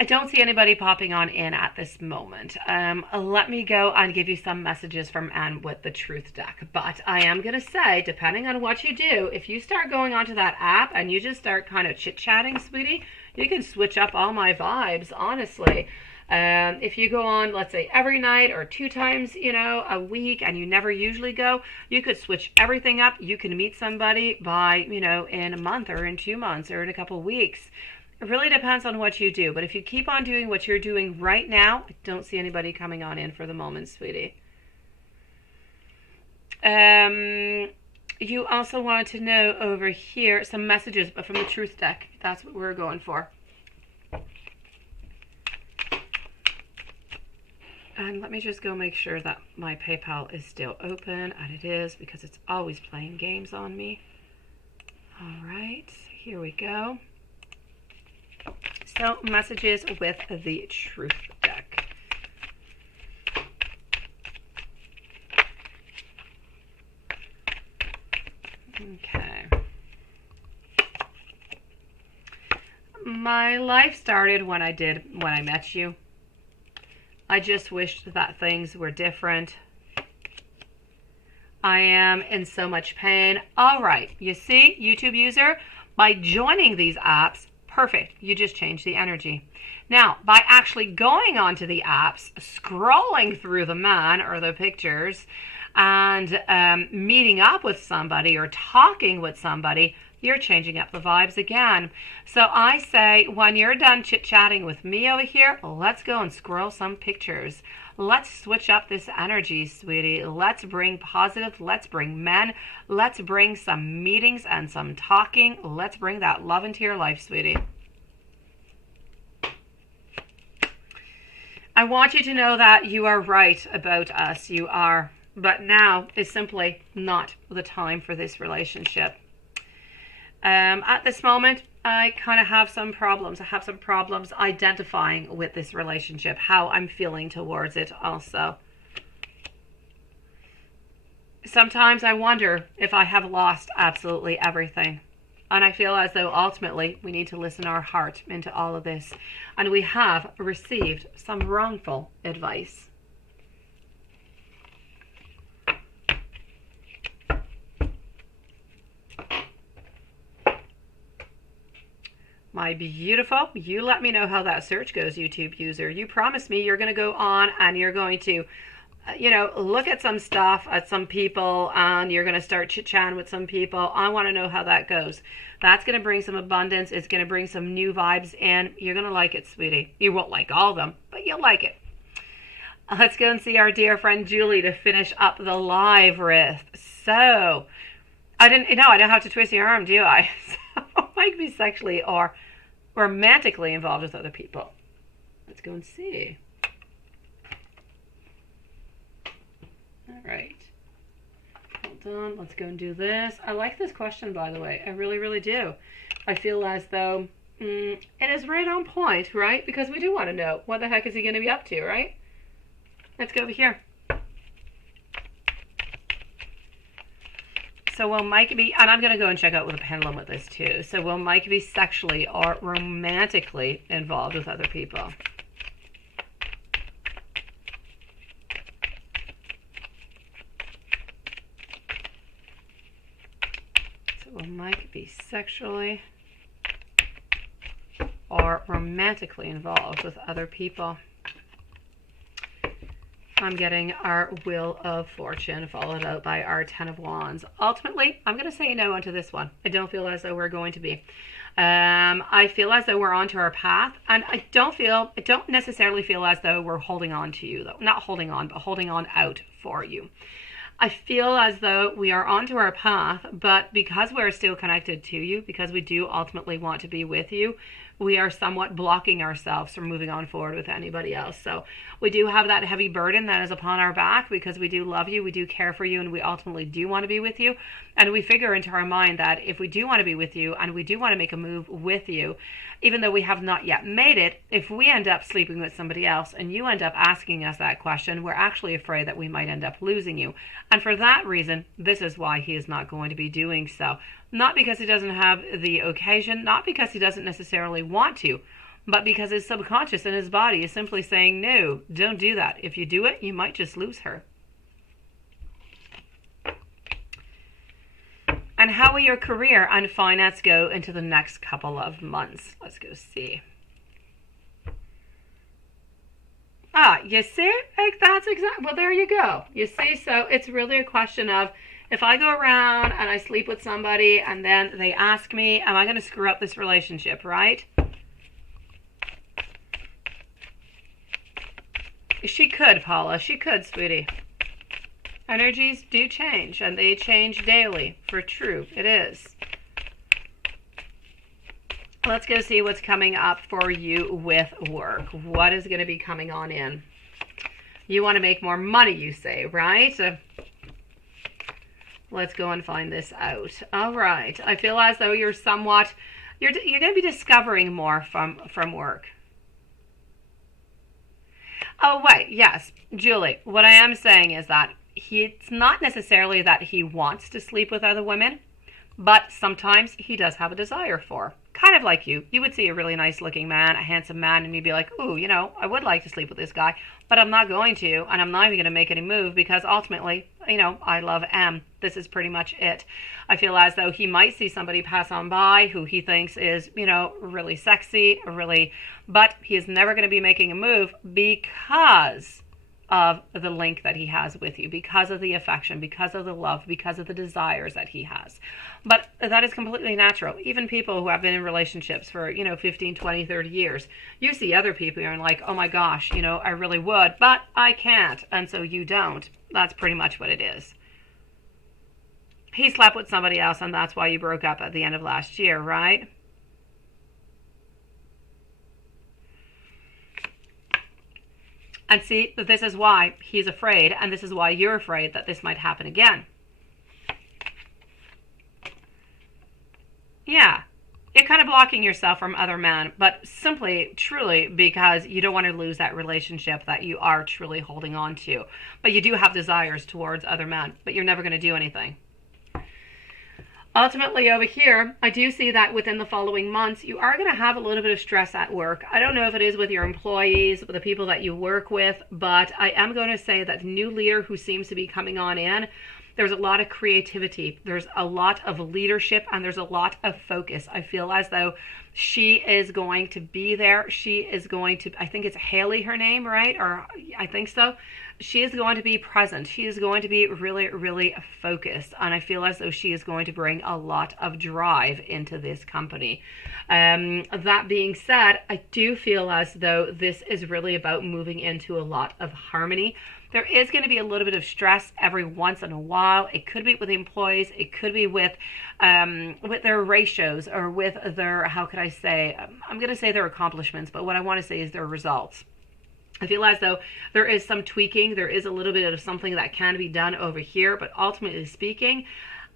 I don't see anybody popping on in at this moment. Let me go and give you some messages from Anne with the Truth deck. But I am going to say, depending on what you do, if you start going onto that app and you just start kind of chit-chatting, sweetie, you can switch up all my vibes, honestly. If you go on, let's say, every night or 2 times, a week, and you never usually go, you could switch everything up. You can meet somebody by, in a month or in 2 months or in a couple of weeks. It really depends on what you do. But if you keep on doing what you're doing right now, I don't see anybody coming on in for the moment, sweetie. You also wanted to know over here some messages, but from the Truth deck. That's what we're going for. And let me just go make sure that my PayPal is still open, and it is, because it's always playing games on me. All right, here we go. So, messages with the Truth deck. Okay. My life started when I met you. I just wished that things were different. I am in so much pain. All right, you see, YouTube user, by joining these apps, perfect. You just change the energy. Now, by actually going onto the apps, scrolling through the man or the pictures, and meeting up with somebody or talking with somebody, you're changing up the vibes again. So I say, when you're done chit-chatting with me over here, let's go and scroll some pictures. Let's switch up this energy, sweetie. Let's bring positive. Let's bring men. Let's bring some meetings and some talking. Let's bring that love into your life, sweetie. I want you to know that you are right about us. You are. But now is simply not the time for this relationship. At this moment, I kind of have some problems. I have some problems identifying with this relationship, how I'm feeling towards it also. Sometimes I wonder if I have lost absolutely everything. And I feel as though ultimately we need to listen our heart into all of this. And we have received some wrongful advice. My beautiful, you let me know how that search goes, YouTube user. You promised me you're going to go on and you're going to look at some stuff, at some people, and you're going to start chit-chatting with some people. I want to know how that goes. That's going to bring some abundance. It's going to bring some new vibes in. You're going to like it, sweetie. You won't like all of them, but you'll like it. Let's go and see our dear friend Julie to finish up the live with. So, I don't have to twist your arm, do I? So, might be sexually or romantically involved with other people. Let's go and see. All right. Hold on. Let's go and do this. I like this question, by the way. I really, really do. I feel as though it is right on point, right? Because we do want to know what the heck is he going to be up to, right? Let's go over here. So will Mike be, and I'm going to go and check out with a pendulum with this too. So will Mike be sexually or romantically involved with other people? Will Mike be sexually or romantically involved with other people? I'm getting our Wheel of Fortune followed out by our Ten of Wands. Ultimately, I'm going to say no onto this one. I don't feel as though we're going to be. I feel as though we're onto our path, and I don't necessarily feel as though we're holding on to you, though. Not holding on, but holding on out for you. I feel as though we are onto our path, but because we're still connected to you, because we do ultimately want to be with you, we are somewhat blocking ourselves from moving on forward with anybody else. So we do have that heavy burden that is upon our back because we do love you, we do care for you, and we ultimately do want to be with you. And we figure into our mind that if we do want to be with you and we do want to make a move with you, even though we have not yet made it, if we end up sleeping with somebody else and you end up asking us that question, we're actually afraid that we might end up losing you. And for that reason, this is why he is not going to be doing so. Not because he doesn't have the occasion, not because he doesn't necessarily want to, but because his subconscious and his body is simply saying, no, don't do that. If you do it, you might just lose her. And how will your career and finance go into the next couple of months? Let's go see. You see? That's exactly, well, there you go. You see, so it's really a question of, if I go around and I sleep with somebody and then they ask me, am I going to screw up this relationship, right? She could, Paula. She could, sweetie. Energies do change, and they change daily. For true, it is. Let's go see what's coming up for you with work. What is going to be coming on in? You want to make more money, you say, right? Let's go and find this out. All right. I feel as though you're somewhat, you're going to be discovering more from work. Oh, wait. Yes, Julie. What I am saying is that it's not necessarily that he wants to sleep with other women, but sometimes he does have a desire for. Kind of like you. You would see a really nice looking man, a handsome man, and you'd be like, ooh, I would like to sleep with this guy, but I'm not going to, and I'm not even going to make any move because ultimately, I love M. This is pretty much it. I feel as though he might see somebody pass on by who he thinks is, really sexy, but he is never going to be making a move because of the link that he has with you, because of the affection, because of the love, because of the desires that he has. But that is completely natural. Even people who have been in relationships for, 15, 20, 30 years, you see other people and you're like, oh my gosh, I really would, but I can't. And so you don't. That's pretty much what it is. He slept with somebody else and that's why you broke up at the end of last year, right? And see, this is why he's afraid, and this is why you're afraid that this might happen again. Yeah. You're kind of blocking yourself from other men, but simply, truly, because you don't want to lose that relationship that you are truly holding on to. But you do have desires towards other men, but you're never going to do anything. Ultimately, over here, I do see that within the following months, you are going to have a little bit of stress at work. I don't know if it is with your employees, with the people that you work with, but I am going to say that the new leader who seems to be coming on in, there's a lot of creativity, there's a lot of leadership, and there's a lot of focus. I feel as though she is going to be there. She is going to, I think it's Haley, her name, right? Or I think so. She is going to be present. She is going to be really, really focused. And I feel as though she is going to bring a lot of drive into this company. That being said, I do feel as though this is really about moving into a lot of harmony. There is going to be a little bit of stress every once in a while. It could be with the employees. It could be with their ratios, or with their, how could I say, I'm going to say their accomplishments, but what I want to say is their results. I feel as though there is some tweaking. There is a little bit of something that can be done over here, but ultimately speaking,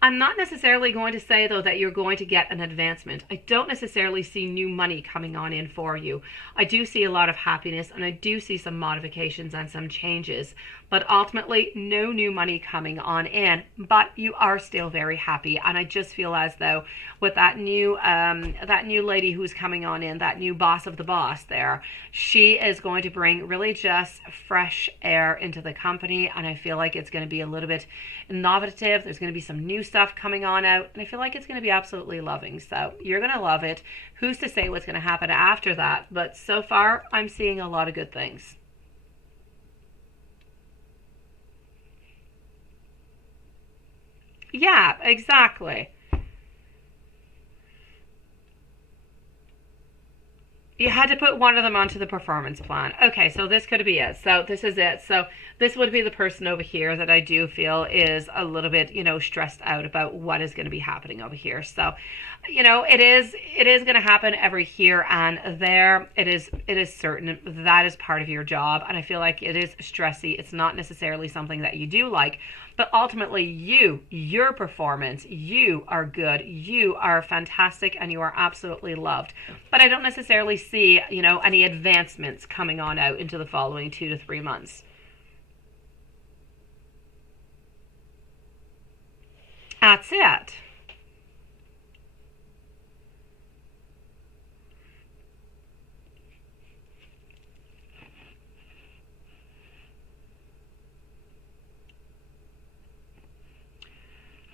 I'm not necessarily going to say, though, that you're going to get an advancement. I don't necessarily see new money coming on in for you. I do see a lot of happiness, and I do see some modifications and some changes. But ultimately, no new money coming on in. But you are still very happy, and I just feel as though with that new lady who's coming on in, that new boss of the boss there, she is going to bring really just fresh air into the company, and I feel like it's going to be a little bit innovative. There's going to be some new stuff coming on out, and I feel like it's going to be absolutely loving. So you're going to love it. Who's to say what's going to happen after that? But so far, I'm seeing a lot of good things. Yeah, exactly. You had to put one of them onto the performance plan. Okay, so this could be it. So this is it. So this would be the person over here that I do feel is a little bit, stressed out about what is going to be happening over here. So, it is going to happen every here and there. It is certain that is part of your job, and I feel like it is stressy. It's not necessarily something that you do like, but ultimately your performance, you are good, you are fantastic, and you are absolutely loved. But I don't necessarily see, any advancements coming on out into the following 2 to 3 months. That's it.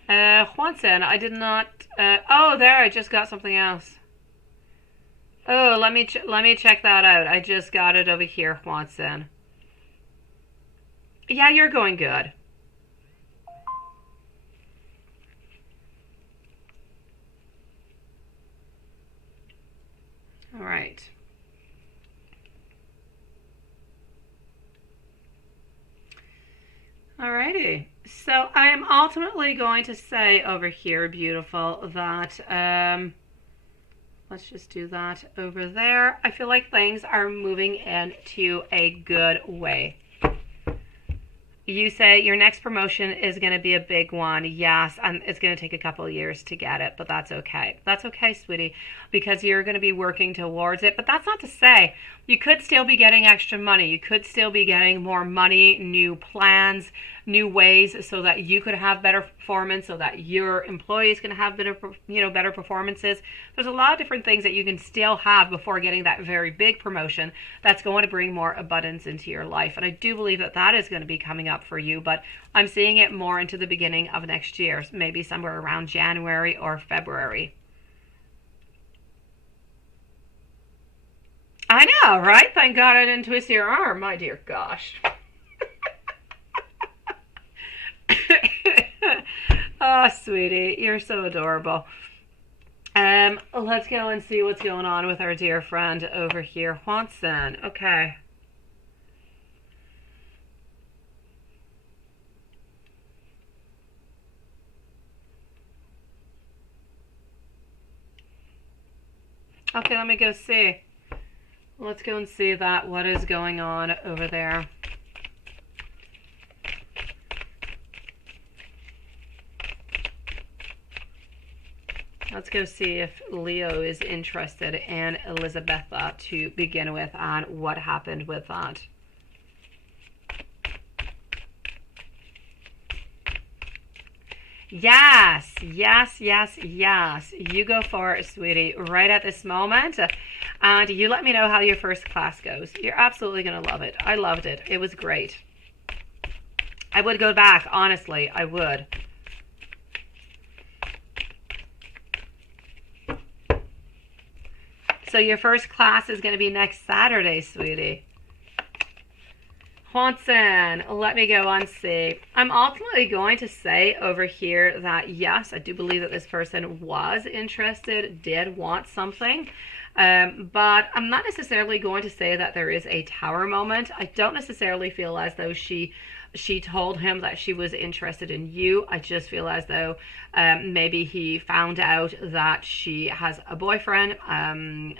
Juansen, I did not. Oh, there, I just got something else. Oh, let me check that out. I just got it over here, Juansen. Yeah, you're going good. All right. Alrighty. So I am ultimately going to say over here, beautiful, that let's just do that over there. I feel like things are moving into a good way. You say your next promotion is going to be a big one. Yes, and it's going to take a couple of years to get it, but that's okay. That's okay, sweetie, because you're going to be working towards it. But that's not to say you could still be getting extra money. You could still be getting more money, new plans, new ways, so that you could have better performance, so that your employees can have better performances. There's a lot of different things that you can still have before getting that very big promotion that's going to bring more abundance into your life. And I do believe that that is going to be coming up for you, but I'm seeing it more into the beginning of next year, maybe somewhere around January or February. I know, right? Thank God I didn't twist your arm, my dear gosh. Oh, sweetie, you're so adorable. Let's go and see what's going on with our dear friend over here, Juansen. Okay. Okay, let me go see. Let's go and see that. What is going on over there? Let's go see if Leo is interested in Elizabetha to begin with on what happened with that. Yes, yes, yes, yes. You go for it, sweetie, right at this moment. And you let me know how your first class goes. You're absolutely going to love it. I loved it. It was great. I would go back, honestly. I would. So your first class is going to be next Saturday, sweetie. Johnson, let me go and see. I'm ultimately going to say over here that yes, I do believe that this person was interested, did want something. But I'm not necessarily going to say that there is a tower moment. I don't necessarily feel as though she told him that she was interested in you. I just feel as though maybe he found out that she has a boyfriend.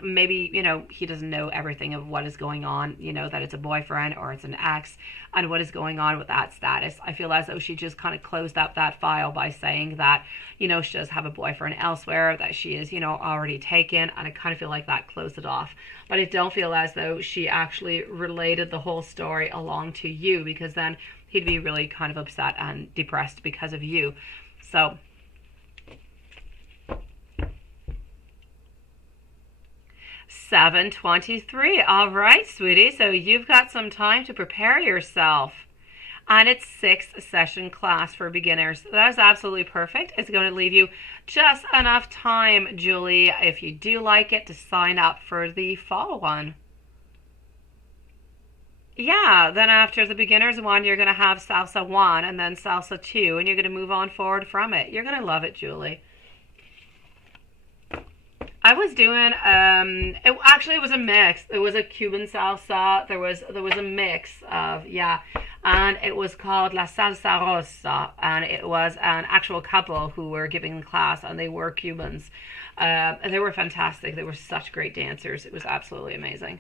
Maybe, you know, he doesn't know everything of what is going on, you know, that it's a boyfriend or it's an ex and what is going on with that status. I feel as though she just kind of closed up that file by saying that, you know, she does have a boyfriend elsewhere, that she is, you know, already taken. And I kind of feel like that closed it off. But I don't feel as though she actually related the whole story along to you, because then he'd be really kind of upset and depressed because of you. So 7:23. All right, sweetie. So you've got some time to prepare yourself. And it's 6th session class for beginners. That is absolutely perfect. It's going to leave you just enough time, Julie, if you do like it, to sign up for the fall one. Yeah, then after the beginners one, you're going to have salsa 1 and then salsa 2, and you're going to move on forward from it. You're going to love it, Julie. I was doing it was a mix. It was a Cuban salsa. There was a mix of, yeah, and it was called La Salsa Rosa, and it was an actual couple who were giving class, and they were Cubans. And they were fantastic. They were such great dancers. It was absolutely amazing.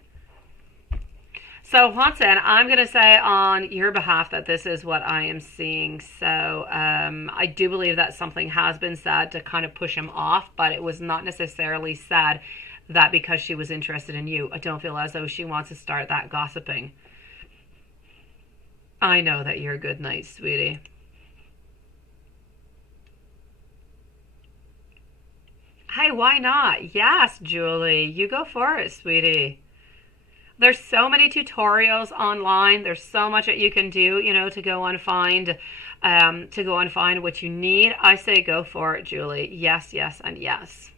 So, Watson, I'm going to say on your behalf that this is what I am seeing. So, I do believe that something has been said to kind of push him off, but it was not necessarily said that because she was interested in you. I don't feel as though she wants to start that gossiping. I know that you're a good night, sweetie. Hey, why not? Yes, Julie, you go for it, sweetie. There's so many tutorials online. There's so much that you can do, you know, to go and find what you need. I say go for it, Julie. Yes, yes, and yes.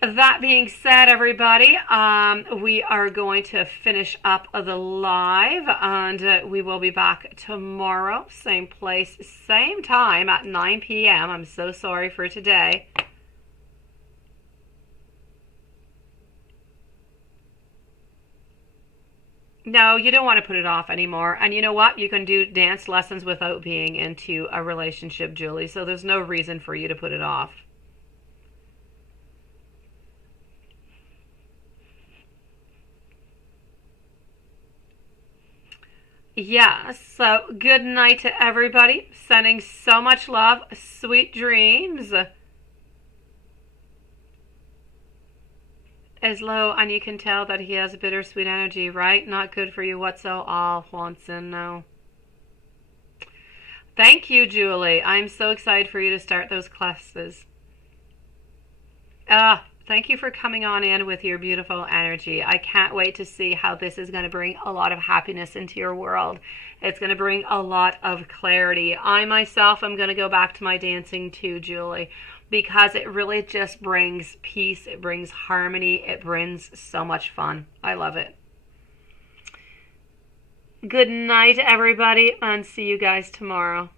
That being said, everybody, we are going to finish up the live, and we will be back tomorrow, same place, same time at 9 p.m. I'm so sorry for today. No, you don't want to put it off anymore. And you know what? You can do dance lessons without being into a relationship, Julie. So there's no reason for you to put it off. Yeah, so good night to everybody. Sending so much love. Sweet dreams. Is low, and you can tell that he has a bittersweet energy, right? Not good for you whatsoever, Juanson, no. Thank you, Julie. I'm so excited for you to start those classes. Thank you for coming on in with your beautiful energy. I can't wait to see how this is going to bring a lot of happiness into your world. It's going to bring a lot of clarity. I myself am going to go back to my dancing too, Julie, because it really just brings peace, it brings harmony, it brings so much fun. I love it. Good night, everybody, and see you guys tomorrow.